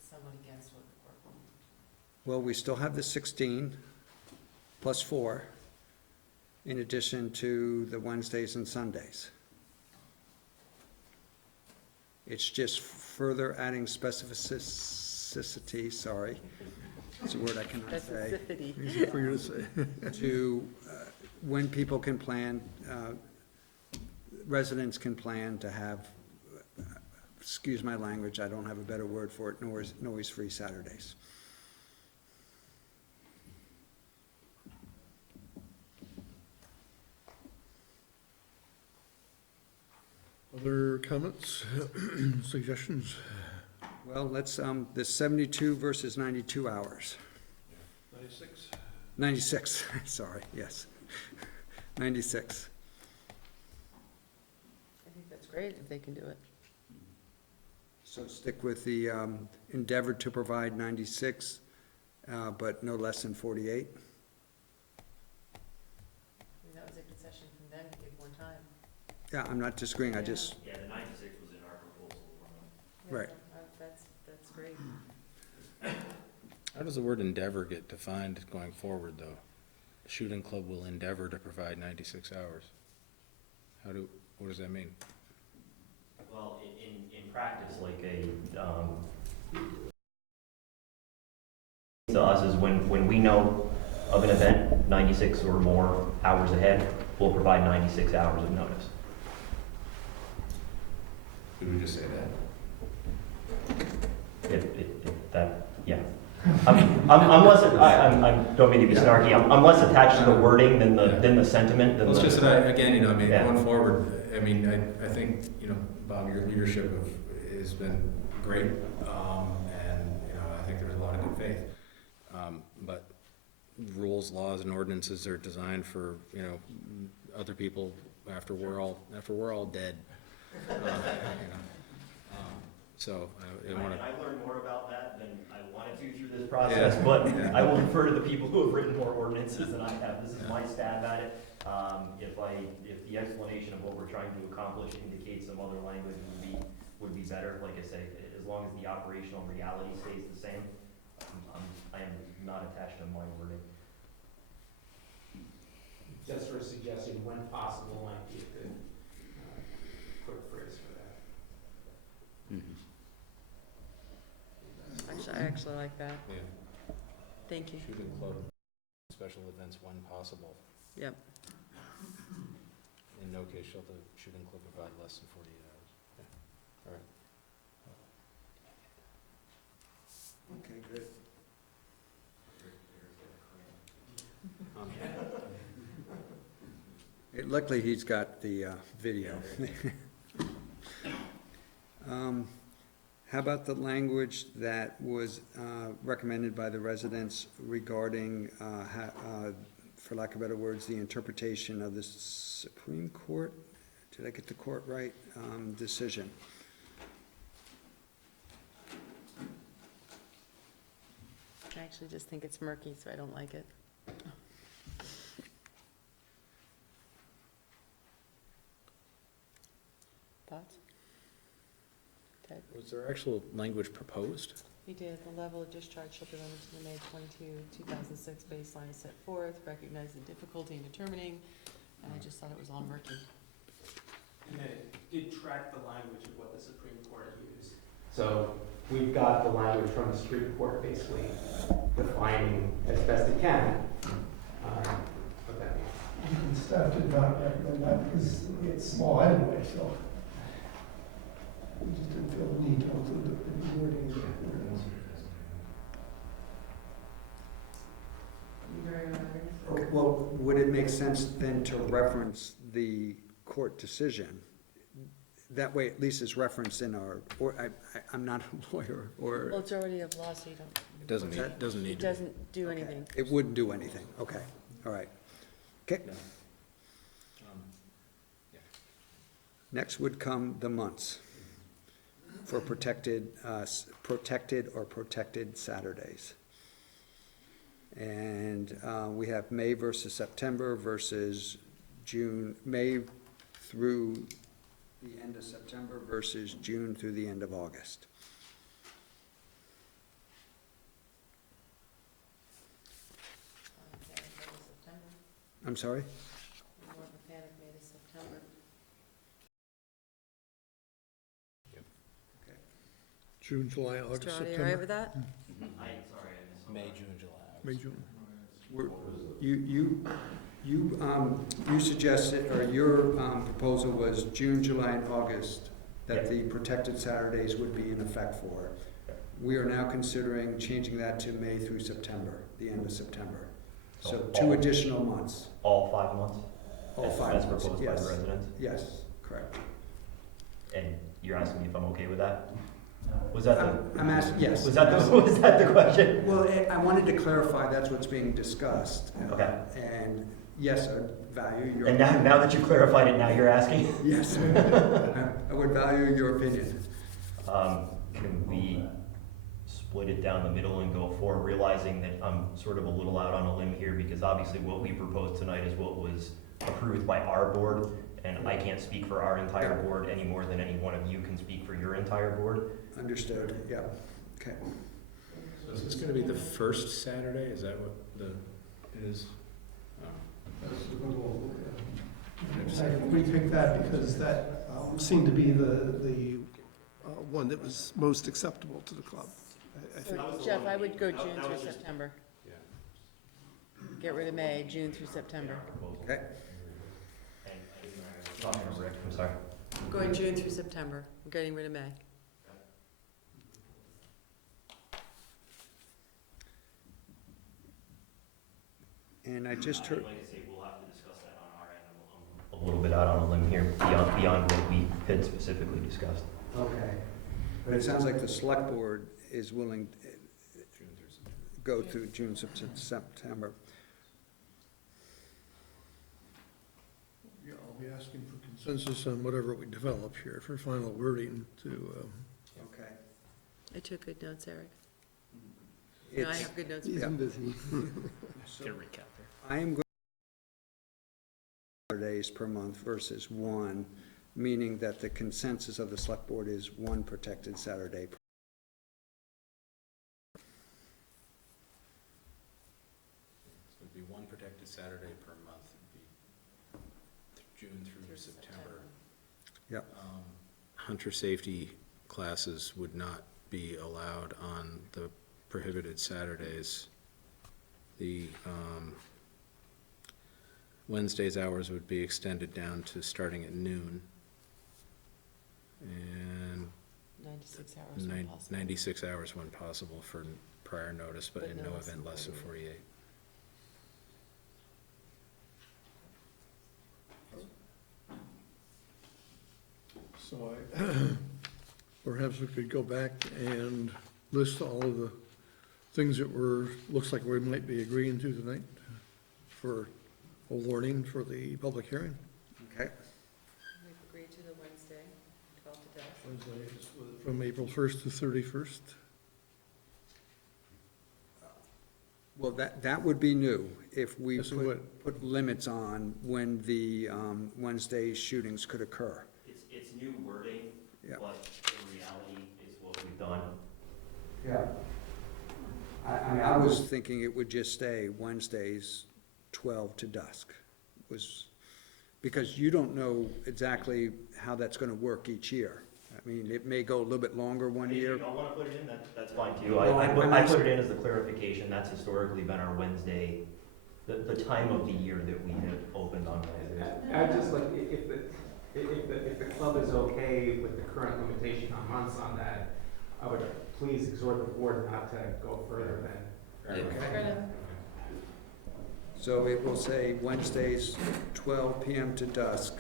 somewhat against what the court rules. Well, we still have the 16 plus 4 in addition to the Wednesdays and Sundays. It's just further adding specificity, sorry, it's a word I cannot say. Specificity. Easy for you to say. To when people can plan, residents can plan to have, excuse my language, I don't have a better word for it, noise-free Saturdays. Other comments, suggestions? Well, let's, the 72 versus 92 hours. 96. 96, sorry, yes. 96. I think that's great if they can do it. So stick with the endeavor to provide 96, but no less than 48. I mean, that was a concession from them to give more time. Yeah, I'm not disagreeing, I just, Yeah, the 96 was in our proposal. Right. That's great. How does the word endeavor get defined going forward, though? A shooting club will endeavor to provide 96 hours. What does that mean? Well, in practice, like to us is when we know of an event 96 or more hours ahead, we'll provide 96 hours of notice. Did we just say that? If that, yeah. I'm less, I don't mean to be snarky, I'm less attached to the wording than the sentiment. Well, it's just that, again, Yeah. going forward, I think, Bob, your leadership has been great, and, I think there's a lot of good faith. But rules, laws, and ordinances are designed for, other people after we're all dead. So I want to. I learned more about that than I wanted to through this process, but I will defer to the people who have written more ordinances than I have. This is my stab at it. If the explanation of what we're trying to accomplish indicates some other language would be better, like I say, as long as the operational reality stays the same, I am not attached to my wording. Just for a suggestion, when possible, might be a good quick phrase for that. I actually like that. Yeah. Thank you. Shooting club, special events when possible. Yep. In no case shall the shooting club provide less than 48 hours. Yeah. All right. Okay, good. Luckily, he's got the video. How about the language that was recommended by the residents regarding, for lack of better words, the interpretation of the Supreme Court? Did I get the court right? Decision. I actually just think it's murky, so I don't like it. Thoughts? Ted? Was there actual language proposed? We did. The level of discharge shall be limited to the May 2006 baseline set forth, recognize the difficulty in determining, and I just thought it was all murky. And then it did track the language of what the Supreme Court used. So we've got the language from the Supreme Court basically defining as best it can what that means. Staff did not recommend that because it's small anyway, so we just didn't feel the need to include the wording. Okay, well, would it make sense then to reference the court decision? That way, at least it's referenced in our, or I'm not a lawyer, or Well, it's already a law, so you don't, It doesn't need, doesn't need it to be. doesn't do anything. it wouldn't do anything. Okay, all right. Okay, next would come the months for protected or protected Saturdays. And we have May versus September versus June, May through the end of September versus June through the end of August. I'm sorry? I'm more of a fan of May to September. June, July, August, Mr. Audi, September. all right with that? May, June, July. May, June. You suggested, or your proposal was June, July, and August, that the protected Saturdays would be in effect for. We are now considering changing that to May through September, the end of September. So 2 additional months. All 5 months? All 5 As months, proposed by the yes. residents? Yes, correct. And you're asking me if I'm okay with that? Was that the? I'm asking, yes. Was that the question? Well, I wanted to clarify that's what's being discussed. Okay. And yes, I value your. And now that you clarified it, now you're asking? Yes. I would value your opinion. Can we split it down the middle and go for, realizing that I'm sort of a little out on a limb here, because obviously what we proposed tonight is what was approved by our board, and I can't speak for our entire board any more than any one of you can speak for your entire board. Understood, yeah, okay. So is this gonna be the first Saturday? Is that what it is? We picked that because that seemed to be the one that was most acceptable to the club. I think. Jeff, I would go June through September. Yeah. Get rid of May, June through September. Okay. Rick, I'm sorry. I'm going June through September. I'm getting rid of May. And I just heard, Like I say, we'll have to discuss that on our end. I'm a little bit out on a limb here, beyond what we had specifically discussed. okay, but it sounds like the select board is willing to go through June, September. Yeah, I'll be asking for consensus on whatever we develop here for final wording to, Okay. I took good notes, Eric. No, I It's, have good notes. yeah. Get a recap there. I am going Saturdays per month versus 1, meaning that the consensus of the select board is 1 protected Saturday. So it'd be 1 protected Saturday per month. It'd be June through September. Yep. Hunter safety classes would not be allowed on the prohibited Saturdays. The Wednesday's hours would be extended down to starting at noon. And 96 hours when possible. 96 hours when possible for prior notice, but But in no no less than event less than 48. 48. So perhaps we could go back and list all of the things that looks like we might be agreeing to tonight for a warning for the public hearing. Okay. We've agreed to the Wednesday, 12 to dusk. Wednesday is from April 1st to 31st. Well, that would be new, if we Yes, it would. put limits on when the Wednesday shootings could occur. It's new wording, Yeah. but in reality is what we've done. Yeah. I mean, I was thinking it would just stay Wednesdays, 12 to dusk, because you don't know exactly how that's gonna work each year. I mean, it may go a little bit longer one If year. you don't wanna put it in, that's fine too. Well, I I'm put it in as the clarification, that's historically been our Wednesday, the time of the year that we have opened on Wednesdays. I just like, if the club is okay with the current limitation on months on that, I would please exhort the board not to go further than. Okay. So it will say Wednesdays, 12 PM to dusk,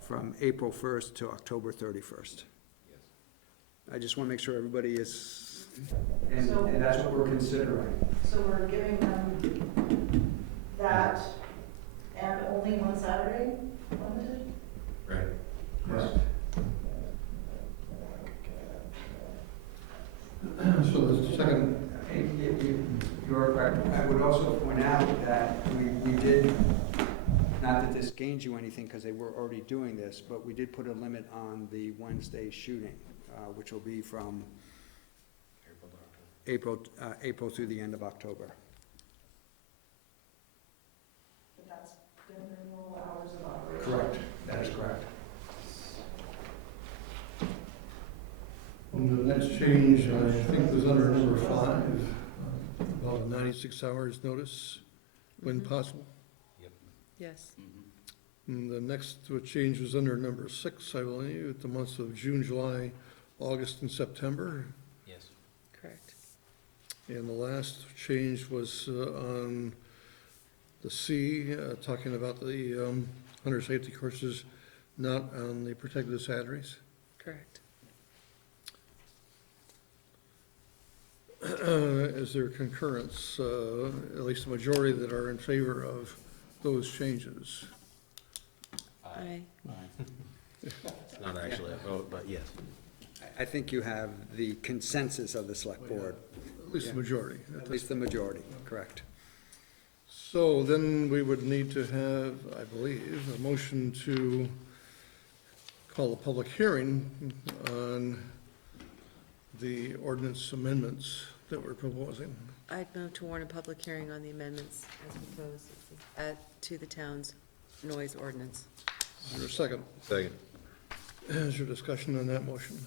from April 1st to October 31st. I just want to make sure everybody is, and that's what we're considering. So we're giving them that and only one Saturday limited? Right. Correct. So the second, You're correct. I would also point out that we did, not that this gains you anything, because they were already doing this, but we did put a limit on the Wednesday shooting, which will be from April through the end of October. But that's been their normal hours of operation? Correct, that is correct. and the next change, I think, was under number 5, about 96 hours notice when possible. Yes. And the next change was under number 6, I believe, at the months of June, July, August, and September. Yes. Correct. And the last change was on the C, talking about the hunter safety courses, not on the protected Saturdays. Correct. Is there concurrence, at least a majority that are in favor of those changes? Aye. Not actually a vote, but yes. I think you have the consensus of the select board, At least the majority. at least the majority, correct. So then we would need to have, I believe, a motion to call a public hearing on the ordinance amendments that we're proposing. I'd move to warn a public hearing on the amendments as proposed to the town's noise ordinance. Is there a second? Second. Is there discussion on that motion?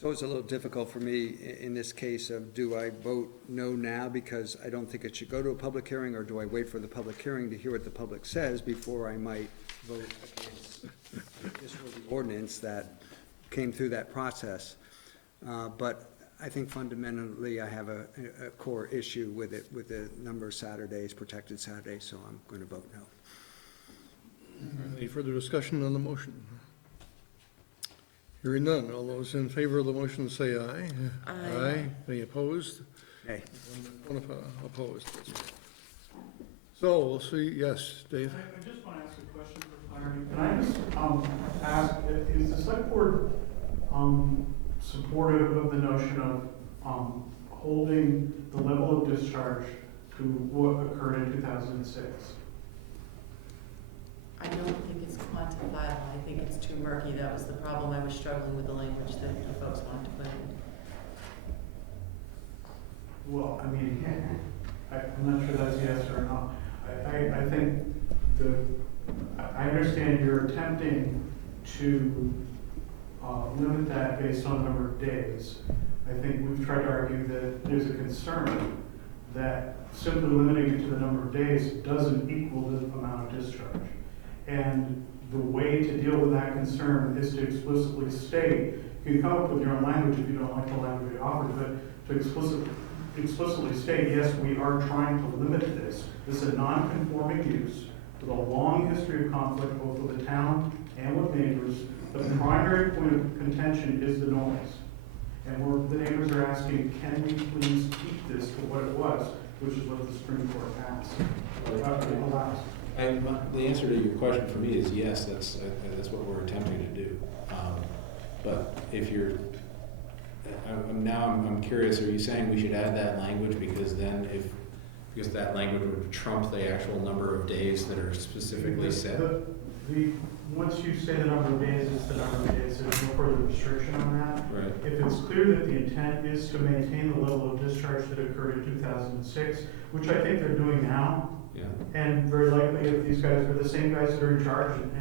So it's a little difficult for me in this case of, do I vote no now because I don't think it should go to a public hearing, or do I wait for the public hearing to hear what the public says before I might vote against this was the ordinance that came through that process? But I think fundamentally I have a core issue with it, with the number of Saturdays, protected Saturdays, so I'm going to vote no. Any further discussion on the motion? Hearing none. All those in favor of the motion say aye. Aye. Any opposed? Nay. One opposed. So we'll see, yes, Dave? I just want to ask a question for clarity. Can I just ask, is the select board supportive of the notion of holding the level of discharge to what occurred in 2006? I don't think it's quantifiable. I think it's too murky. That was the problem. I was struggling with the language that the folks wanted to put in. Well, I mean, I'm not sure that's yes or no. I think I understand you're attempting to limit that based on the number of days. I think we've tried to argue that there's a concern that simply limiting it to the number of days doesn't equal the amount of discharge. And the way to deal with that concern is to explicitly state You can come up with your own language if you don't like the language we offered, but to explicitly state, yes, we are trying to limit this. This is a non-conforming use with a long history of conflict both with the town and with neighbors. The primary point of contention is the noise. And the neighbors are asking, can we please keep this to what it was, which is what the Supreme Court asked. Allows. And the answer to your question for me is yes, that's what we're attempting to do. But if you're, I'm curious, are you saying we should add that language because then because that language would trump the actual number of days that are specifically set? Once you say the number of days, it's the number of days, there's no further restriction on that. Right. If it's clear that the intent is to maintain the level of discharge that occurred in 2006, which I think they're doing now, Yeah. and very likely if these guys are the same guys that are in charge and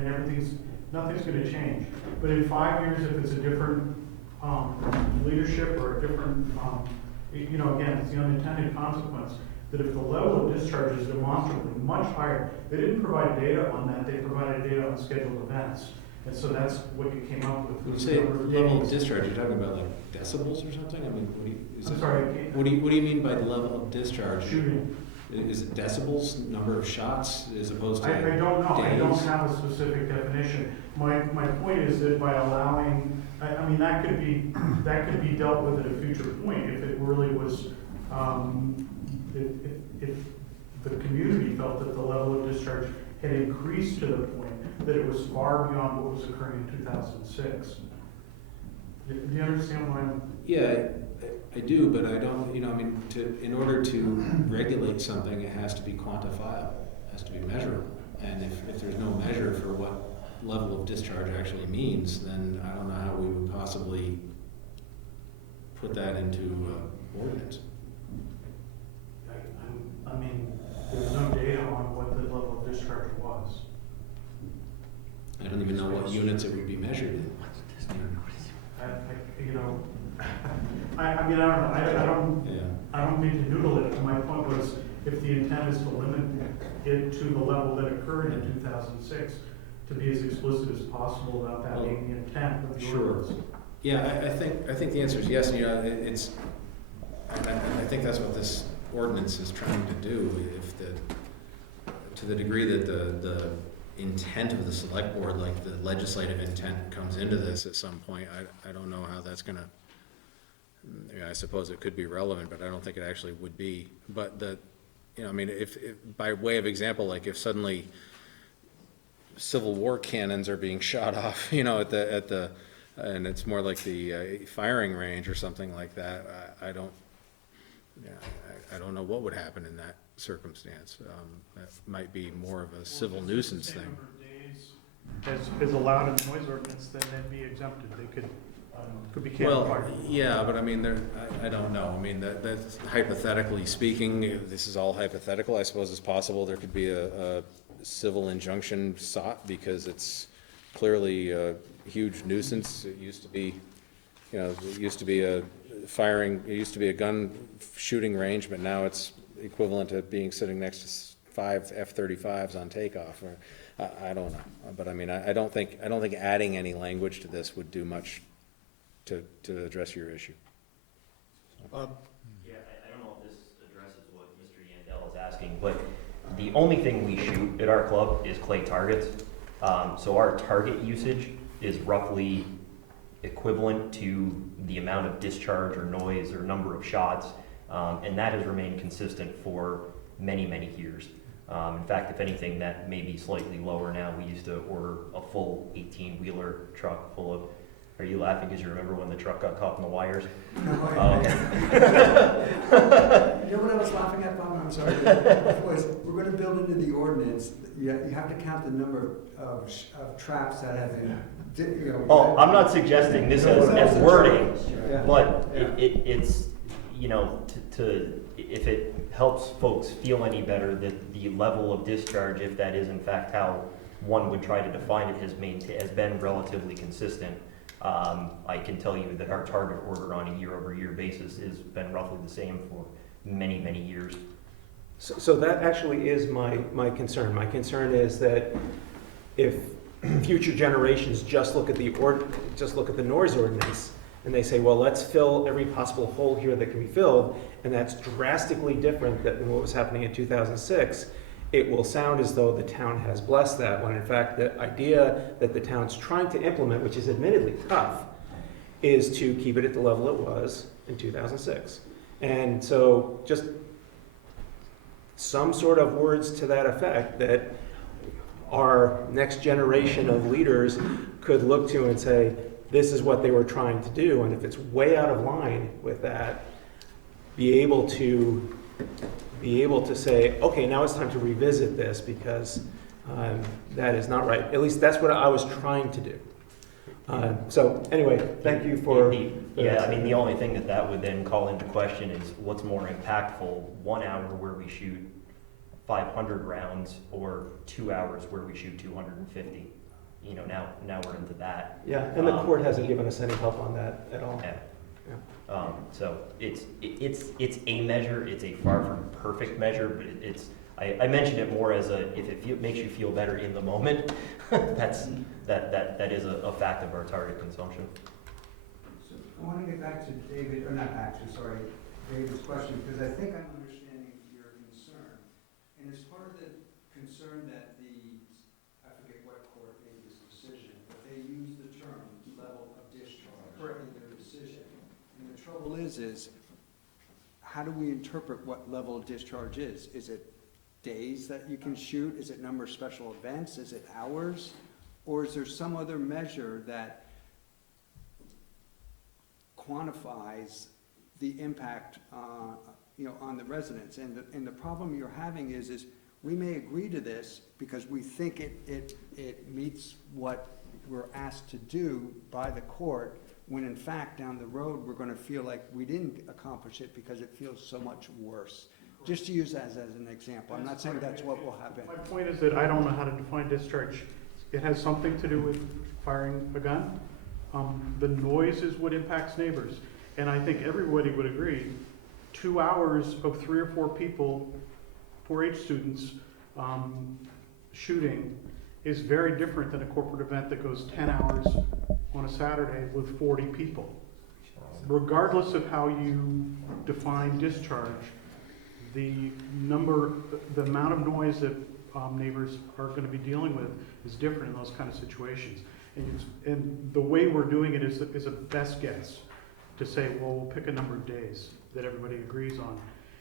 nothing's gonna change. But in 5 years, if it's a different leadership or a different, again, it's the unintended consequence, that if the level of discharge is demonstrably much higher, they didn't provide data on that, they provided data on scheduled events. And so that's what you came up with. When you say level of discharge, you're talking about like decibels or something? I mean, I'm sorry. What do you mean by the level of discharge? Shooting. Is it decibels, number of shots, as opposed to I don't know, I don't days? have a specific definition. My point is that by allowing, that could be dealt with at a future point if it really was, if the community felt that the level of discharge had increased to the point that it was far beyond what was occurring in 2006. Do you understand what I'm? Yeah, I do, but I don't, in order to regulate something, it has to be quantifiable, it has to be measurable. And if there's no measure for what level of discharge actually means, then I don't know how we would possibly put that into ordinance. There's no data on what the level of discharge was. I don't even know what units it would be measured in. I don't mean to noodle it. My point was, if the intent is to limit it to the level that occurred in 2006, to be as explicit as possible about that being the intent of the ordinance. Yeah, I think the answer is yes. I think that's what this ordinance is trying to do. To the degree that the intent of the select board, like the legislative intent, comes into this at some point, I don't know how that's gonna. I suppose it could be relevant, but I don't think it actually would be. But if by way of example, like if suddenly Civil War cannons are being shot off, and it's more like the firing range or something like that, I don't know what would happen in that circumstance. That might be more of a civil nuisance thing. Number of days is allowed in the noise ordinance, then they'd be exempted. They could be campfire. Well, yeah, but I don't know. That's hypothetically speaking, this is all hypothetical. I suppose it's possible there could be a civil injunction sought because it's clearly a huge nuisance. It used to be, a gun shooting range, but now it's equivalent to being sitting next to 5 F-35s on takeoff. Or I don't know, but I don't think adding any language to this would do much to address your issue. Yeah, I don't know if this addresses what Mr. Yandell is asking, but the only thing we shoot at our club is clay targets. So our target usage is roughly equivalent to the amount of discharge or noise or number of shots, and that has remained consistent for many, many years. In fact, if anything, that may be slightly lower now. We used to order a full 18-wheeler truck full of. Are you laughing because you remember when the truck got caught in the wires? No, Oh, okay. You know what I was laughing at, Bob? I'm sorry. Was we're going to build into the ordinance. You have to count the number of traps that have been. Oh, I'm not suggesting this as wording, Yeah. but Yeah. it's if it helps folks feel any better that the level of discharge, if that is in fact how one would try to define it, has been relatively consistent. I can tell you that our target order on a year-over-year basis has been roughly the same for many, many years. So that actually is my concern. My concern is that if future generations just look at the noise ordinance, and they say, well, let's fill every possible hole here that can be filled, and that's drastically different than what was happening in 2006, it will sound as though the town has blessed that, when in fact the idea that the town's trying to implement, which is admittedly tough, is to keep it at the level it was in 2006. And so just some sort of words to that effect that our next generation of leaders could look to and say, this is what they were trying to do, and if it's way out of line with that, be able to say, okay, now it's time to revisit this because that is not right. At least that's what I was trying to do. So anyway, thank you for. Yeah, I mean, the only thing that would then call into question is what's more impactful, 1 hour where we shoot 500 rounds or 2 hours where we shoot 250. You know, now we're into that. Yeah, and the court hasn't given us any help on that at all. Yeah. So it's a measure. It's a far from perfect measure, but I mentioned it more as if it makes you feel better in the moment. that is a fact of our target consumption. So I want to get back to David, or not back to, sorry, David's question, because I think I'm understanding your concern. And as part of the concern that I forget what court made this decision, but they used the term level of discharge in their decision. And the trouble is how do we interpret what level of discharge is? Is it days that you can shoot? Is it number of special events? Is it hours? Or is there some other measure that quantifies the impact, on the residents? And the problem you're having is we may agree to this because we think it meets what we're asked to do by the court, when in fact down the road we're going to feel like we didn't accomplish it because it feels so much worse. Just to use that as an example. I'm not saying that's what will happen. My point is that I don't know how to define discharge. It has something to do with firing a gun. The noise is what impacts neighbors. And I think everybody would agree, 2 hours of 3 or 4 people, 4-H students, shooting is very different than a corporate event that goes 10 hours on a Saturday with 40 people. Regardless of how you define discharge, the amount of noise that neighbors are going to be dealing with is different in those kind of situations. And the way we're doing it is a best guess to say, well, we'll pick a number of days that everybody agrees on.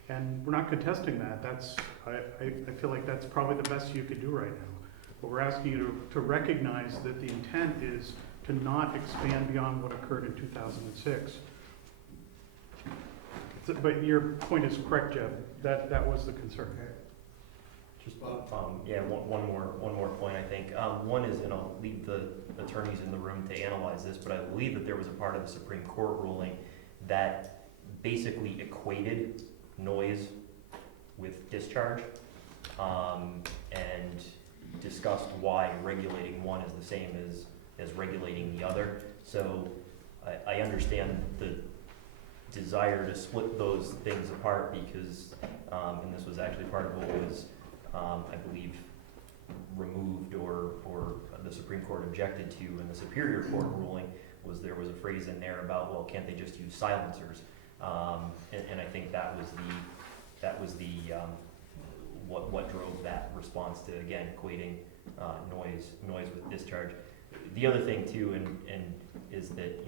And we're not contesting that. I feel like that's probably the best you could do right now. But we're asking you to recognize that the intent is to not expand beyond what occurred in 2006. But your point is correct, Jeff. That was the concern. Just one more point, I think. One is, and I'll leave the attorneys in the room to analyze this, but I believe that there was a part of the Supreme Court ruling that basically equated noise with discharge, and discussed why regulating one is the same as regulating the other. So I understand the desire to split those things apart because, and this was actually part of what was, I believe, removed or the Supreme Court objected to in the Superior Court ruling, was there was a phrase in there about, well, can't they just use silencers? And I think that was what drove that response to, again, equating noise with discharge. The other thing too, and is that,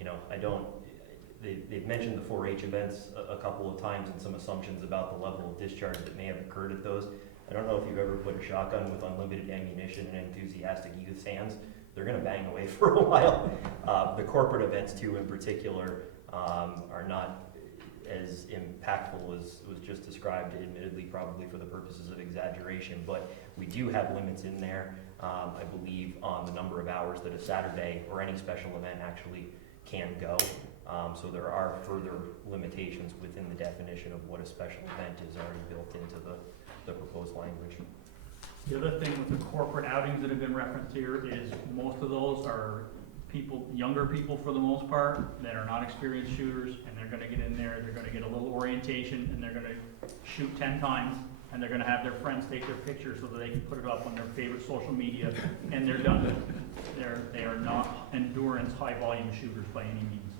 they've mentioned the 4-H events a couple of times and some assumptions about the level of discharge that may have occurred at those. I don't know if you've ever put a shotgun with unlimited ammunition in enthusiastic youth's hands. They're going to bang away for a while. The corporate events too, in particular, are not as impactful as was just described, admittedly probably for the purposes of exaggeration, but we do have limits in there, I believe, on the number of hours that a Saturday or any special event actually can go. So there are further limitations within the definition of what a special event is already built into the proposed language. The other thing with the corporate outings that have been referenced here is most of those are younger people for the most part, that are not experienced shooters, and they're gonna get in there, they're gonna get a little orientation, and they're gonna shoot 10 times, and they're gonna have their friends take their pictures so that they can put it up on their favorite social media, and they're done. They are not endurance, high-volume shooters by any means.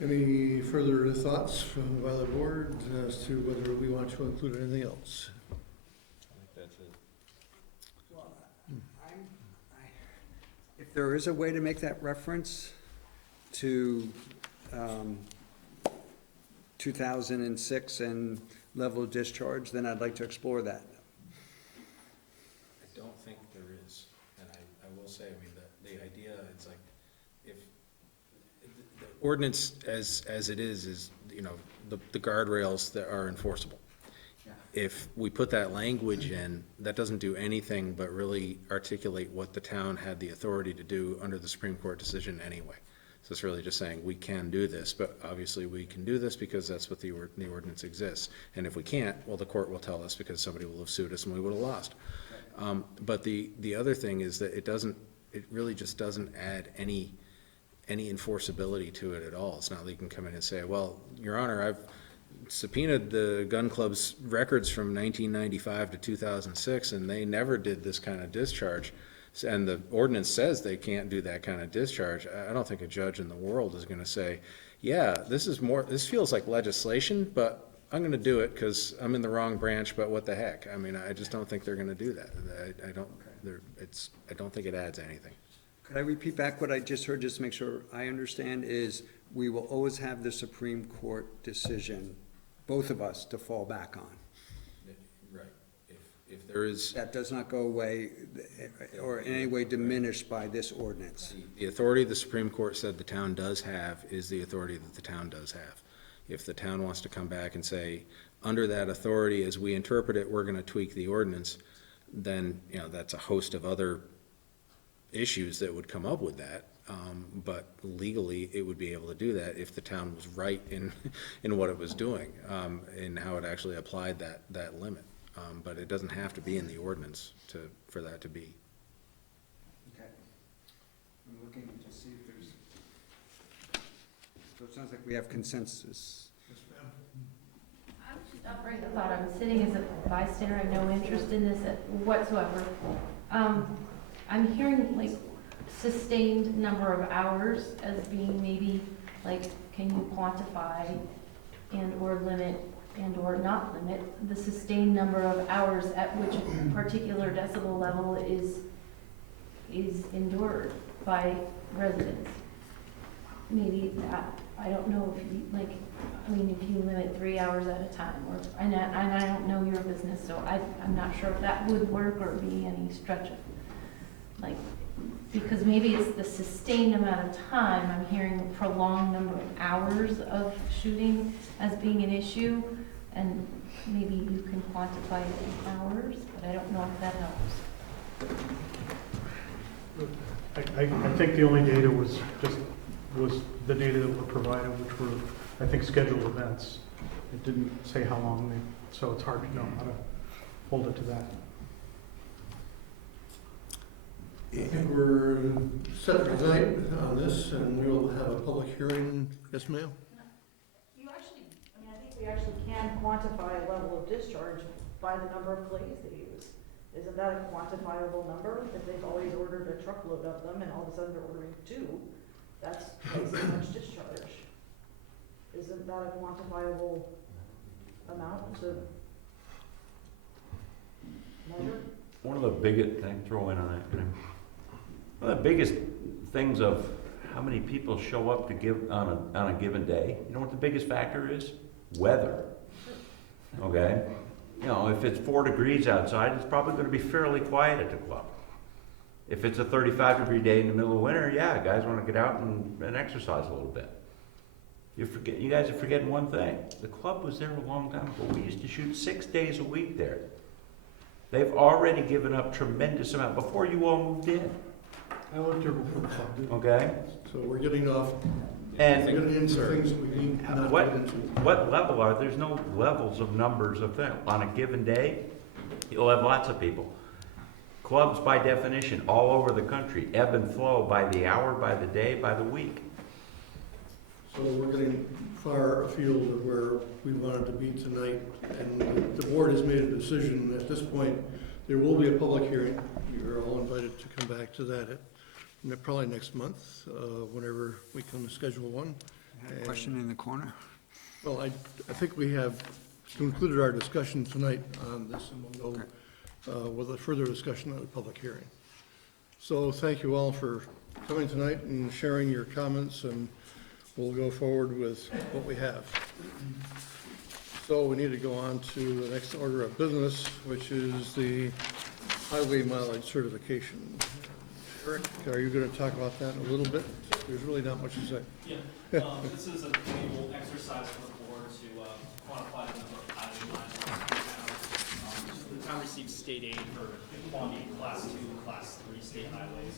Any further thoughts from by the board as to whether we want to include anything else? If there is a way to make that reference to 2006 and level of discharge, then I'd like to explore that. I don't think there is, and I will say, I mean, the idea, it's like, if, the ordinance as it is, you know, the guardrails that are enforceable. If we put that language in, that doesn't do anything but really articulate what the town had the authority to do under the Supreme Court decision anyway. So it's really just saying, we can do this, but obviously we can do this because that's what the ordinance exists. And if we can't, well, the court will tell us because somebody will have sued us and we would have lost. But the other thing is that it really just doesn't add any enforceability to it at all. It's not like you can come in and say, well, Your Honor, I've subpoenaed the gun club's records from 1995 to 2006, and they never did this kind of discharge. And the ordinance says they can't do that kind of discharge. I don't think a judge in the world is going to say, yeah, this feels like legislation, but I'm going to do it because I'm in the wrong branch, but what the heck? I mean, I just don't think they're going to do that. I don't think it adds anything. Could I repeat back what I just heard, just to make sure I understand, is we will always have the Supreme Court decision, both of us, to fall back on. Right. If there is. That does not go away or in any way diminished by this ordinance. The authority the Supreme Court said the town does have is the authority that the town does have. If the town wants to come back and say, under that authority, as we interpret it, we're gonna tweak the ordinance, then, you know, that's a host of other issues that would come up with that. But legally, it would be able to do that if the town was right in what it was doing, and how it actually applied that limit. But it doesn't have to be in the ordinance for that to be. Okay. I'm looking to see if there's, so it sounds like we have consensus. I'm just not bringing the thought, I'm sitting as a bystander, I have no interest in this whatsoever. I'm hearing like sustained number of hours as being maybe, like, can you quantify and or limit and or not limit the sustained number of hours at which a particular decibel level is endured by residents? Maybe that, I don't know if you, like, I mean, if you limit 3 hours at a time, or, and I don't know your business, so I'm not sure if that would work or be any stretch of, like, because maybe it's the sustained amount of time. I'm hearing a prolonged number of hours of shooting as being an issue, and maybe you can quantify it in hours, but I don't know if that helps. I think the only data was the data that were provided, which were, I think, scheduled events. It didn't say how long so it's hard to know how to hold it to that. I think we're set for tonight on this, and we'll have a public hearing. Yes, ma'am? You actually, I mean, I think we actually can quantify a level of discharge by the number of clays they use. Isn't that a quantifiable number? If they've always ordered a truckload of them and all of a sudden they're ordering 2, that's twice as much discharge. Isn't that a quantifiable amount to measure? One of the biggest, can I throw in on that? One of the biggest things of how many people show up to give on a given day, you know what the biggest factor is? Weather. Okay? You know, if it's 4 degrees outside, it's probably going to be fairly quiet at the club. If it's a 35-degree day in the middle of winter, yeah, guys want to get out and exercise a little bit. You guys are forgetting one thing. The club was there a long time ago. We used to shoot 6 days a week there. They've already given up tremendous amount before you all moved in. I looked here before the club did. Okay? So we're getting off, And getting into things that we need not to what get into. what level are, there's no levels of numbers of them. On a given day, you'll have lots of people. Clubs, by definition, all over the country, ebb and flow by the hour, by the day, by the week. So we're getting far afield of where we wanted to be tonight, and the board has made a decision. At this point, there will be a public hearing. You're all invited to come back to that probably next month, whenever we can schedule one. Question in the corner? Well, I think we have concluded our discussion tonight on this, and we'll go with a further discussion at a public hearing. So thank you all for coming tonight and sharing your comments, and we'll go forward with what we have. So we need to go on to the next order of business, which is the highway mileage certification. Eric, are you going to talk about that in a little bit? There's really not much to say. Yeah, this is a table exercise for the board to quantify the number of highway miles in the town. The town receives state aid for quantity class 2 and class 3 state highways.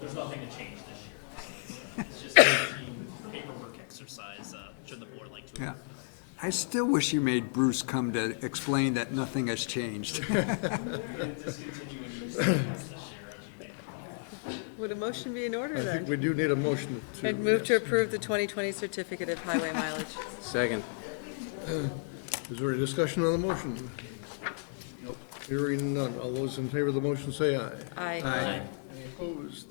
There's nothing to change this year. It's just a routine paperwork exercise, should the board like to. Yeah. I still wish you made Bruce come to explain that nothing has changed. Discontinuing use this year, as you may recall. Would a motion be in order I then? think we do need a motion to. I'd move to approve the 2020 certificate of highway mileage. Second. Is there any discussion on the motion? Nope. Hearing none. All those in favor of the motion say aye. Aye. Any opposed?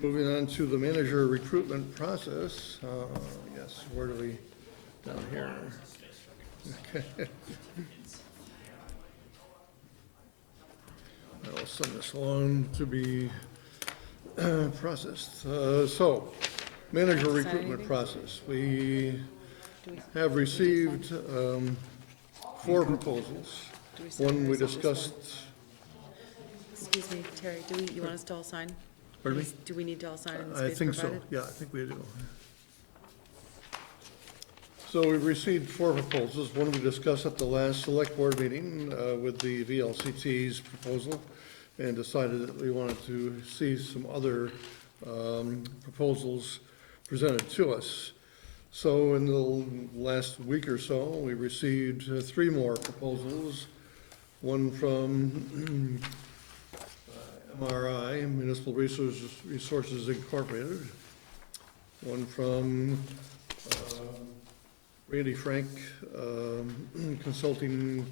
Moving on to the manager recruitment process. Yes, where do we, down here? Okay. I'll send this along to be processed. So, manager recruitment anything? process. We have received 4 proposals. Do we sign One we this on this discussed, Excuse me, Terry, you want us to all sign? pardon me? Do we need to all sign in the I space think so, provided? yeah, I think we do. So we received 4 proposals. One we discussed at the last select board meeting with the VLCT's proposal, and decided that we wanted to see some other proposals presented to us. So in the last week or so, we received 3 more proposals. One from MRI, Municipal Resources Incorporated. One from Randy Frank Consulting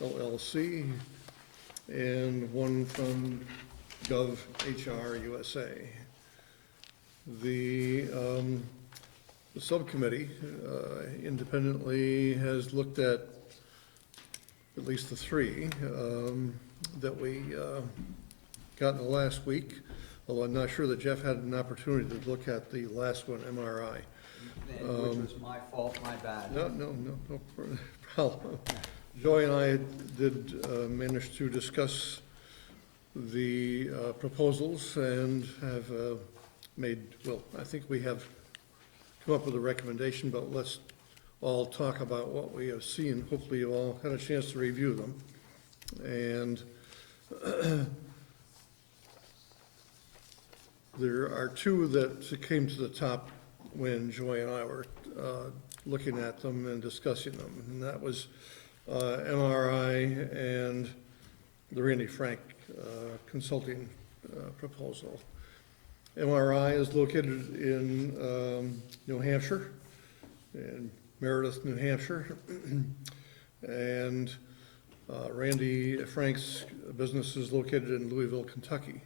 LLC, and one from Gov HR USA. The subcommittee independently has looked at least the 3 that we got in the last week, although I'm not sure that Jeff had an opportunity to look at the last one, MRI. Which was my fault, my bad. No problem. Joy and I did manage to discuss the proposals and have I think we have come up with a recommendation, but let's all talk about what we have seen. Hopefully you all had a chance to review them. And there are 2 that came to the top when Joy and I were looking at them and discussing them, and that was MRI and the Randy Frank Consulting proposal. MRI is located in New Hampshire, in Meredith, New Hampshire, and Randy Frank's business is located in Louisville, Kentucky.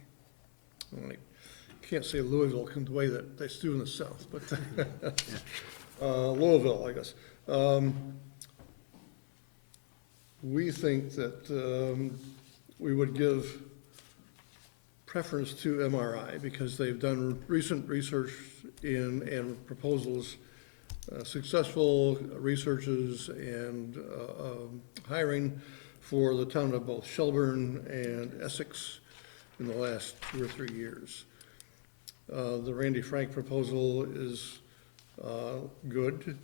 I can't say Louisville the way that they do in the South, but Louisville, I guess. We think that we would give preference to MRI because they've done recent research and proposals, successful researches and hiring for the town of both Shelburne and Essex in the last 2 or 3 years. The Randy Frank proposal is good.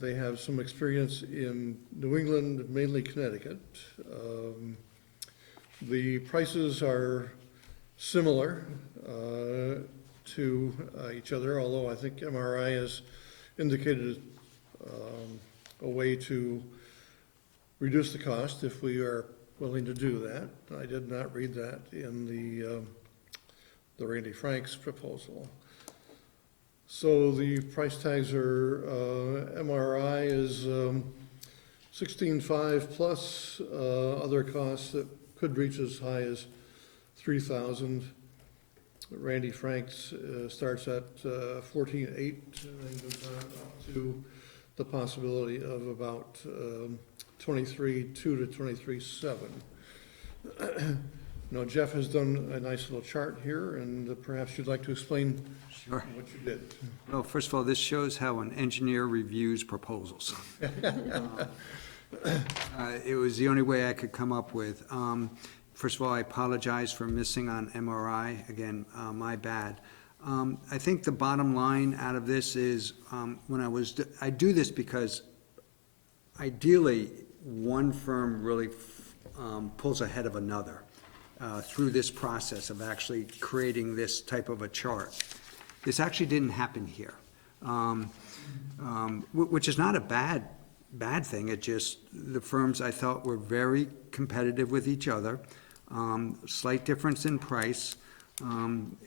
They have some experience in New England, mainly Connecticut. The prices are similar to each other, although I think MRI has indicated a way to reduce the cost if we are willing to do that. I did not read that in the Randy Frank's proposal. So the price tags are, MRI is 16.5 plus other costs that could reach as high as 3,000. Randy Frank's starts at 14.8 and then goes on up to the possibility of about 23.2 to 23.7. Now Jeff has done a nice little chart here, and perhaps you'd like to explain Sure. what you did. Well, first of all, this shows how an engineer reviews proposals. It was the only way I could come up with. First of all, I apologize for missing on MRI. Again, my bad. I think the bottom line out of this is, I do this because ideally, one firm really pulls ahead of another through this process of actually creating this type of a chart. This actually didn't happen here, which is not a bad thing. It just, the firms I thought were very competitive with each other. Slight difference in price.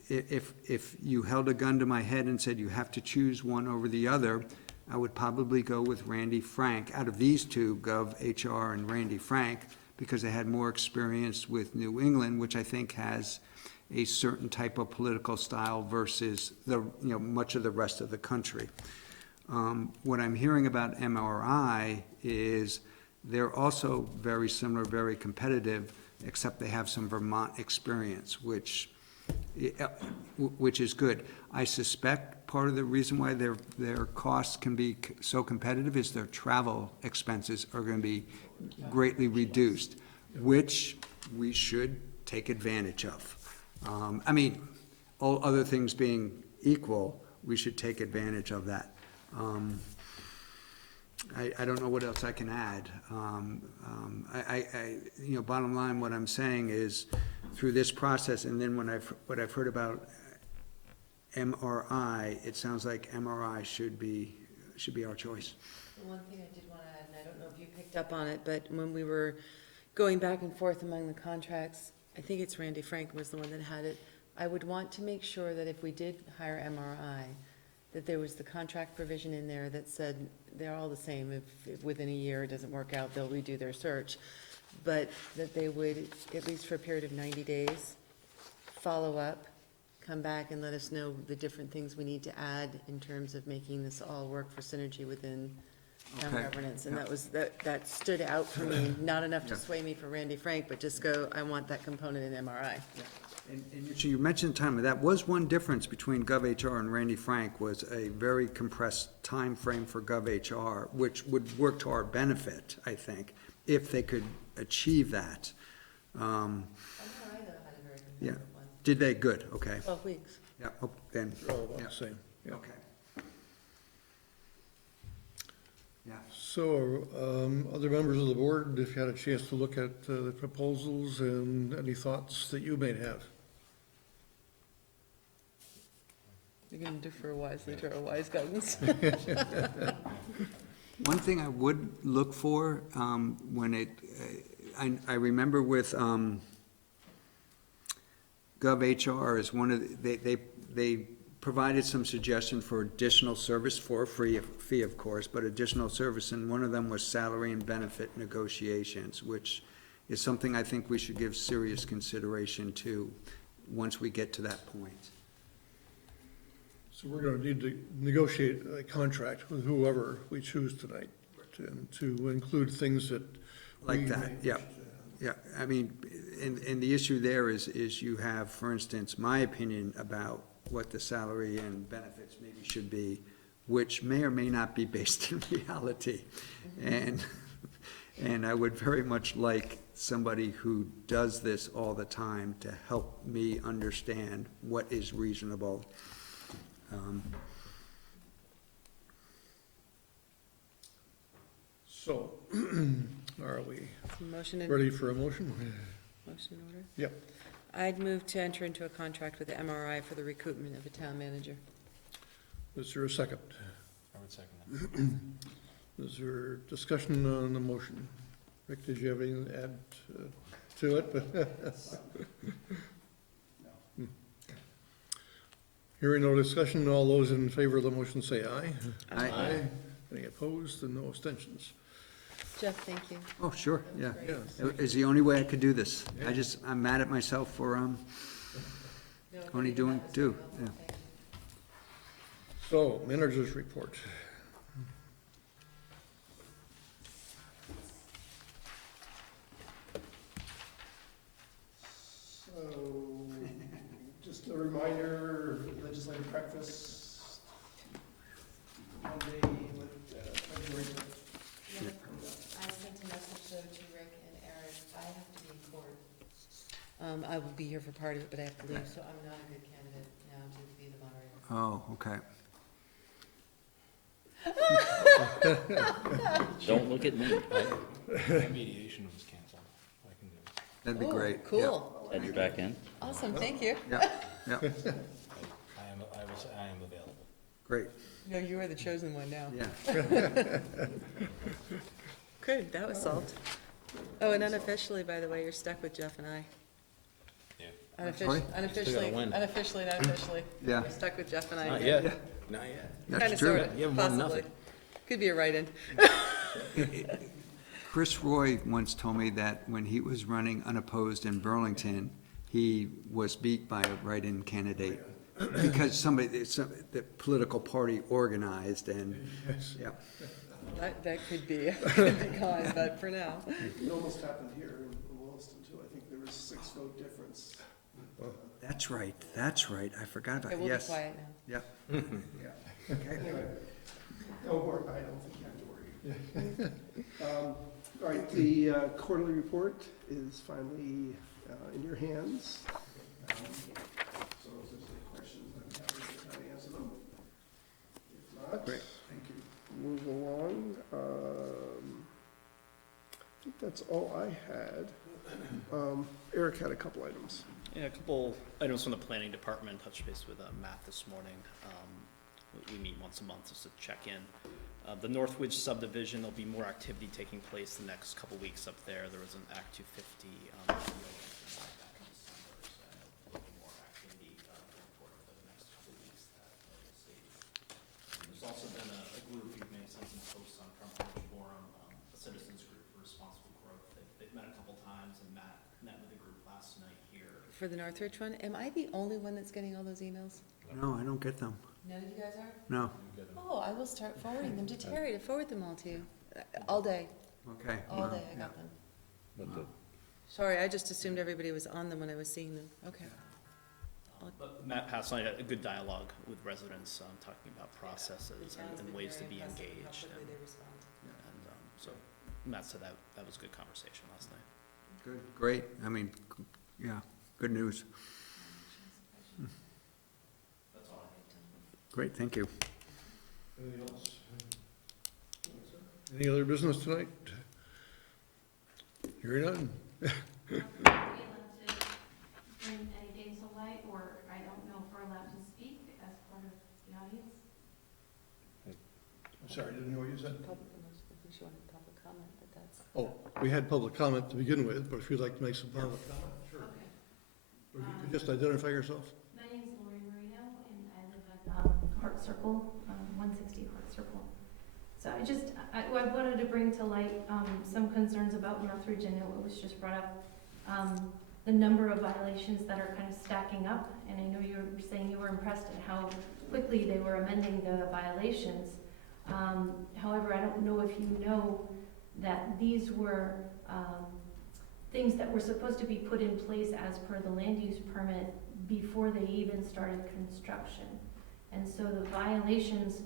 If you held a gun to my head and said you have to choose one over the other, I would probably go with Randy Frank. Out of these two, Gov HR and Randy Frank, because they had more experience with New England, which I think has a certain type of political style versus much of the rest of the country. What I'm hearing about MRI is they're also very similar, very competitive, except they have some Vermont experience, which is good. I suspect part of the reason why their costs can be so competitive is their travel expenses are going to be greatly reduced, which we should take advantage of. All other things being equal, we should take advantage of that. I don't know what else I can add. Bottom line, what I'm saying is, through this process, and then what I've heard about MRI, it sounds like MRI should be our choice. One thing I did want to add, and I don't know if you picked up on it, but when we were going back and forth among the contracts, I think it's Randy Frank was the one that had it. I would want to make sure that if we did hire MRI, that there was the contract provision in there that said they're all the same. If within a year it doesn't work out, they'll redo their search. But that they would, at least for a period of 90 days, follow up, come back and let us know the different things we need to add in terms of making this all work for synergy within town Okay. governance. And that stood out for me, not enough to sway me for Randy Frank, but just go, I want that component in MRI. And you mentioned time, that was one difference between GovHR and Randy Frank, was a very compressed time frame for GovHR, which would work to our benefit, I think, if they could achieve that. MRI, though, had a very Yeah, competitive one. did they? Good, okay. 12 weeks. Yeah, then, They're all about the same. Yeah. okay. Yeah. So, other members of the board, if you had a chance to look at the proposals and any thoughts that you may have. You're going to defer wisely to our wise guidance. One thing I would look for, I remember with GovHR is one of, they provided some suggestion for additional service for a fee, of course, but additional service, and one of them was salary and benefit negotiations, which is something I think we should give serious consideration to once we get to that point. So we're gonna need to negotiate a contract with whoever we choose tonight, to include things that. Like we that, may yeah. wish to have. Yeah, I mean, and the issue there is you have, for instance, my opinion about what the salary and benefits maybe should be, which may or may not be based in reality. And I would very much like somebody who does this all the time to help me understand what is reasonable. So, are we Motion in ready for a motion? motion order? Yep. I'd move to enter into a contract with MRI for the recruitment of a town manager. Is there a second? I would second that. Is there discussion on the motion? Rick, did you have anything to add to it? Hearing no discussion, all those in favor of the motion say aye. Aye. Any opposed, and no abstentions. Jeff, thank you. Oh, sure, yeah. Yeah. It's the only way I could do this. I'm mad at myself for, No, only you doing have two, to. yeah. So, managers report. So, just a reminder, legislative breakfast, Monday, February 5th. I sent a message though to Rick and Eric, I have to be in court. I will be here for part of it, but I have to leave, so I'm not a good candidate now to be the moderator. Oh, okay. Don't look at me. Mediation was canceled. I can do it. That'd be Oh, great. Cool. Ed, you're back in? Awesome, thank you. Yeah, yeah, I am available. great, No, you are the chosen one now. yeah. Good, that was solved. Oh, and unofficially, by the way, you're stuck with Jeff and I. Yeah. Sorry? Unofficially, win. unofficially, not officially. Yeah. You're stuck with Jeff and I. Not again. yet, not yet. That's Kinda, true. sorta, You haven't won possibly. nothing. Could be a write-in. Chris Roy once told me that when he was running unopposed in Burlington, he was beat by a write-in candidate because the political party organized and, yeah. That could be gone, but for now. It almost happened here in Williston too. I think there was 6-vote difference. That's right. I forgot about, Okay, we'll be yes. quiet now. Yeah. Yeah. Anyway, don't worry, I don't think you have to worry. All right, the quarterly report is finally in your hands. So if there's any questions, I'm happy to try to answer them. If not, Great. thank you. Move along. I think that's all I had. Eric had a couple items. Yeah, a couple items from the planning department, touch base with Matt this morning. We meet once a month just to check in. The Northwich subdivision, there'll be more activity taking place the next couple weeks up there. There was an Act 250 deal back in December, so there'll be more activity going forward for the next couple weeks that you'll see. There's also been a group, you've made some posts on Front Porch Forum, a citizens group for responsible growth. They've met a couple times, and Matt met with the group last night here. For the Northridge one, am I the only one that's getting all those emails? No, I don't get them. None of you guys are? No. Oh, I will start forwarding them to Terry to forward them all to you. All day, Okay. all no, day I yeah. got them. Sorry, I just assumed everybody was on them when I was seeing them. Okay. But Matt passed on a good dialogue with residents, talking about processes and ways to be engaged. So Matt said that was a good conversation last night. Good, great. I mean, yeah, good news. That's all I have. Great, thank you. Anything else? Any other business tonight? Hearing none. Are we allowed to bring anything to light, or I don't know if we're allowed to speak as part of the audience? I'm sorry, didn't hear what you said. I think she wanted public comment, but that's. Oh, we had public comment to begin with, but if you'd like to make some public comment, sure. Okay. Or you could just identify yourself. My name's Lori Marino, and I live at Heart Circle, 160 Heart Circle. So I wanted to bring to light some concerns about Northridge, and it was just brought up, the number of violations that are kind of stacking up, and I know you were saying you were impressed at how quickly they were amending the violations. However, I don't know if you know that these were things that were supposed to be put in place as per the land use permit before they even started construction. And so the violations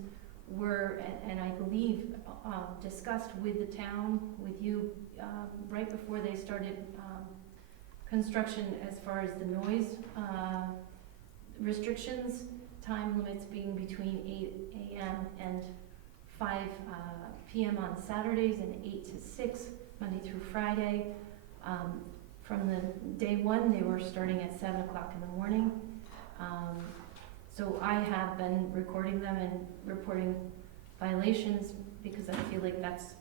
were, and I believe, discussed with the town, with you, right before they started construction, as far as the noise restrictions, time limits being between 8 a.m. and 5 p.m. on Saturdays, and 8 to 6, Monday through Friday. From the day one, they were starting at 7 o'clock in the morning. So I have been recording them and reporting violations, because I feel like that's,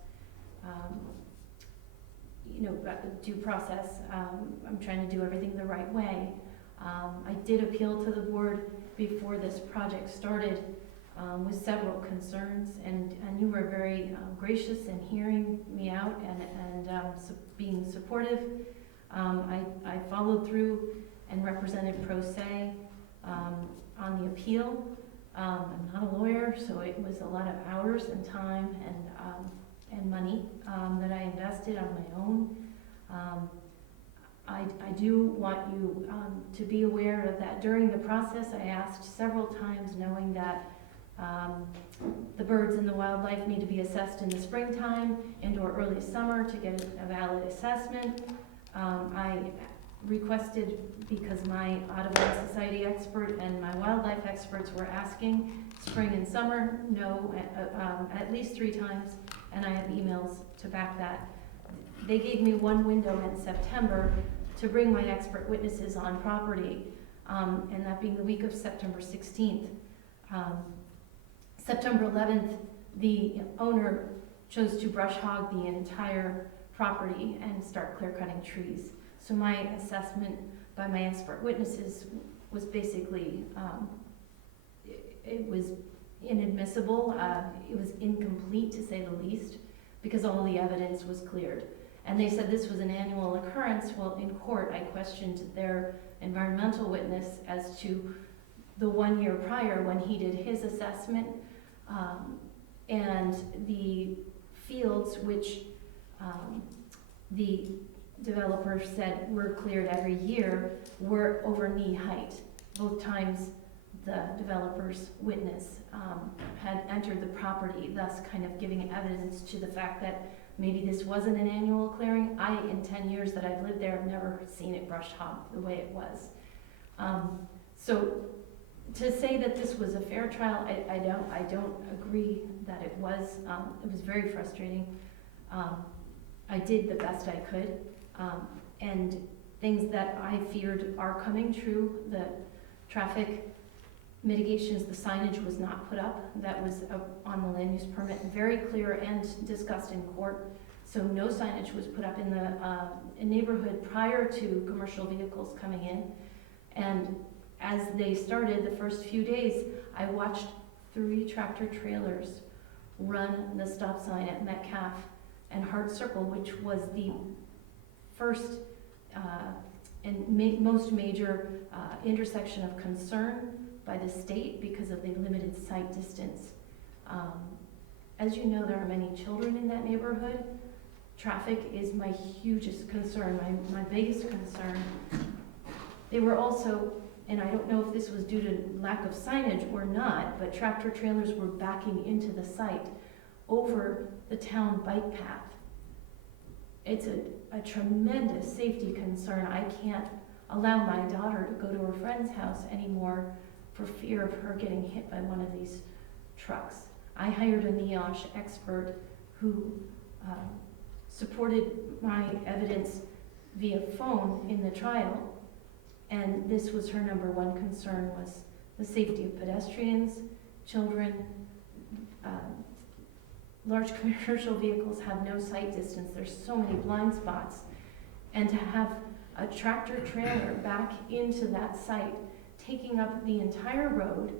due process. I'm trying to do everything the right way. I did appeal to the board before this project started with several concerns, and you were very gracious in hearing me out and being supportive. I followed through and represented pro se on the appeal. I'm not a lawyer, so it was a lot of hours and time and money that I invested on my own. I do want you to be aware of that. During the process, I asked several times, knowing that the birds and the wildlife need to be assessed in the springtime and or early summer to get a valid assessment. I requested, because my Audubon Society expert and my wildlife experts were asking, spring and summer, no, at least 3 times, and I have emails to back that. They gave me one window in September to bring my expert witnesses on property, and that being the week of September 16th. September 11th, the owner chose to brush hog the entire property and start clear cutting trees. So my assessment by my expert witnesses was basically, it was inadmissible. It was incomplete, to say the least, because all the evidence was cleared. And they said this was an annual occurrence. Well, in court, I questioned their environmental witness as to the 1 year prior when he did his assessment, and the fields which the developer said were cleared every year were over knee height. Both times the developer's witness had entered the property, thus kind of giving evidence to the fact that maybe this wasn't an annual clearing. In 10 years that I've lived there, I've never seen it brush hog the way it was. So to say that this was a fair trial, I don't agree that it was. It was very frustrating. I did the best I could, and things that I feared are coming true. The traffic mitigations, the signage was not put up. That was on the land use permit, very clear and discussed in court. So no signage was put up in the neighborhood prior to commercial vehicles coming in. And as they started the first few days, I watched 3 tractor trailers run the stop sign at Metcalf and Hart Circle, which was the first and most major intersection of concern by the state because of the limited sight distance. As you know, there are many children in that neighborhood. Traffic is my hugest concern, my biggest concern. They were also, and I don't know if this was due to lack of signage or not, but tractor trailers were backing into the site over the town bike path. It's a tremendous safety concern. I can't allow my daughter to go to her friend's house anymore for fear of her getting hit by one of these trucks. I hired a NEOSH expert who supported my evidence via phone in the trial, and this was her #1 concern, was the safety of pedestrians, children. Large commercial vehicles have no sight distance. There's so many blind spots. And to have a tractor trailer back into that site, taking up the entire road,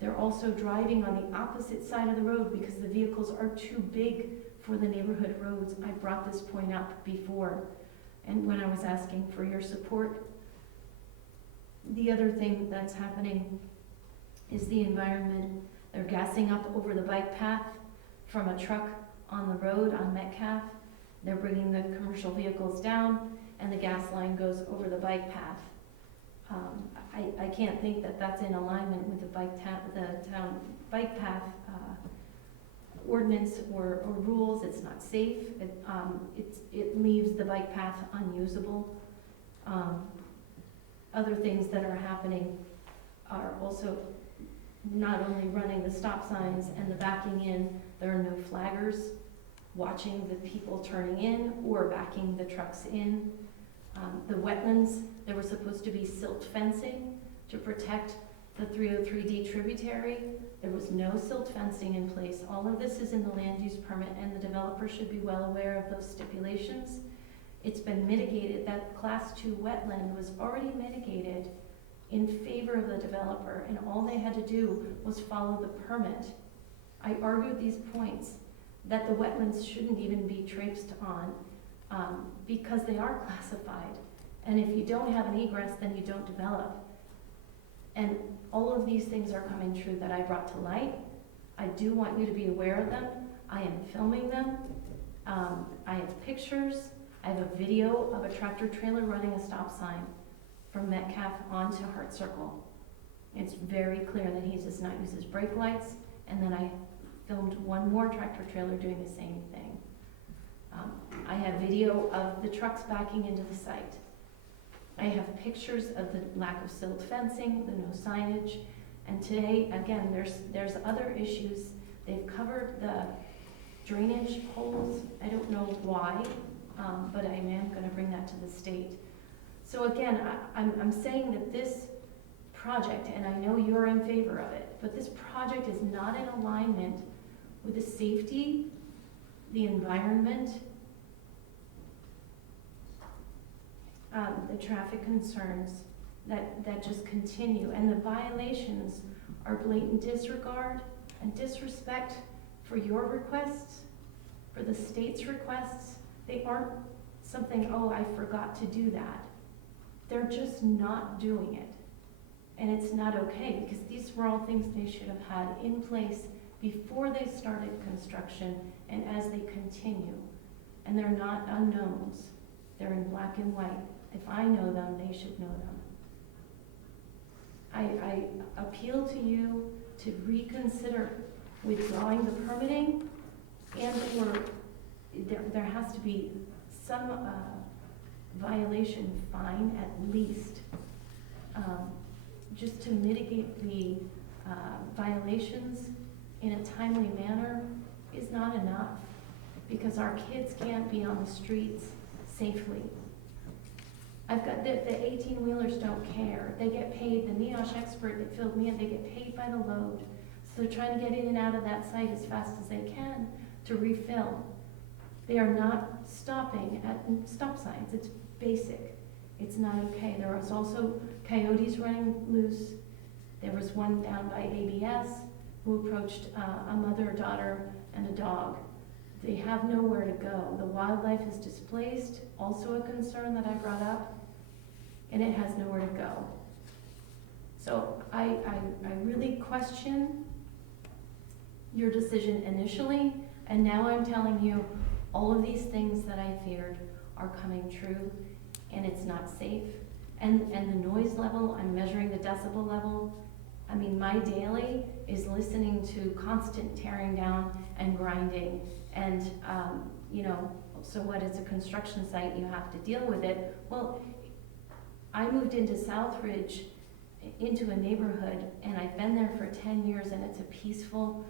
they're also driving on the opposite side of the road because the vehicles are too big for the neighborhood roads. I brought this point up before, and when I was asking for your support. The other thing that's happening is the environment. They're gassing up over the bike path from a truck on the road on Metcalf. They're bringing the commercial vehicles down, and the gas line goes over the bike path. I can't think that that's in alignment with the town bike path ordinance or rules. It's not safe. It leaves the bike path unusable. Other things that are happening are also not only running the stop signs and the backing in, there are no flaggers watching the people turning in or backing the trucks in. The wetlands, there was supposed to be silt fencing to protect the 303D tributary. There was no silt fencing in place. All of this is in the land use permit, and the developer should be well aware of those stipulations. It's been mitigated. That class 2 wetland was already mitigated in favor of the developer, and all they had to do was follow the permit. I argued these points, that the wetlands shouldn't even be traipsed on, because they are classified. And if you don't have an egress, then you don't develop. And all of these things are coming true that I brought to light. I do want you to be aware of them. I am filming them. I have pictures. I have a video of a tractor trailer running a stop sign from Metcalf onto Hart Circle. It's very clear that he does not use his brake lights. And then I filmed one more tractor trailer doing the same thing. I have video of the trucks backing into the site. I have pictures of the lack of silt fencing, the no signage, and today, again, there's other issues. They've covered the drainage holes. I don't know why, but I am going to bring that to the state. So again, I'm saying that this project, and I know you're in favor of it, but this project is not in alignment with the safety, the environment, the traffic concerns that just continue. And the violations are blatant disregard and disrespect for your requests, for the state's requests. They aren't something, oh, I forgot to do that. They're just not doing it. And it's not okay, because these were all things they should have had in place before they started construction and as they continue. And they're not unknowns. They're in black and white. If I know them, they should know them. I appeal to you to reconsider withdrawing the permitting, and or there has to be some violation fine at least, just to mitigate the violations in a timely manner is not enough, because our kids can't be on the streets safely. I've got the 18-wheelers don't care. They get paid. The NEOSH expert that filled me in, they get paid by the load. So they're trying to get in and out of that site as fast as they can to refill. They are not stopping at stop signs. It's basic. It's not okay. There was also coyotes running loose. There was one down by ABS who approached a mother, a daughter, and a dog. They have nowhere to go. The wildlife is displaced, also a concern that I brought up, and it has nowhere to go. So I really question your decision initially, and now I'm telling you all of these things that I feared are coming true, and it's not safe. And the noise level, I'm measuring the decibel level. I mean, my daily is listening to constant tearing down and grinding. And, you know, so what, it's a construction site, you have to deal with it. Well, I moved into Southridge, into a neighborhood, and I've been there for 10 years, and it's a peaceful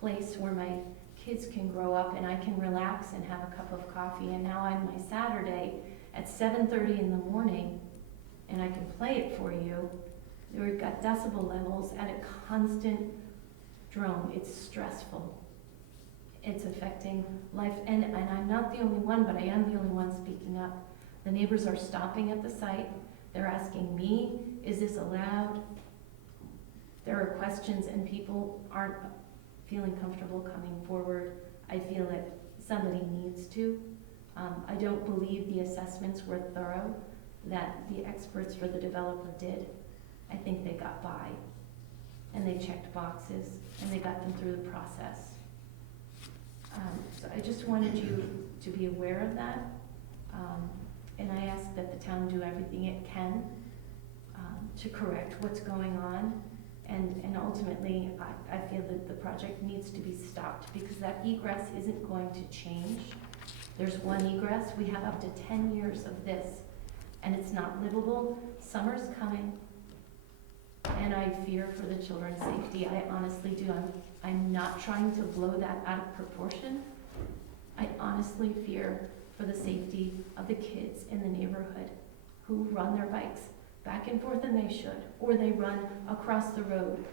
place where my kids can grow up and I can relax and have a cup of coffee. And now on my Saturday at 7:30 in the morning, and I can play it for you, we've got decibel levels at a constant drone. It's stressful. It's affecting life, and I'm not the only one, but I am the only one speaking up. The neighbors are stopping at the site. They're asking me, is this allowed? There are questions, and people aren't feeling comfortable coming forward. I feel that somebody needs to. I don't believe the assessments were thorough that the experts for the developer did. I think they got by, and they checked boxes, and they got them through the process. So I just wanted you to be aware of that, and I ask that the town do everything it can to correct what's going on, and ultimately I feel that the project needs to be stopped, because that egress isn't going to change. There's one egress. We have up to 10 years of this, and it's not livable. Summer's coming, and I fear for the children's safety. I honestly do. I'm not trying to blow that out of proportion. I honestly fear for the safety of the kids in the neighborhood who run their bikes back and forth, and they should, or they run across the road.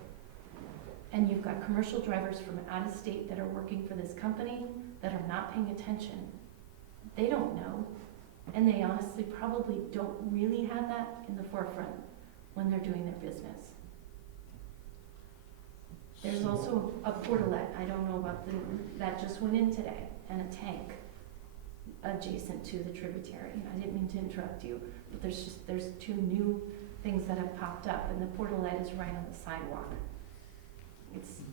And you've got commercial drivers from out of state that are working for this company that are not paying attention. They don't know, and they honestly probably don't really have that in the forefront. when they're doing their business. There's also a portalet, I don't know about that just went in today, and a tank adjacent to the tributary. I didn't mean to interrupt you, but there's two new things that have popped up, and the portalet is right on the sidewalk. It's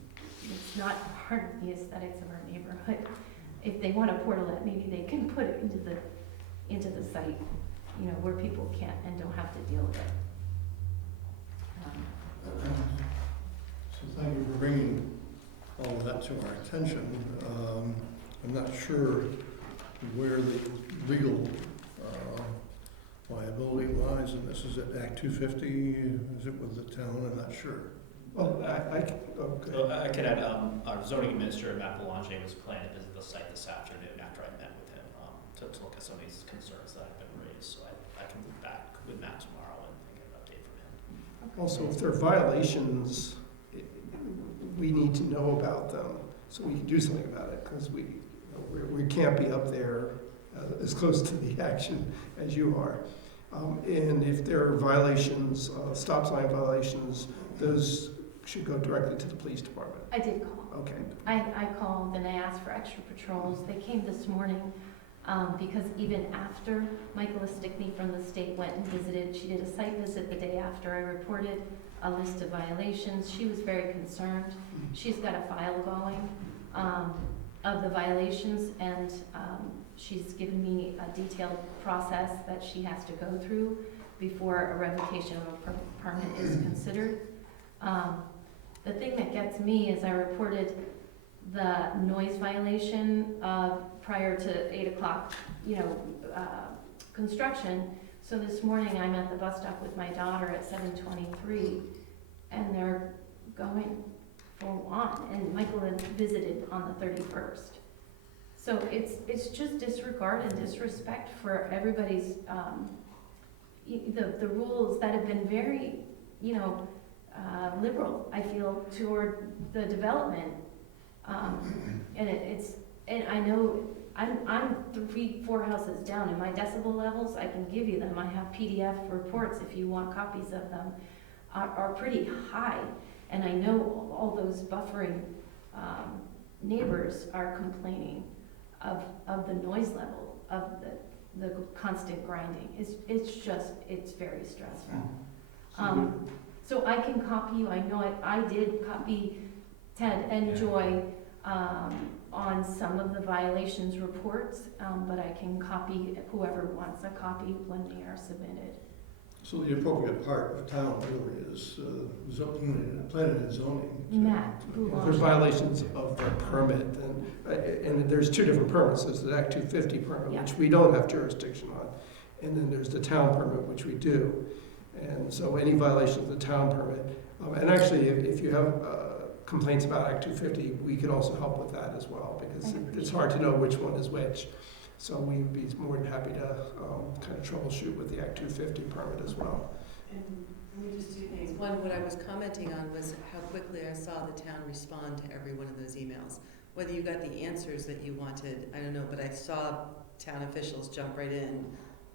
not part of the aesthetics of our neighborhood. If they want a portalet, maybe they can put it into the site, you know, where people can't and don't have to deal with it. So thank you for bringing all of that to our attention. I'm not sure where the legal liability lies, and this is at Act 250, is it with the town? I'm not sure. Well, I could add, our zoning administrator, Matt Belanger, was planning to visit the site this afternoon after I met with him, to look at some of these concerns that have been raised, so I can loop back with Matt tomorrow and get an update from him. Also, if there are violations, we need to know about them, so we can do something about it, because we can't be up there as close to the action as you are. And if there are violations, stop sign violations, those should go directly to the police department. I did call. Okay. I called and I asked for extra patrols. They came this morning, because even after Michaela Stickney from the state went and visited, she did a site visit the day after I reported a list of violations. She was very concerned. She's got a file going of the violations, and she's given me a detailed process that she has to go through before a revocation of a permit is considered. The thing that gets me is I reported the noise violation prior to 8 o'clock, construction. So this morning I'm at the bus stop with my daughter at 7:23, and they're going full on, and Michael had visited on the 31st. So it's just disregard and disrespect for everybody's, the rules that have been very, liberal, I feel, toward the development. And I know I'm 3-4 houses down, and my decibel levels, I can give you them. I have PDF reports if you want copies of them, are pretty high. And I know all those buffering neighbors are complaining of the noise level, of the constant grinding. It's very stressful. So I can copy you. I know I did copy Ted and Joy on some of the violations reports, but I can copy whoever wants a copy when they are submitted. So the appropriate part of town really is zoning, planning and zoning. Matt, If there's violations of the permit, and there's two different permits. There's the Act 250 permit, Yeah. which we don't have jurisdiction on, and then there's the town permit, which we do. And so any violation of the town permit, and actually, if you have complaints about Act 250, we could also help with that as well, because it's hard to know which one is which. So we'd be more than happy to kind of troubleshoot with the Act 250 permit as well. And let me just do things. One, what I was commenting on was how quickly I saw the town respond to every one of those emails. Whether you got the answers that you wanted, I don't know, but I saw town officials jump right in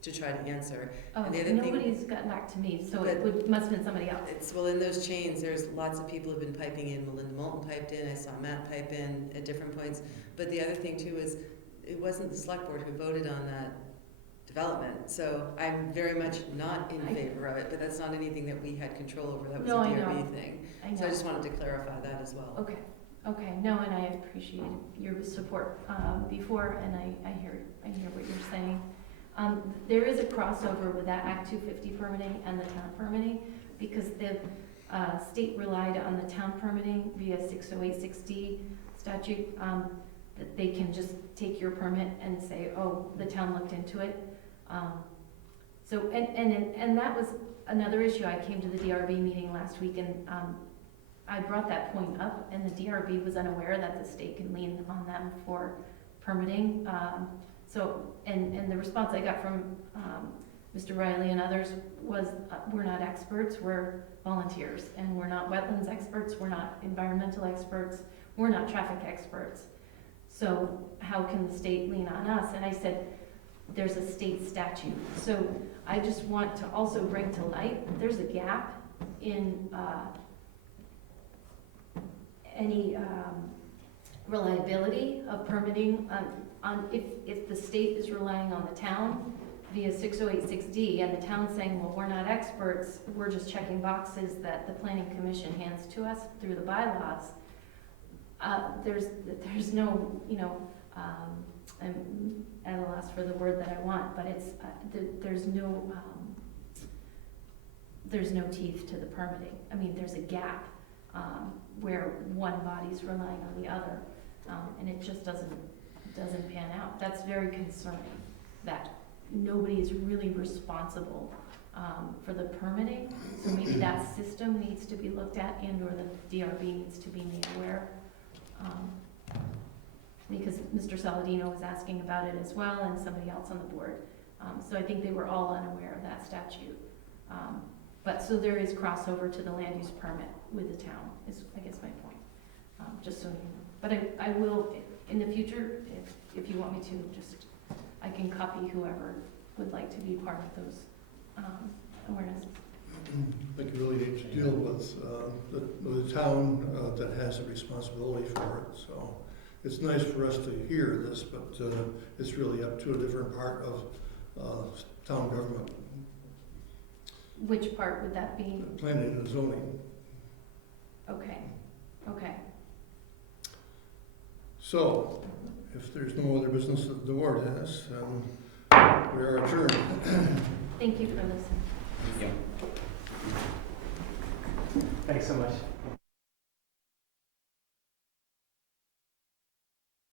to try to answer. Oh, and the other nobody's gotten back to me, so must have been somebody else. Well, in those chains, there's lots of people who've been piping in. Melinda Moulton piped in, I saw Matt pipe in at different points. But the other thing too is, it wasn't the select board who voted on that development. So I'm very much not in favor of it, but that's not anything that we had control over. That was a DRB thing. I know. So I just wanted to clarify that as well. Okay, no, and I appreciated your support before, and I hear what you're saying. There is a crossover with that Act 250 permitting and the town permitting, because the state relied on the town permitting via 60860 statute, that they can just take your permit and say, oh, the town looked into it. So, and that was another issue. I came to the DRB meeting last week, and I brought that point up, and the DRB was unaware that the state can lean on them for permitting. So, and the response I got from Mr. Riley and others was, we're not experts, we're volunteers, and we're not wetlands experts, we're not environmental experts, we're not traffic experts. So how can the state lean on us? And I said, there's a state statute. So I just want to also bring to light, there's a gap in any reliability of permitting if the state is relying on the town via 6086D, and the town's saying, well, we're not experts, we're just checking boxes that the planning commission hands to us through the bylaws. There's no, I'm at a loss for the word that I want, but it's, there's no teeth to the permitting. I mean, there's a gap where one body's relying on the other, and it just doesn't pan out. That's very concerning, that nobody is really responsible for the permitting. So maybe that system needs to be looked at, and or the DRB needs to be made aware. Because Mr. Saladino was asking about it as well, and somebody else on the board. So I think they were all unaware of that statute. But so there is crossover to the land use permit with the town, is I guess my point, just so you know. But I will, in the future, if you want me to, just, I can copy whoever would like to be part of those awareness. I think you really need to deal with the town that has a responsibility for it, so it's nice for us to hear this, but it's really up to a different part of town government. Which part would that be? Planning and zoning. Okay, okay. So, if there's no other business that the board has, we are adjourned. Thank you for listening. Thank you. Thanks so much.